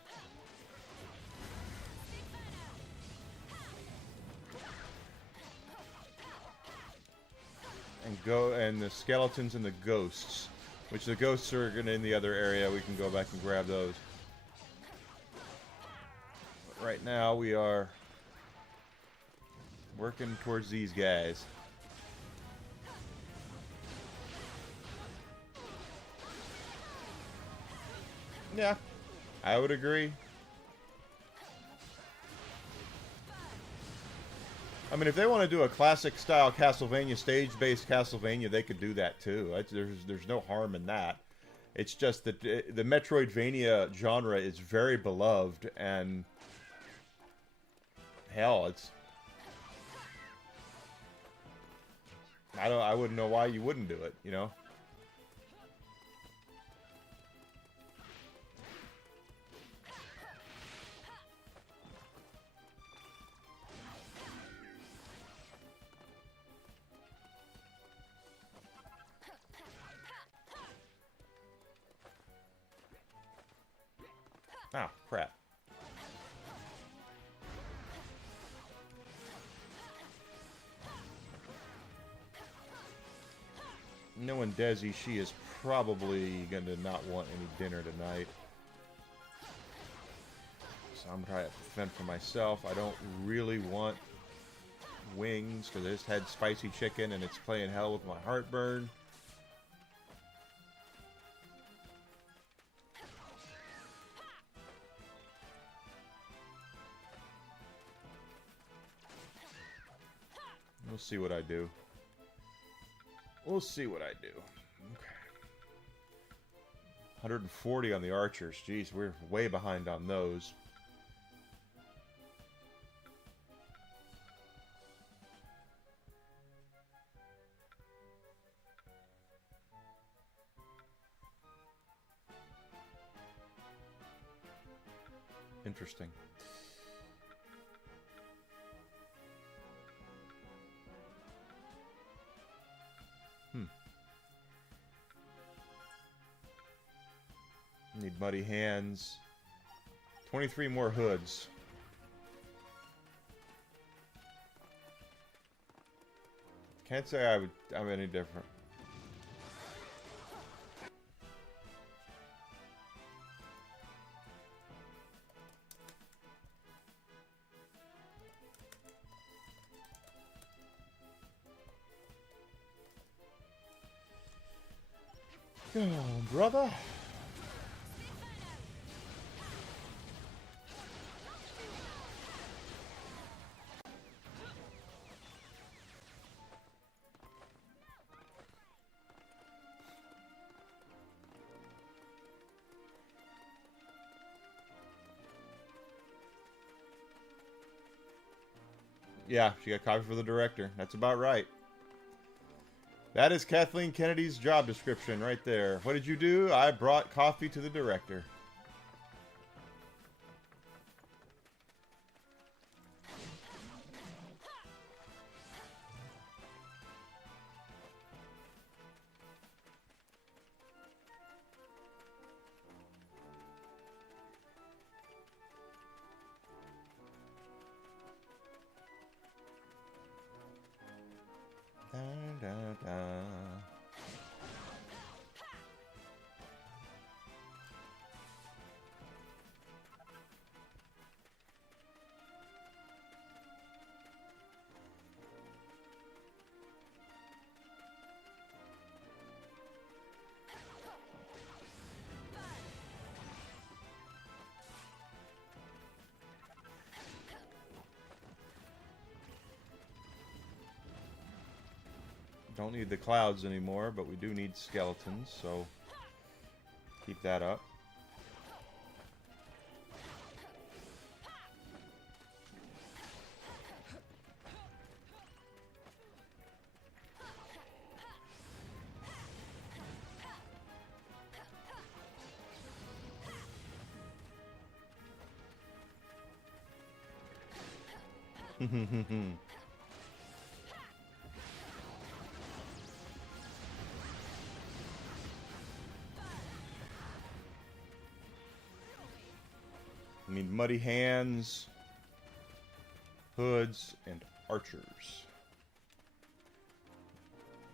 And the skeletons and the ghosts. Which the ghosts are gonna in the other area. We can go back and grab those. But right now we are working towards these guys. Yeah, I would agree. I mean, if they want to do a classic style Castlevania, stage-based Castlevania, they could do that too. There's no harm in that. It's just that the Metroidvania genre is very beloved, and hell, it's I wouldn't know why you wouldn't do it, you know? Ah, crap. Knowing Desi, she is probably going to not want any dinner tonight. So I'm trying to fend for myself. I don't really want wings because I just had spicy chicken and it's playing hell with my heartburn. We'll see what I do. We'll see what I do. Okay. 140 on the archers. Jeez, we're way behind on those. Interesting. Need muddy hands. 23 more hoods. Can't say I'm any different. Go on, brother. Yeah, she got coffee for the director. That's about right. That is Kathleen Kennedy's job description right there. What did you do? I brought coffee to the director. Da, da, da. Don't need the clouds anymore, but we do need skeletons, so keep that up. I need muddy hands, hoods, and archers.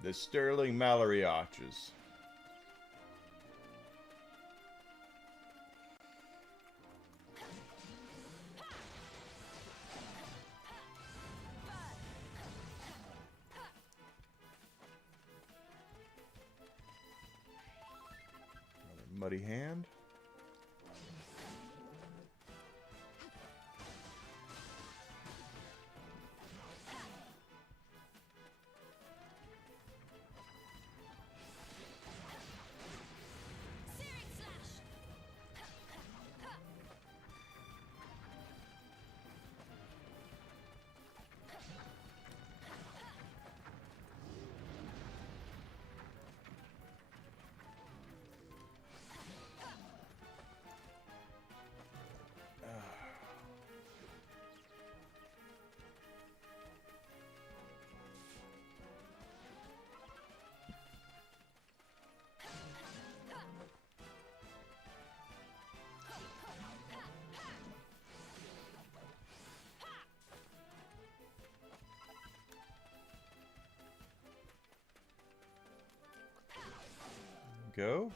The Sterling Mallory archers. Another muddy hand. Go.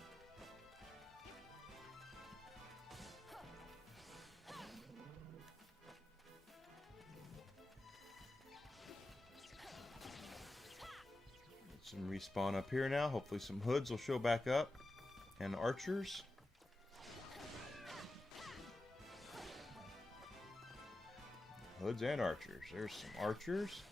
Some respawn up here now. Hopefully some hoods will show back up. And archers. Hoods and archers. There's some archers.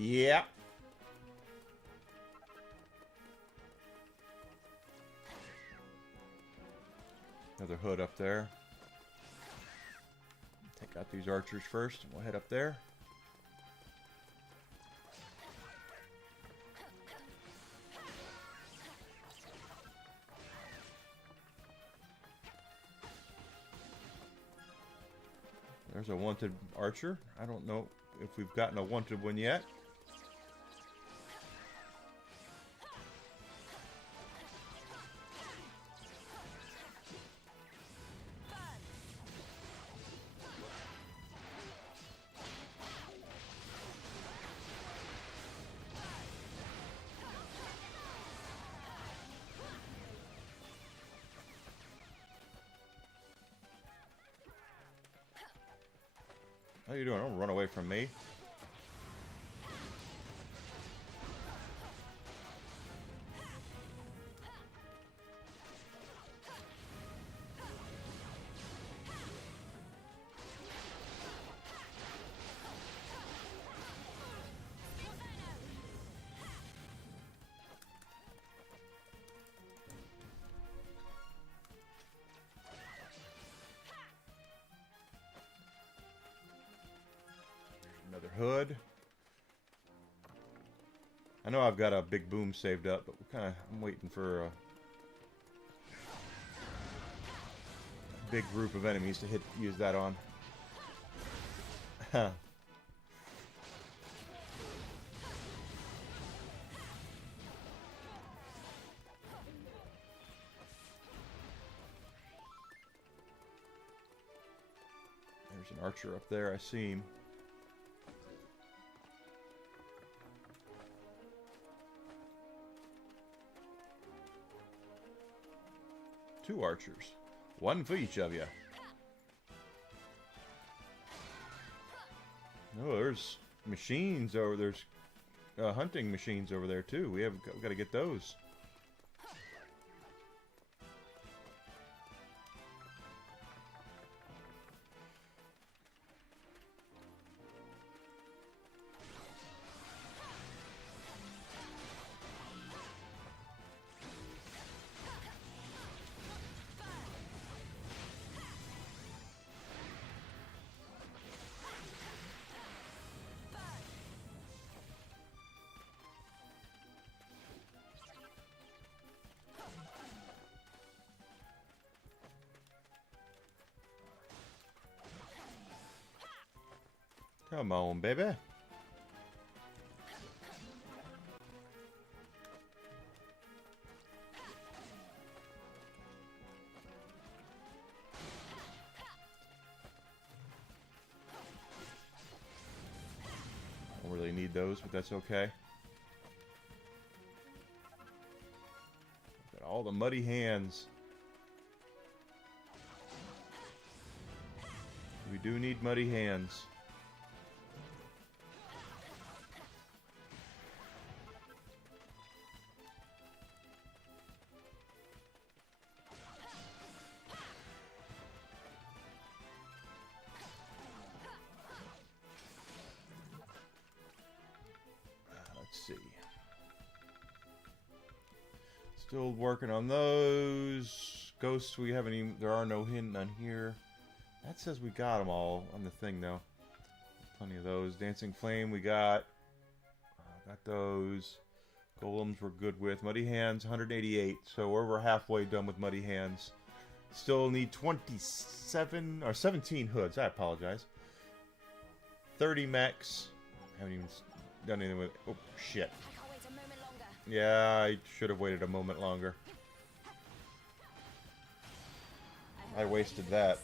Yep. Another hood up there. Take out these archers first, and we'll head up there. There's a wanted archer. I don't know if we've gotten a wanted one yet. How you doing? Don't run away from me. Another hood. I know I've got a big boom saved up, but I'm waiting for a big group of enemies to use that on. There's an archer up there, I see him. Two archers. One for each of you. Oh, there's machines over there's hunting machines over there too. We've got to get those. Come on, baby. Don't really need those, but that's okay. Got all the muddy hands. We do need muddy hands. Let's see. Still working on those. Ghosts, we haven't even... There are no hidden on here. That says we got them all on the thing, though. Plenty of those. Dancing Flame, we got. Got those. Golems we're good with. Muddy Hands, 188. So we're over halfway done with Muddy Hands. Still need 27... Or 17 hoods. I apologize. 30 mechs. Haven't even done anything with... Oh, shit. I can't wait a moment longer. Yeah, I should have waited a moment longer. I wasted that.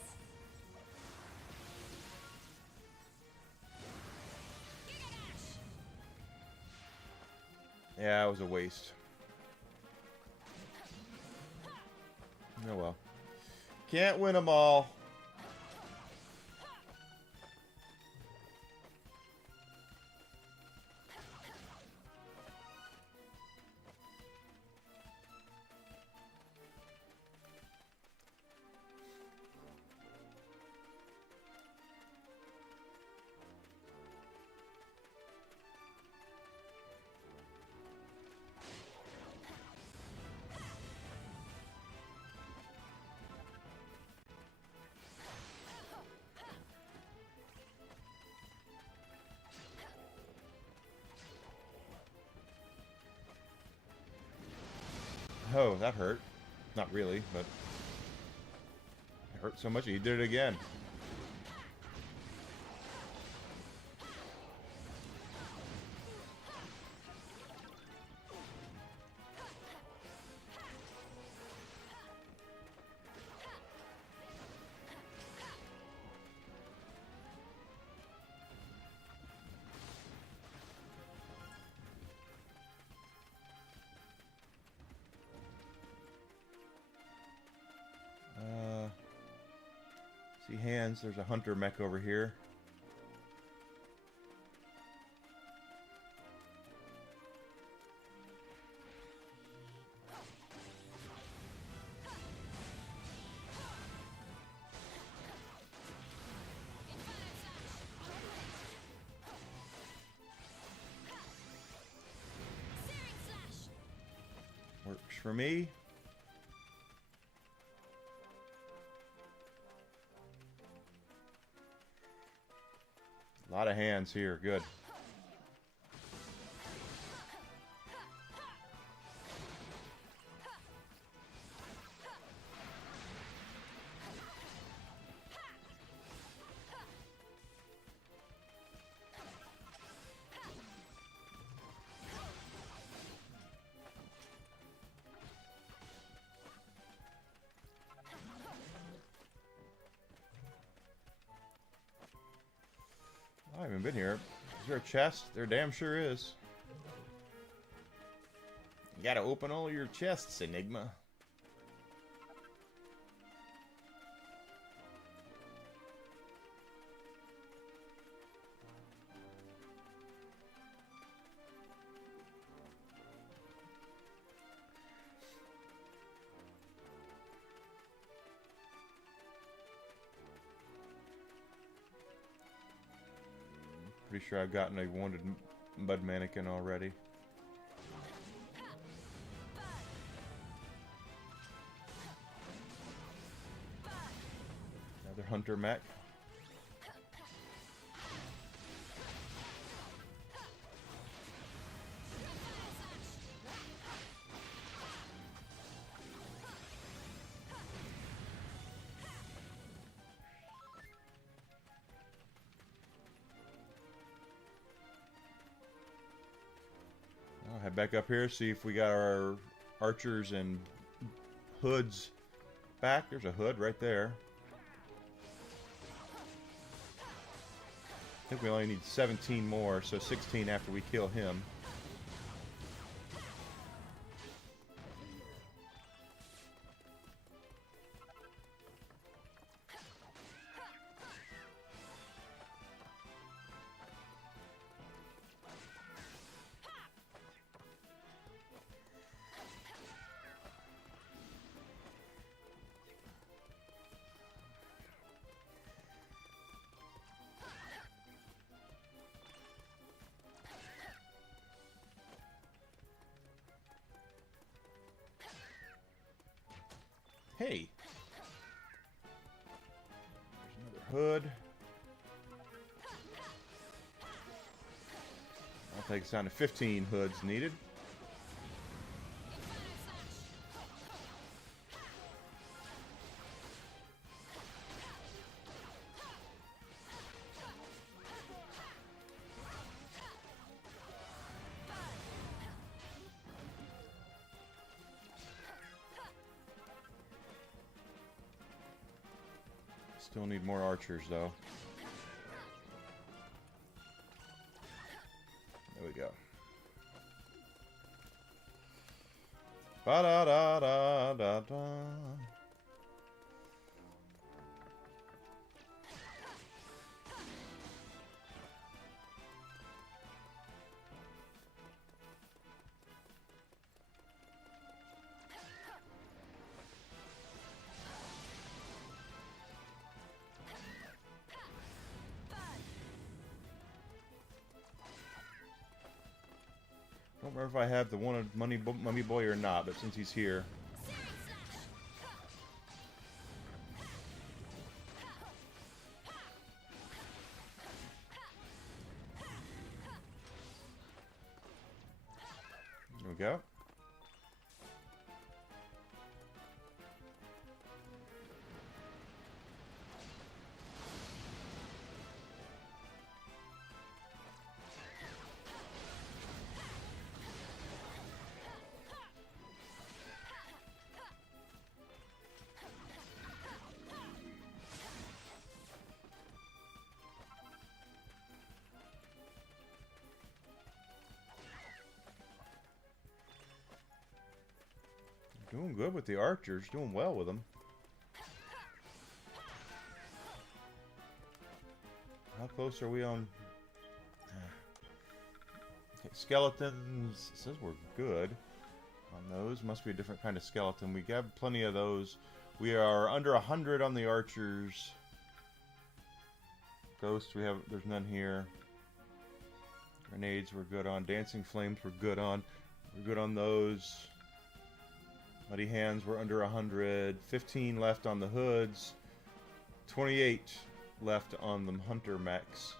Yeah, it was a waste. Oh well. Can't win them all. Oh, that hurt. Not really, but it hurt so much he did it again. See hands, there's a hunter mech over here. Works for me. A lot of hands here, good. I haven't been here. Is there a chest? There damn sure is. You gotta open all your chests, Enigma. Pretty sure I've gotten a wanted mud mannequin already. Another hunter mech. I'll head back up here, see if we got our archers and hoods back. There's a hood right there. I think we only need 17 more, so 16 after we kill him. Hey! There's another hood. I'll take us down to 15 hoods needed. Still need more archers, though. There we go. Ba-da-da-da-da-da. I don't remember if I have the wanted mummy boy or not, but since he's here. There we go. Doing good with the archers. Doing well with them. How close are we on? Okay, skeletons. It says we're good on those. Must be a different kind of skeleton. We got plenty of those. We are under 100 on the archers. Ghosts, there's none here. Grenades we're good on. Dancing flames we're good on. We're good on those. Muddy hands we're under 100. 15 left on the hoods. 28 left on the hunter mechs.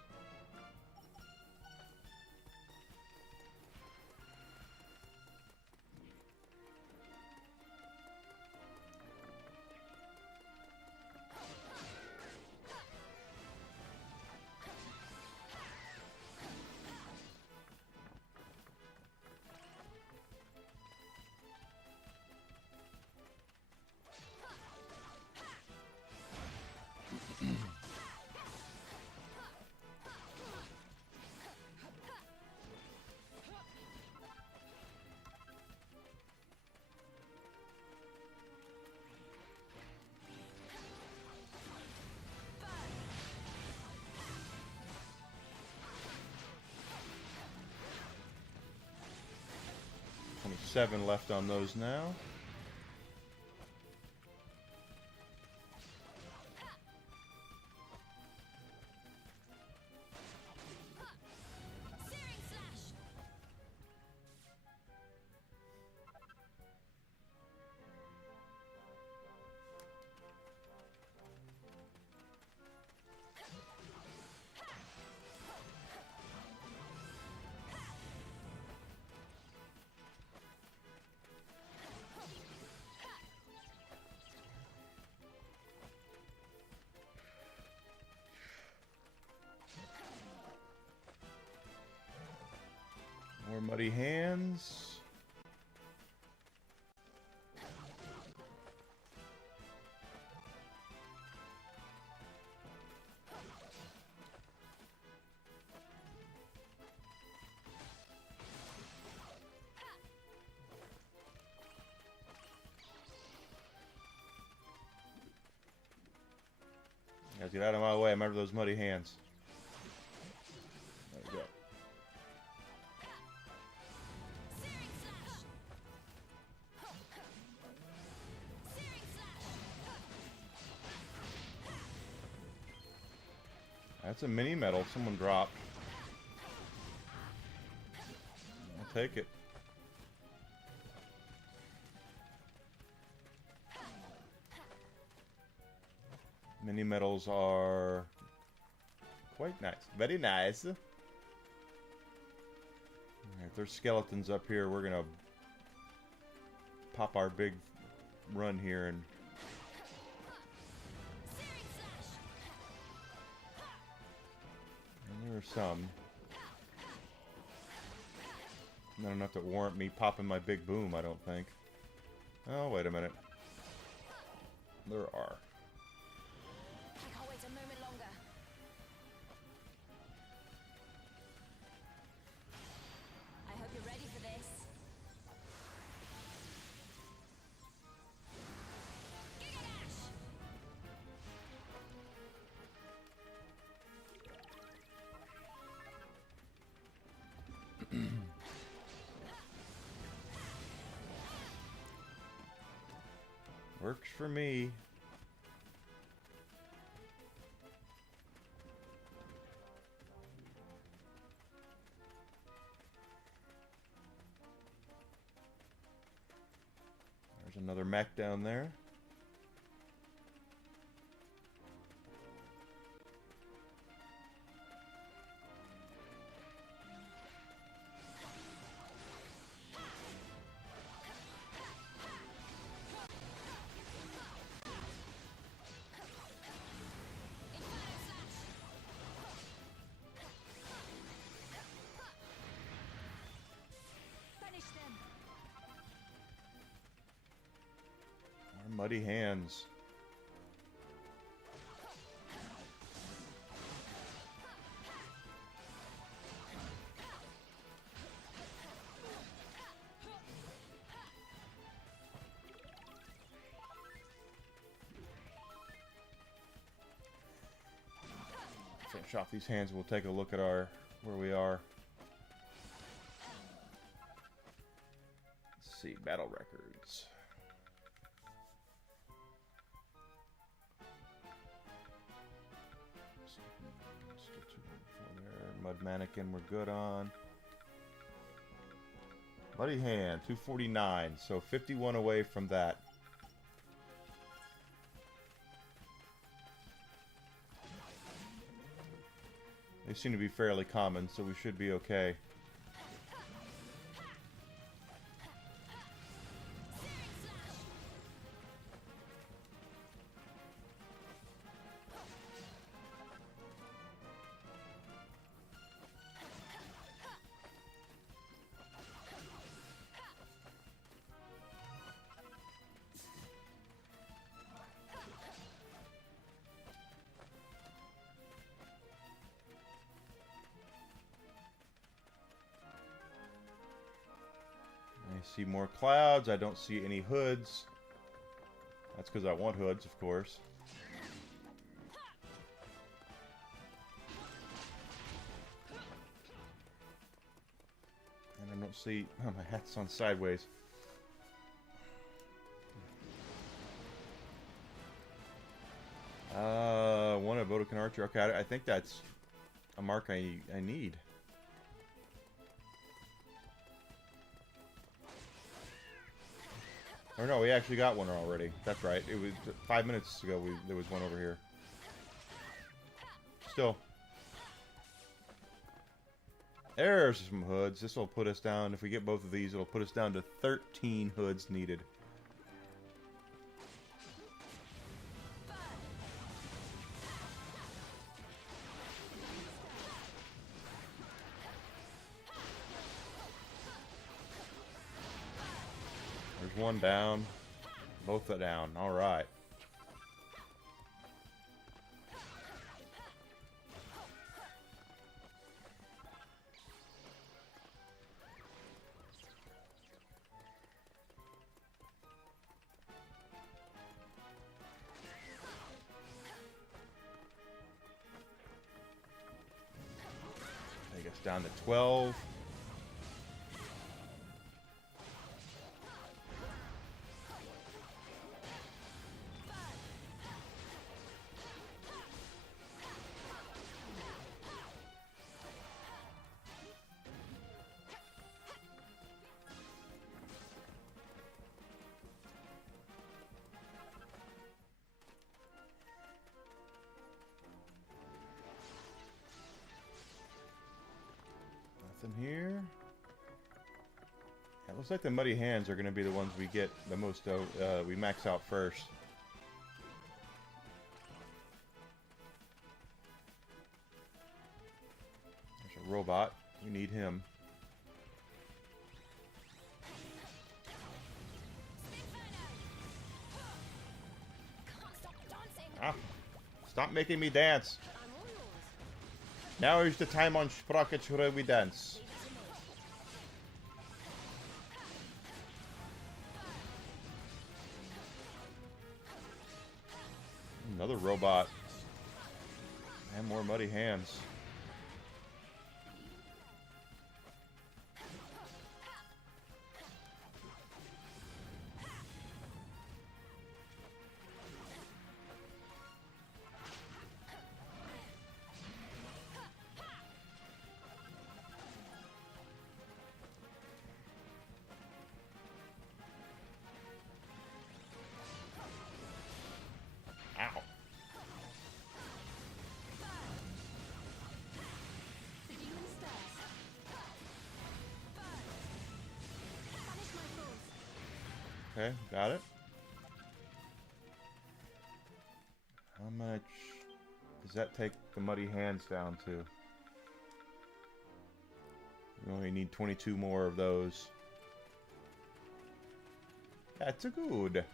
Seven left on those now. More muddy hands. Guys, get out of my way. Remember those muddy hands. There we go. That's a mini medal someone dropped. I'll take it. Mini medals are quite nice. Very nice. Alright, there's skeletons up here. We're gonna pop our big run here and there are some. Not enough to warrant me popping my big boom, I don't think. Oh, wait a minute. There are. I can't wait a moment longer. I hope you're ready for this. Gigadash! Works for me. There's another mech down there. Finish them. Our muddy hands. finish off these hands. We'll take a look at where we are. Let's see, battle records. Still 214 there. Mud Mannequin we're good on. Muddy Hand, 249, so 51 away from that. They seem to be fairly common, so we should be okay. I see more clouds. I don't see any hoods. That's because I want hoods, of course. And I don't see... Oh, my hat's on sideways. One of Bodokan Archer. Okay, I think that's a mark I need. Or no, we actually got one already. That's right. It was 5 minutes ago. There was one over here. Still. There's some hoods. This will put us down. If we get both of these, it'll put us down to 13 hoods needed. There's one down. Both are down. All right. Take us down to 12. Nothing here. It looks like the Muddy Hands are going to be the ones we get the most, we max out first. There's a robot. We need him. Ah, stop making me dance. Now is the time on Sprocket where we dance. Another robot. And more Muddy Hands. Ow. Okay, got it. How much does that take the Muddy Hands down to? We only need 22 more of those. That's a good.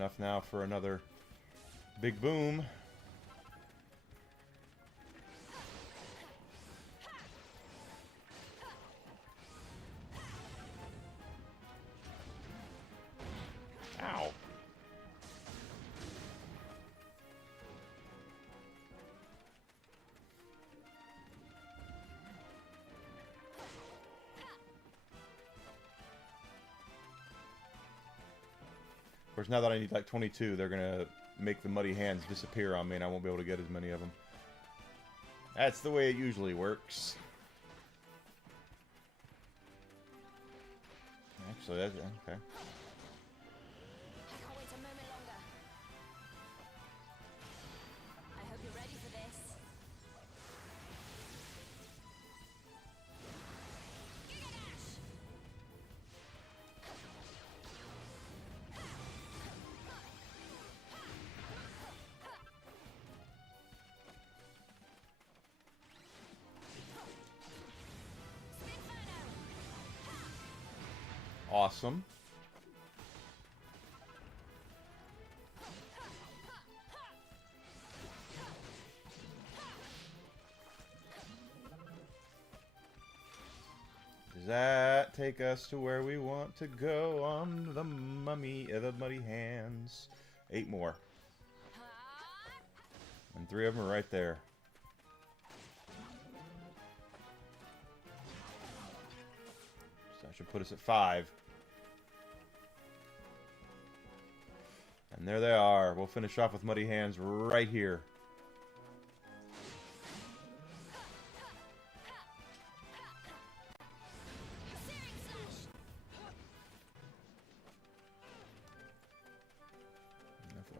enough now for another big boom. Ow. Of course, now that I need like 22, they're going to make the muddy hands disappear on me, and I won't be able to get as many of them. That's the way it usually works. Actually, that's okay. I can't wait a moment longer. I hope you're ready for this. Awesome. Does that take us to where we want to go on the muddy hands? 8 more. And 3 of them are right there. So that should put us at 5. And there they are. We'll finish off with muddy hands right here.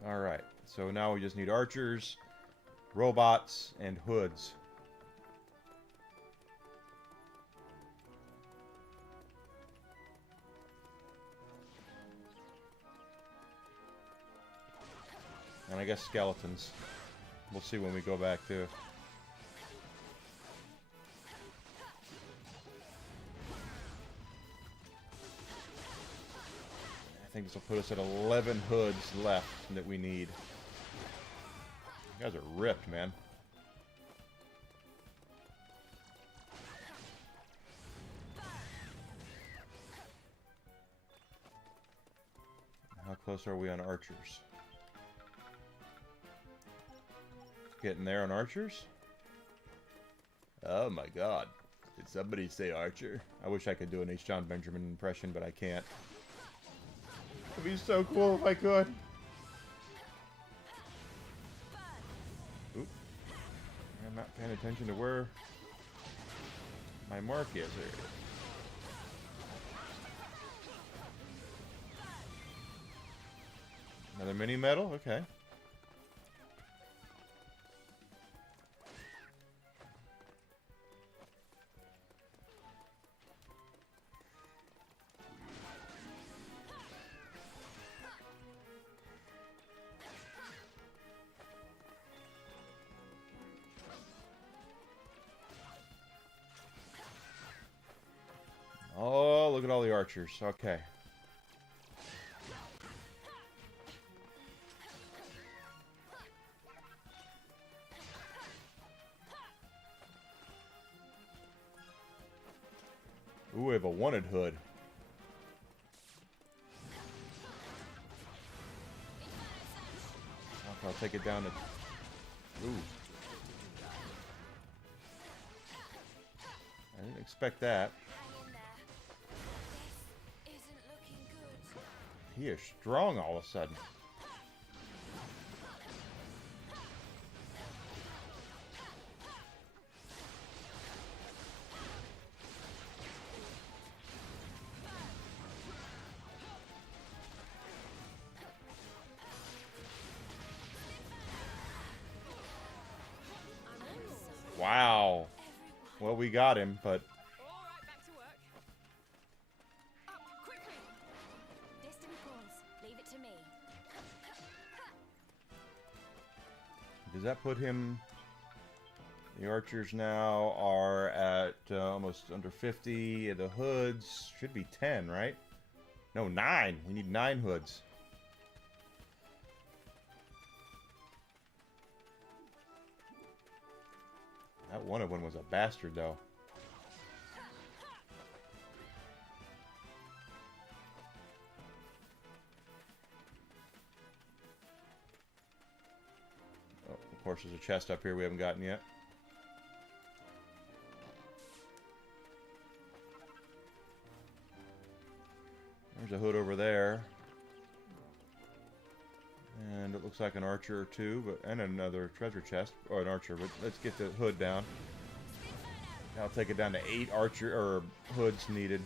Alright, so now we just need archers, robots, and hoods. And I guess skeletons. We'll see when we go back too. I think this will put us at 11 hoods left that we need. You guys are ripped, man. How close are we on archers? Getting there on archers? Oh my god. Did somebody say archer? I wish I could do an H. John Benjamin impression, but I can't. It'd be so cool if I could. Oop. I'm not paying attention to where my mark is here. Another mini medal? Okay. Oh, look at all the archers. Okay. Ooh, we have a wanted hood. Okay, I'll take it down to... Ooh. I didn't expect that. He is strong all of a sudden. Wow. Well, we got him, but... Does that put him... The archers now are at almost under 50. The hoods should be 10, right? No, 9. We need 9 hoods. That one of one was a bastard, though. Oh, of course, there's a chest up here we haven't gotten yet. There's a hood over there. And it looks like an archer or two, and another treasure chest. Or an archer, but let's get the hood down. I'll take it down to 8 archer or hoods needed.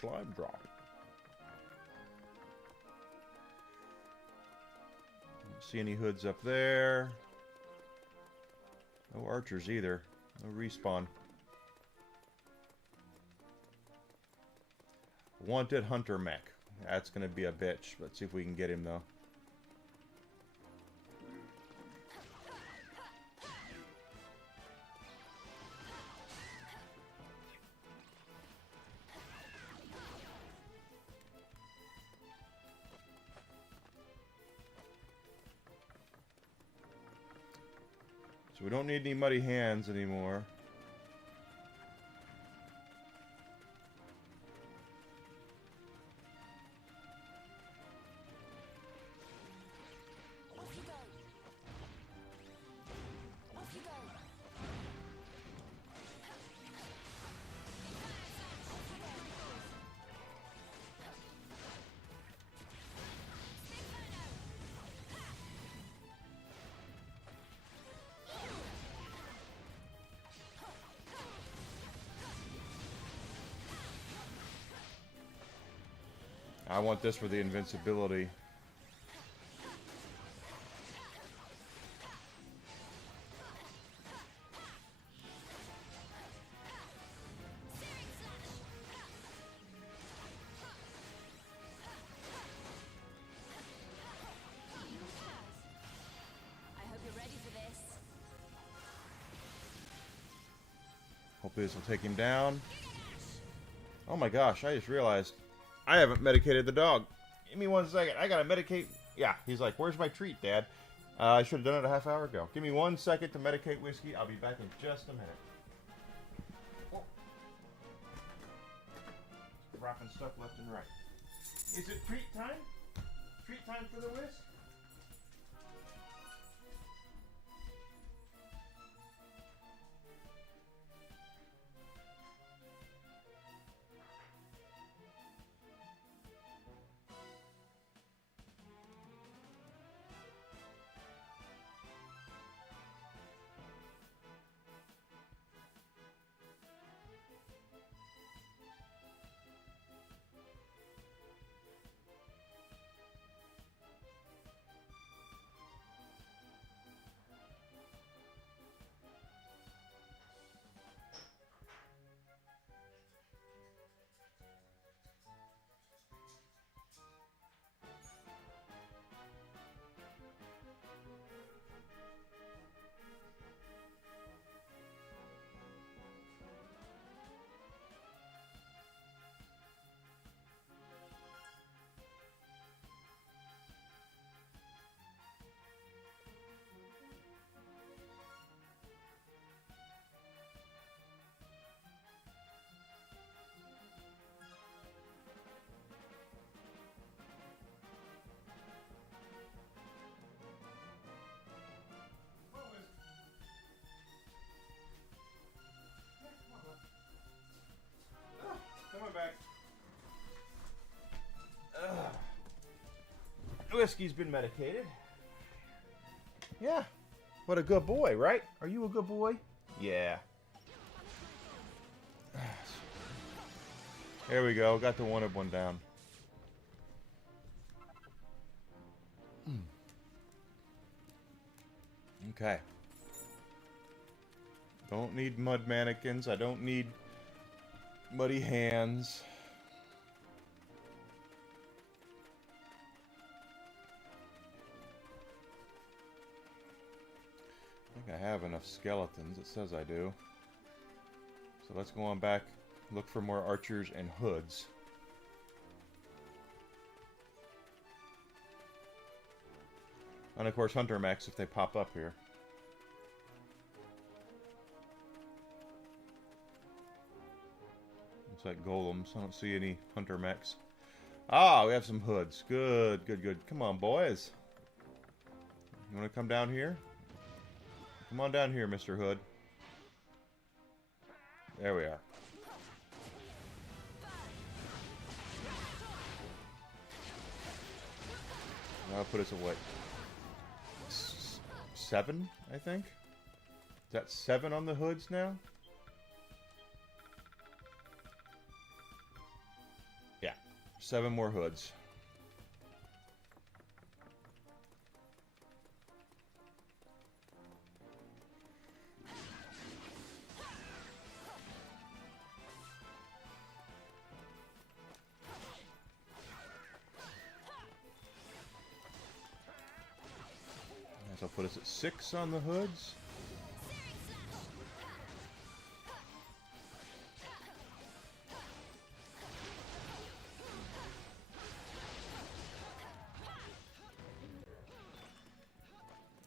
Slime drop. Don't see any hoods up there. No archers either. No respawn. Wanted hunter mech. That's gonna be a bitch. Let's see if we can get him though. So we don't need any muddy hands anymore. Off you go. Off you go. I want this for the invincibility. I hope you're ready for this. Hopefully this will take him down. Oh my gosh, I just realized I haven't medicated the dog. Give me 1 second. I gotta medicate. Yeah, he's like, where's my treat, Dad? I should have done it a half hour ago. Give me 1 second to medicate Whiskey. I'll be back in just a minute. Oh. Dropping stuff left and right. Is it treat time? Treat time for the Whisk? Coming back. Whiskey's been medicated. Yeah. What a good boy, right? Are you a good boy? Yeah. There we go. Got the wanted one down. Okay. Don't need mud mannequins. I don't need muddy hands. I have enough skeletons. It says I do. So let's go on back, look for more archers and hoods. And of course hunter mechs if they pop up here. Looks like golems. I don't see any hunter mechs. Ah, we have some hoods. Good, good, good. Come on, boys. You want to come down here? Come on down here, Mr. Hood. There we are. That'll put us at what? 7, I think? Is that 7 on the hoods now? Yeah, 7 more hoods. That'll put us at 6 on the hoods.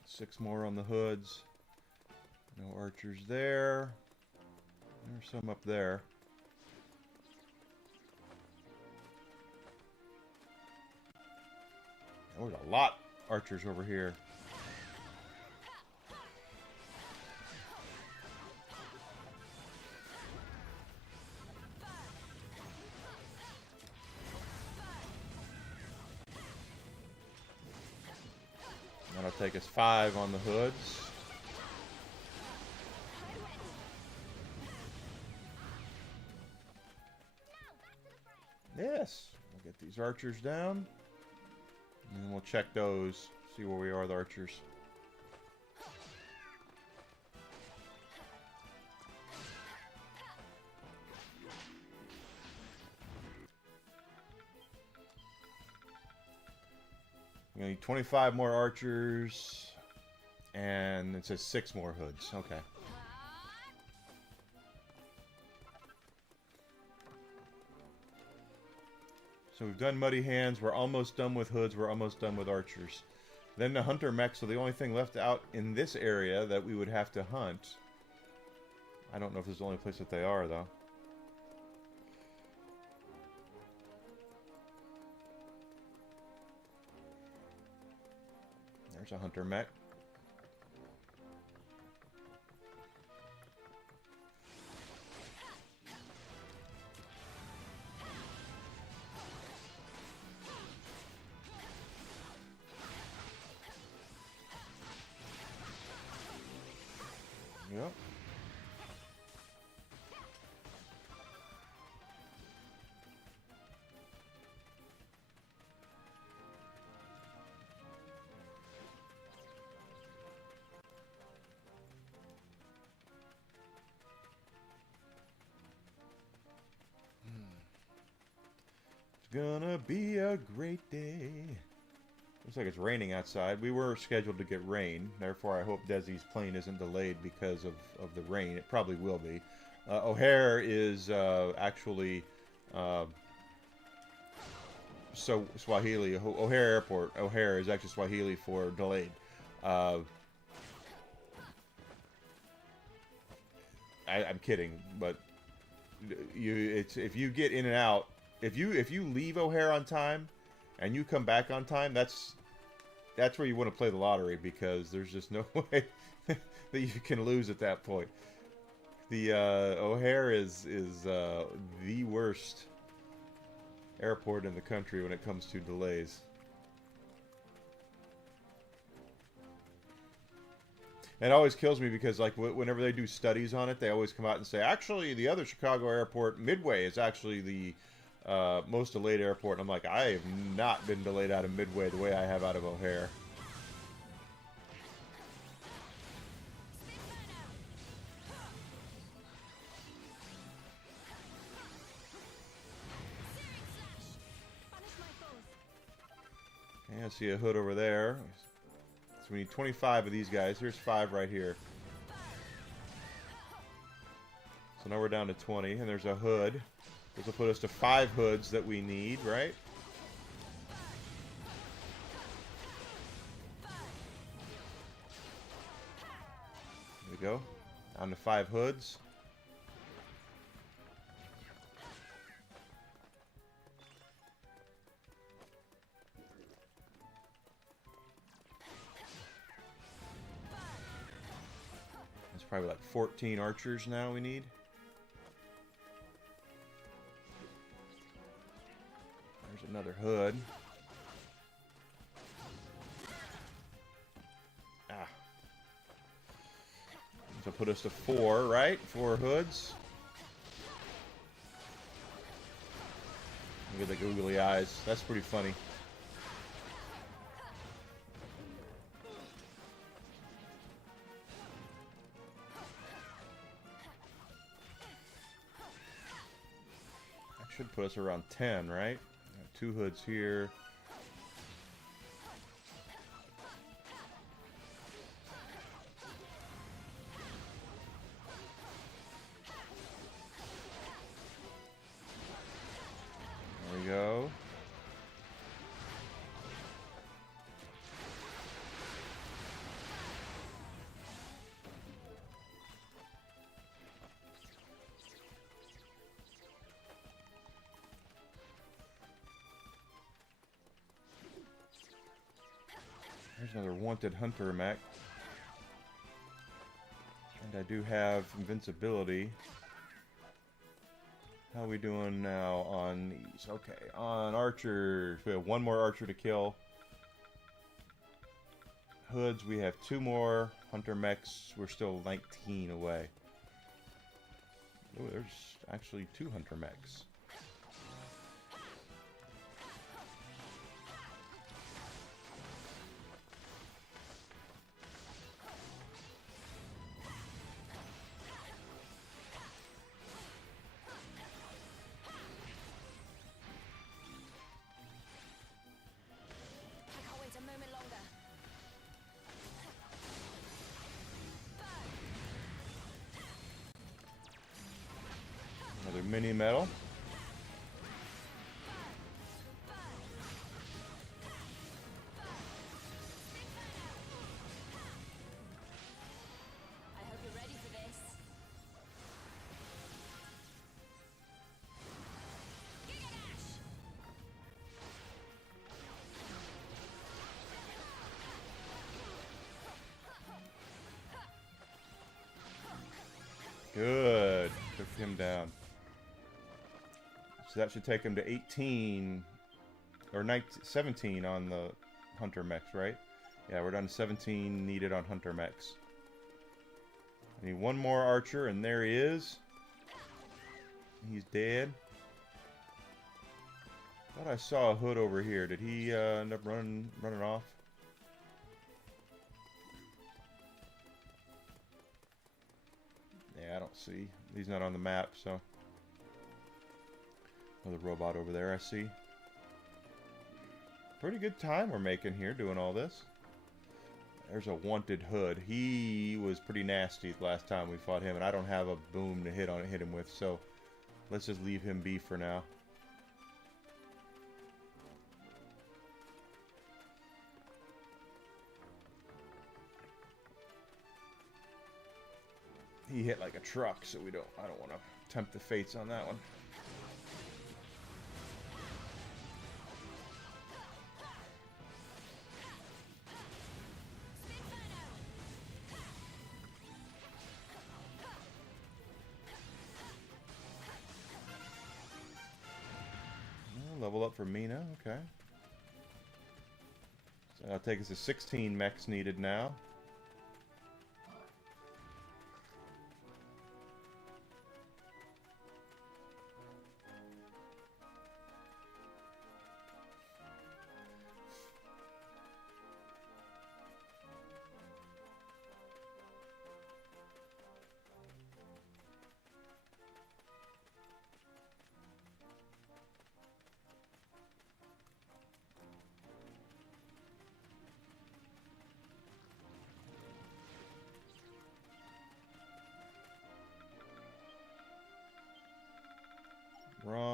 Six more on the hoods. No archers there. There's some up there. There's a lot of archers over here. That'll take us 5 on the hoods. Yes. We'll get these archers down. And then we'll check those. See where we are with archers. We need 25 more archers, and it says 6 more hoods. Okay. So we've done Muddy Hands, we're almost done with hoods, we're almost done with archers. Then the hunter mechs are the only thing left out in this area that we would have to hunt. I don't know if this is the only place that they are, though. There's a hunter mech. Yep. It's gonna be a great day. Looks like it's raining outside. We were scheduled to get rain. Therefore, I hope Desi's plane isn't delayed because of the rain. It probably will be. O'Hare is actually... so Swahili. O'Hare Airport. O'Hare is actually Swahili for delayed. I'm kidding, but if you get in and out, if you leave O'Hare on time and you come back on time, that's where you want to play the lottery, because there's just no way that you can lose at that point. The O'Hare is the worst airport in the country when it comes to delays. And it always kills me because, like, whenever they do studies on it, they always come out and say, actually, the other Chicago airport, Midway, is actually the most delayed airport. And I'm like, I have not been delayed out of Midway the way I have out of O'Hare. Okay, I see a hood over there. So we need 25 of these guys. Here's 5 right here. So now we're down to 20, and there's a hood. This will put us to 5 hoods that we need, right? There we go. Down to 5 hoods. There's probably like 14 archers now we need. There's another hood. Ah. This will put us to 4, right? 4 hoods. Look at the googly eyes. That's pretty funny. That should put us around 10, right? 2 hoods here. There we go. There's another wanted hunter mech. And I do have invincibility. How are we doing now on these? Okay, on archers, we have 1 more archer to kill. Hoods, we have 2 more. Hunter mechs, we're still 19 away. Oh, there's actually 2 hunter mechs. I can't wait a moment longer. Another mini medal. I hope you're ready for this. Good. Took him down. So that should take him to 18 or 19, 17 on the hunter mechs, right? Yeah, we're down to 17 needed on hunter mechs. I need 1 more archer, and there he is. He's dead. Thought I saw a hood over here. Did he end up running off? Yeah, I don't see. He's not on the map, so. Another robot over there, I see. Pretty good time we're making here doing all this. There's a wanted hood. He was pretty nasty the last time we fought him, and I don't have a boom to hit him with, so let's just leave him be for now. He hit like a truck, so I don't want to tempt the fates on that one. Level up for Mina, okay. So that'll take us to 16 mechs needed now.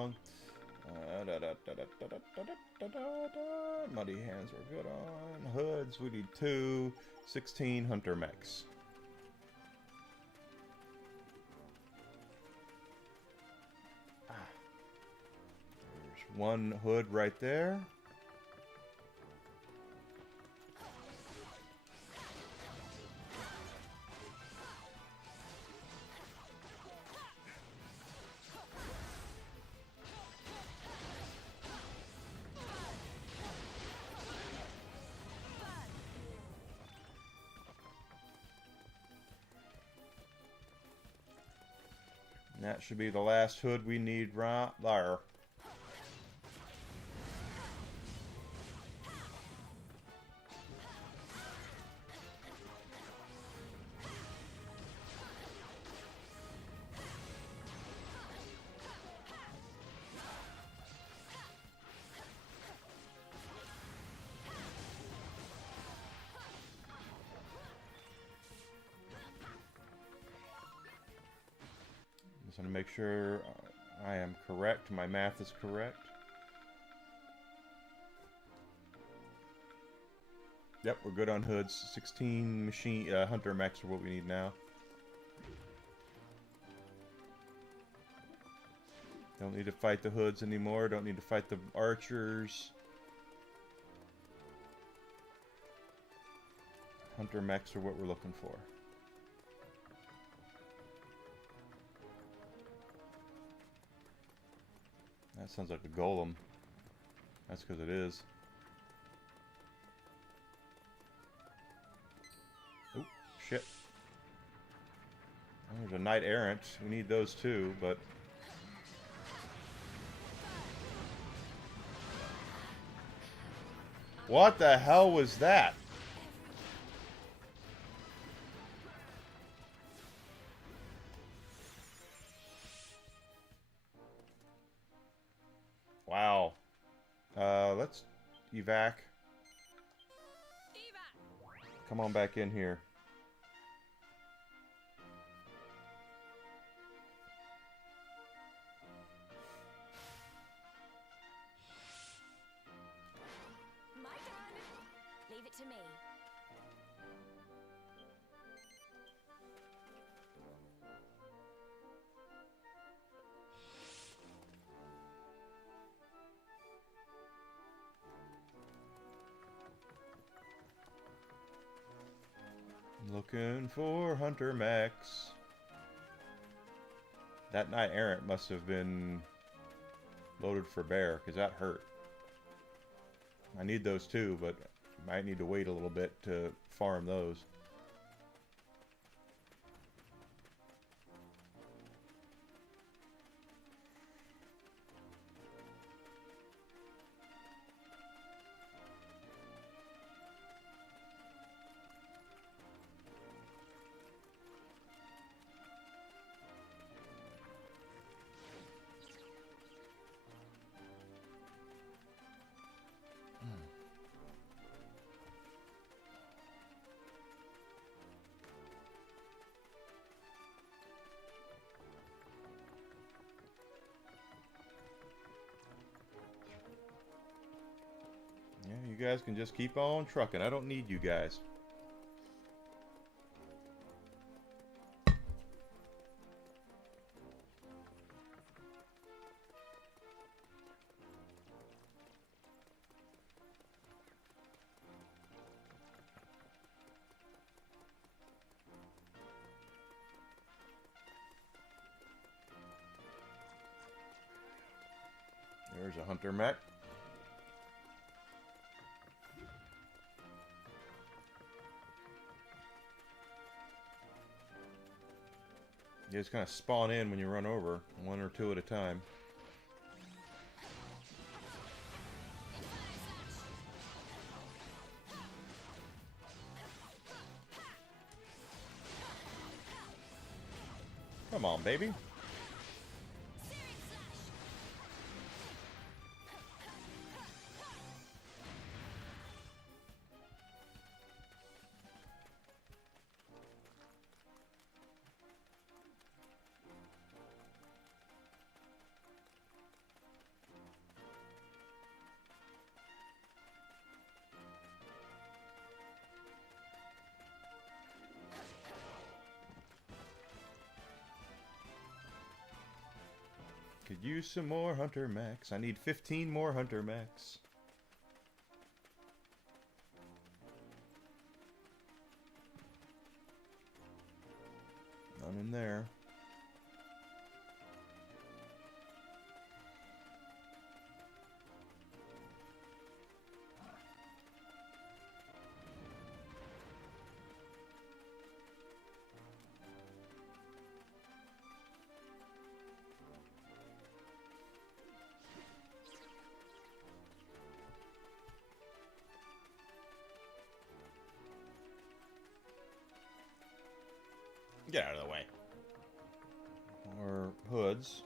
along. Muddy hands we're good on. Hoods, we need 2. 16 hunter mechs. There's one hood right there. That should be the last hood we need right there. Just want to make sure I am correct. My math is correct. Yep, we're good on hoods. 16 machine hunter mechs are what we need now. Don't need to fight the hoods anymore. Don't need to fight the archers. Hunter mechs are what we're looking for. That sounds like a golem. That's because it is. Oh, shit. Oh, there's a knight errant. We need those too, but... What the hell was that? Wow. Let's evac. Come on back in here. My turn. Leave it to me. Looking for hunter mechs. That knight errant must have been loaded for bear, because that hurt. I need those too, but I might need to wait a little bit to farm those. Yeah, you guys can just keep on trucking. I don't need you guys. There's a hunter mech. You just kind of spawn in when you run over, 1 or 2 at a time. Come on, baby. use some more hunter mechs. I need 15 more hunter mechs. None in there. Get out of the way. Or hoods.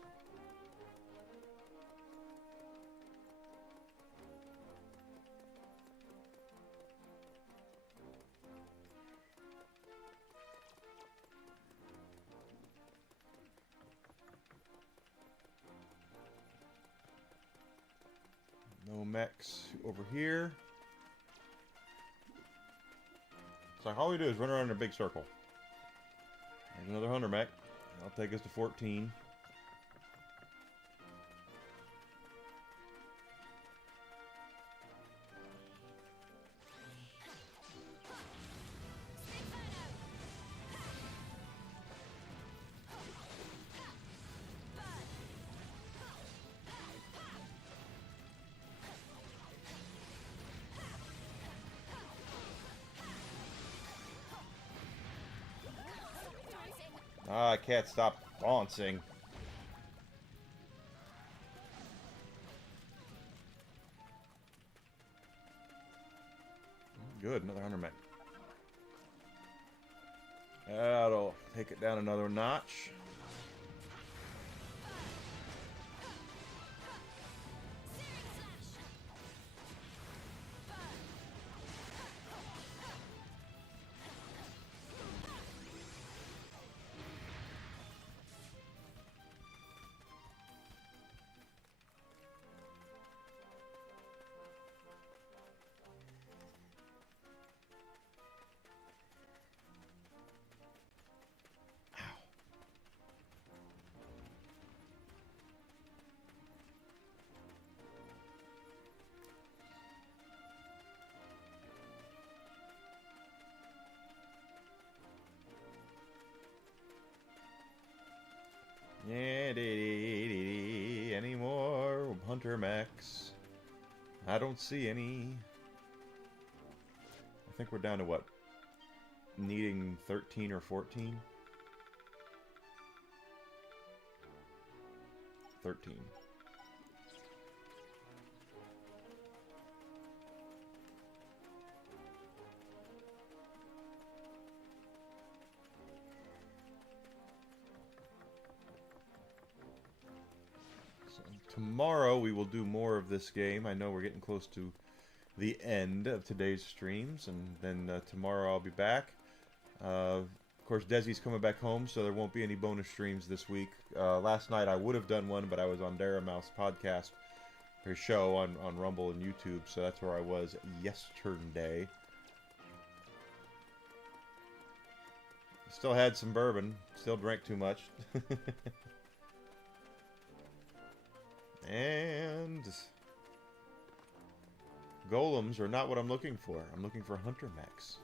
No mechs over here. So all we do is run around in a big circle. There's another hunter mech. That'll take us to 14. Ah, I can't stop bouncing. Good, another hunter mech. That'll take it down another notch. Yeah, any more hunter mechs? I don't see any. I think we're down to what? Needing 13 or 14? 13. Tomorrow we will do more of this game. I know we're getting close to the end of today's streams, and then tomorrow I'll be back. Of course, Desi's coming back home, so there won't be any bonus streams this week. Last night I would have done one, but I was on Daramouth's podcast, her show on Rumble and YouTube, so that's where I was yesterday. Still had some bourbon. Still drank too much. And golems are not what I'm looking for. I'm looking for hunter mechs.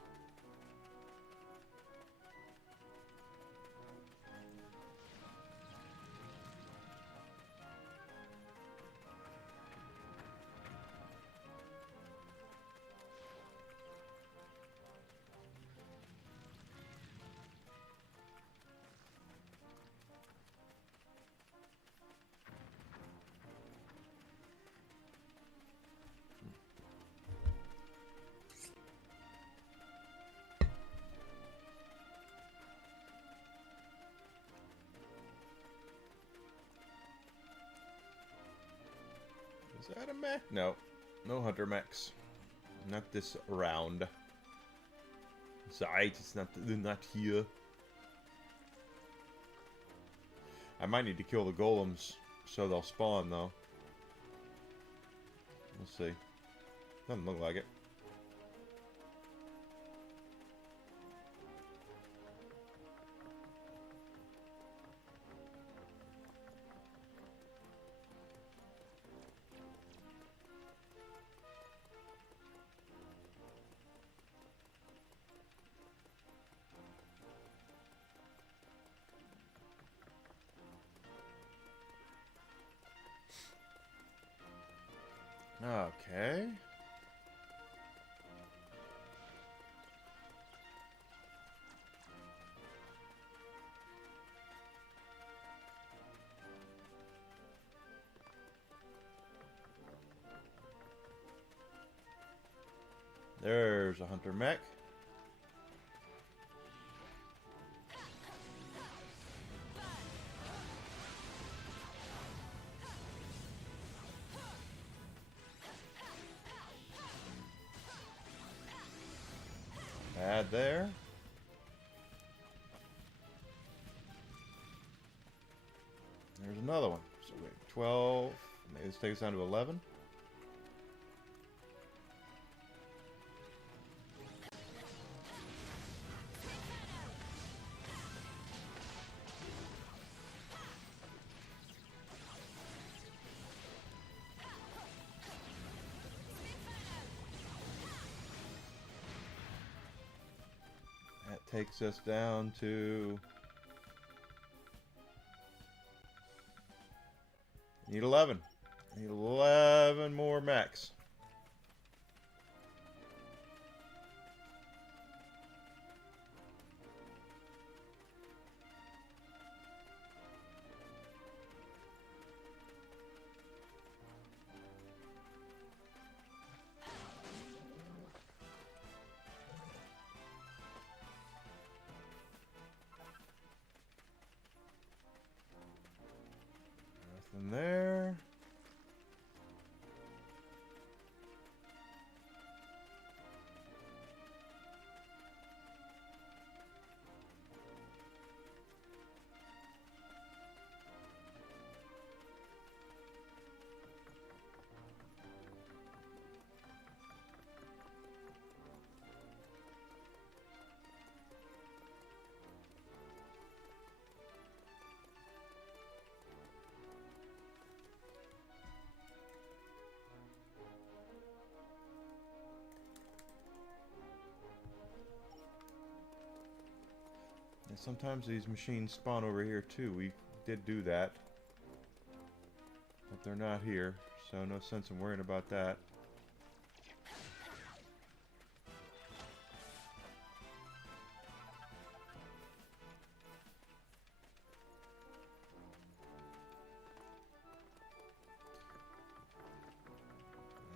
Is that a mech? No. No hunter mechs. Not this round. Sight, it's not here. I might need to kill the golems so they'll spawn though. We'll see. Doesn't look like it. Okay. There's a hunter mech. Bad there. There's another one. So wait, 12. Maybe this takes us down to 11. That takes us down to... Need 11. Need 11 more mechs. Nothing there. And sometimes these machines spawn over here too. We did do that. But they're not here, so no sense in worrying about that.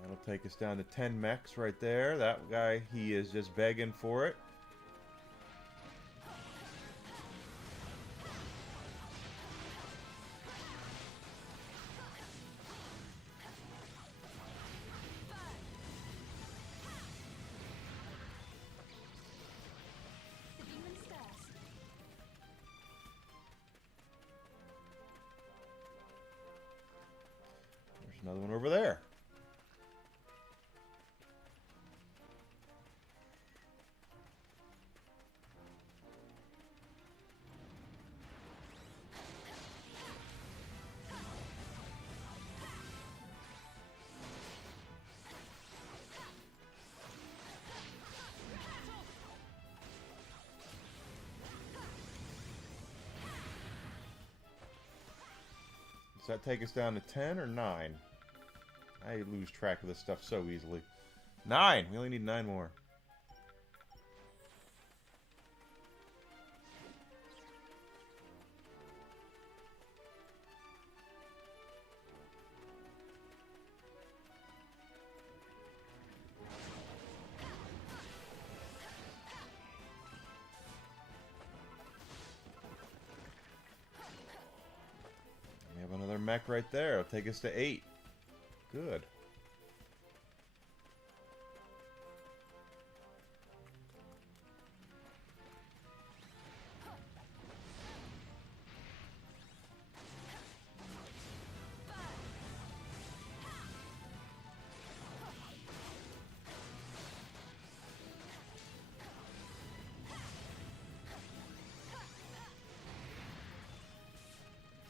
That'll take us down to 10 mechs right there. That guy, he is just begging for it. There's another one over there. Does that take us down to 10 or 9? I lose track of this stuff so easily. 9! We only need 9 more. We have another mech right there. It'll take us to 8. Good.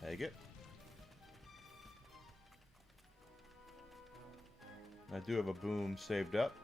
Take it. I do have a boom saved up.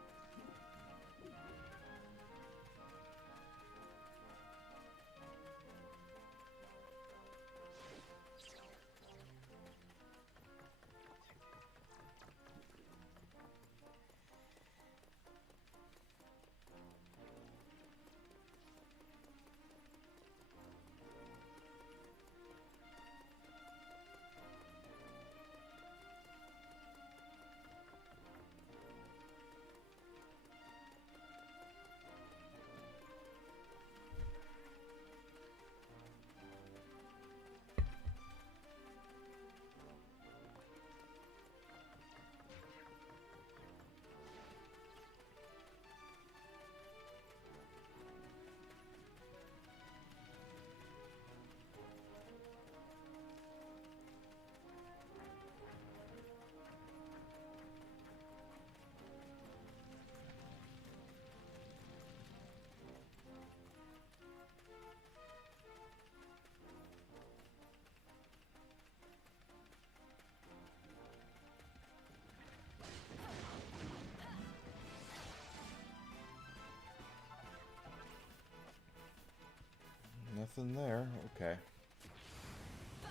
Nothing there. Okay.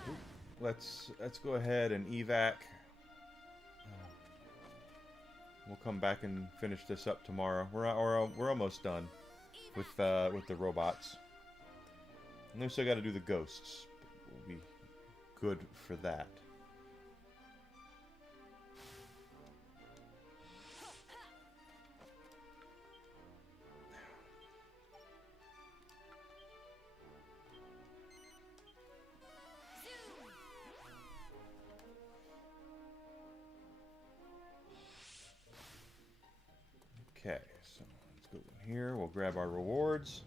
Oop. Let's go ahead and evac. We'll come back and finish this up tomorrow. We're almost done with the robots. And then we still got to do the ghosts. We'll be good for that. Okay, so let's go in here. We'll grab our rewards.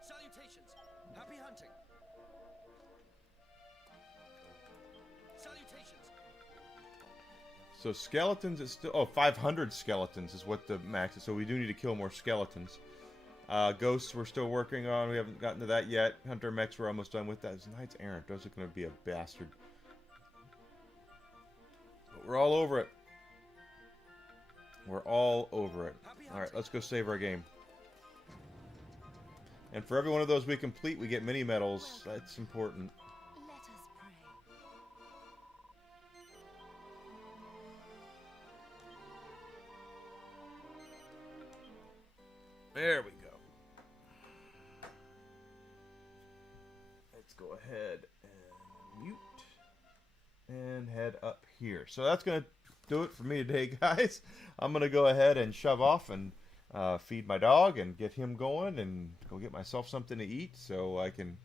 Salutations. Happy hunting. Salutations. So skeletons is still... Oh, 500 skeletons is what the max is. So we do need to kill more skeletons. Ghosts we're still working on. We haven't gotten to that yet. Hunter mechs we're almost done with that. It's Knights Errant. Those are going to be a bastard. But we're all over it. We're all over it. Alright, let's go save our game. And for every one of those we complete, we get mini medals. That's important. Let us pray. There we go. Let's go ahead and mute and head up here. So that's going to do it for me today, guys. I'm going to go ahead and shove off and feed my dog and get him going and go get myself something to eat so I can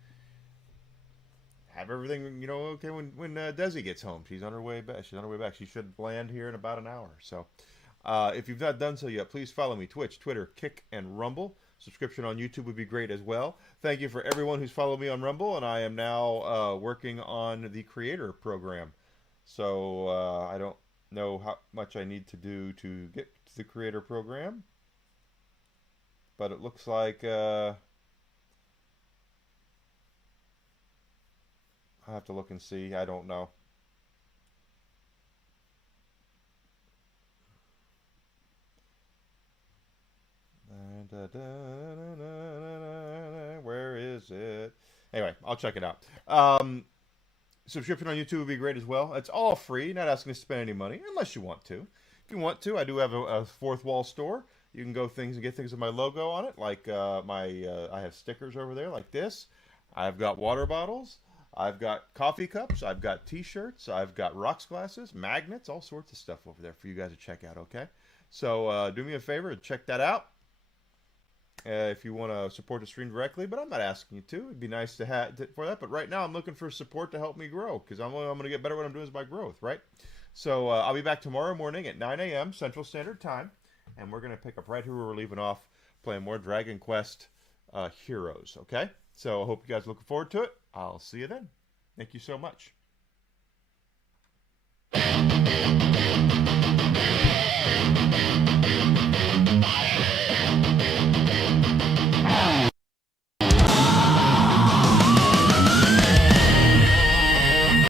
have everything, you know, okay when Desi gets home. She's on her way back. She should land here in about an hour. So if you've not done so yet, please follow me. Twitch, Twitter, Kick, and Rumble. Subscription on YouTube would be great as well. Thank you for everyone who's followed me on Rumble, and I am now working on the creator program. So I don't know how much I need to do to get to the creator program, but it looks like I'll have to look and see. I don't know. Where is it? Anyway, I'll check it out. Subscription on YouTube would be great as well. It's all free, not asking to spend any money, unless you want to. If you want to, I do have a fourth wall store. You can go things and get things with my logo on it, like I have stickers over there like this. I've got water bottles. I've got coffee cups. I've got T-shirts. I've got rocks glasses, magnets, all sorts of stuff over there for you guys to check out, okay? So do me a favor and check that out. If you want to support the stream directly, but I'm not asking you to. It'd be nice to have for that. But right now, I'm looking for support to help me grow because I'm going to get better. What I'm doing is my growth, right? So I'll be back tomorrow morning at 9 a.m. Central Standard Time, and we're going to pick up right here where we're leaving off, playing more Dragon Quest Heroes. Okay? So I hope you guys are looking forward to it. I'll see you then. Thank you so much.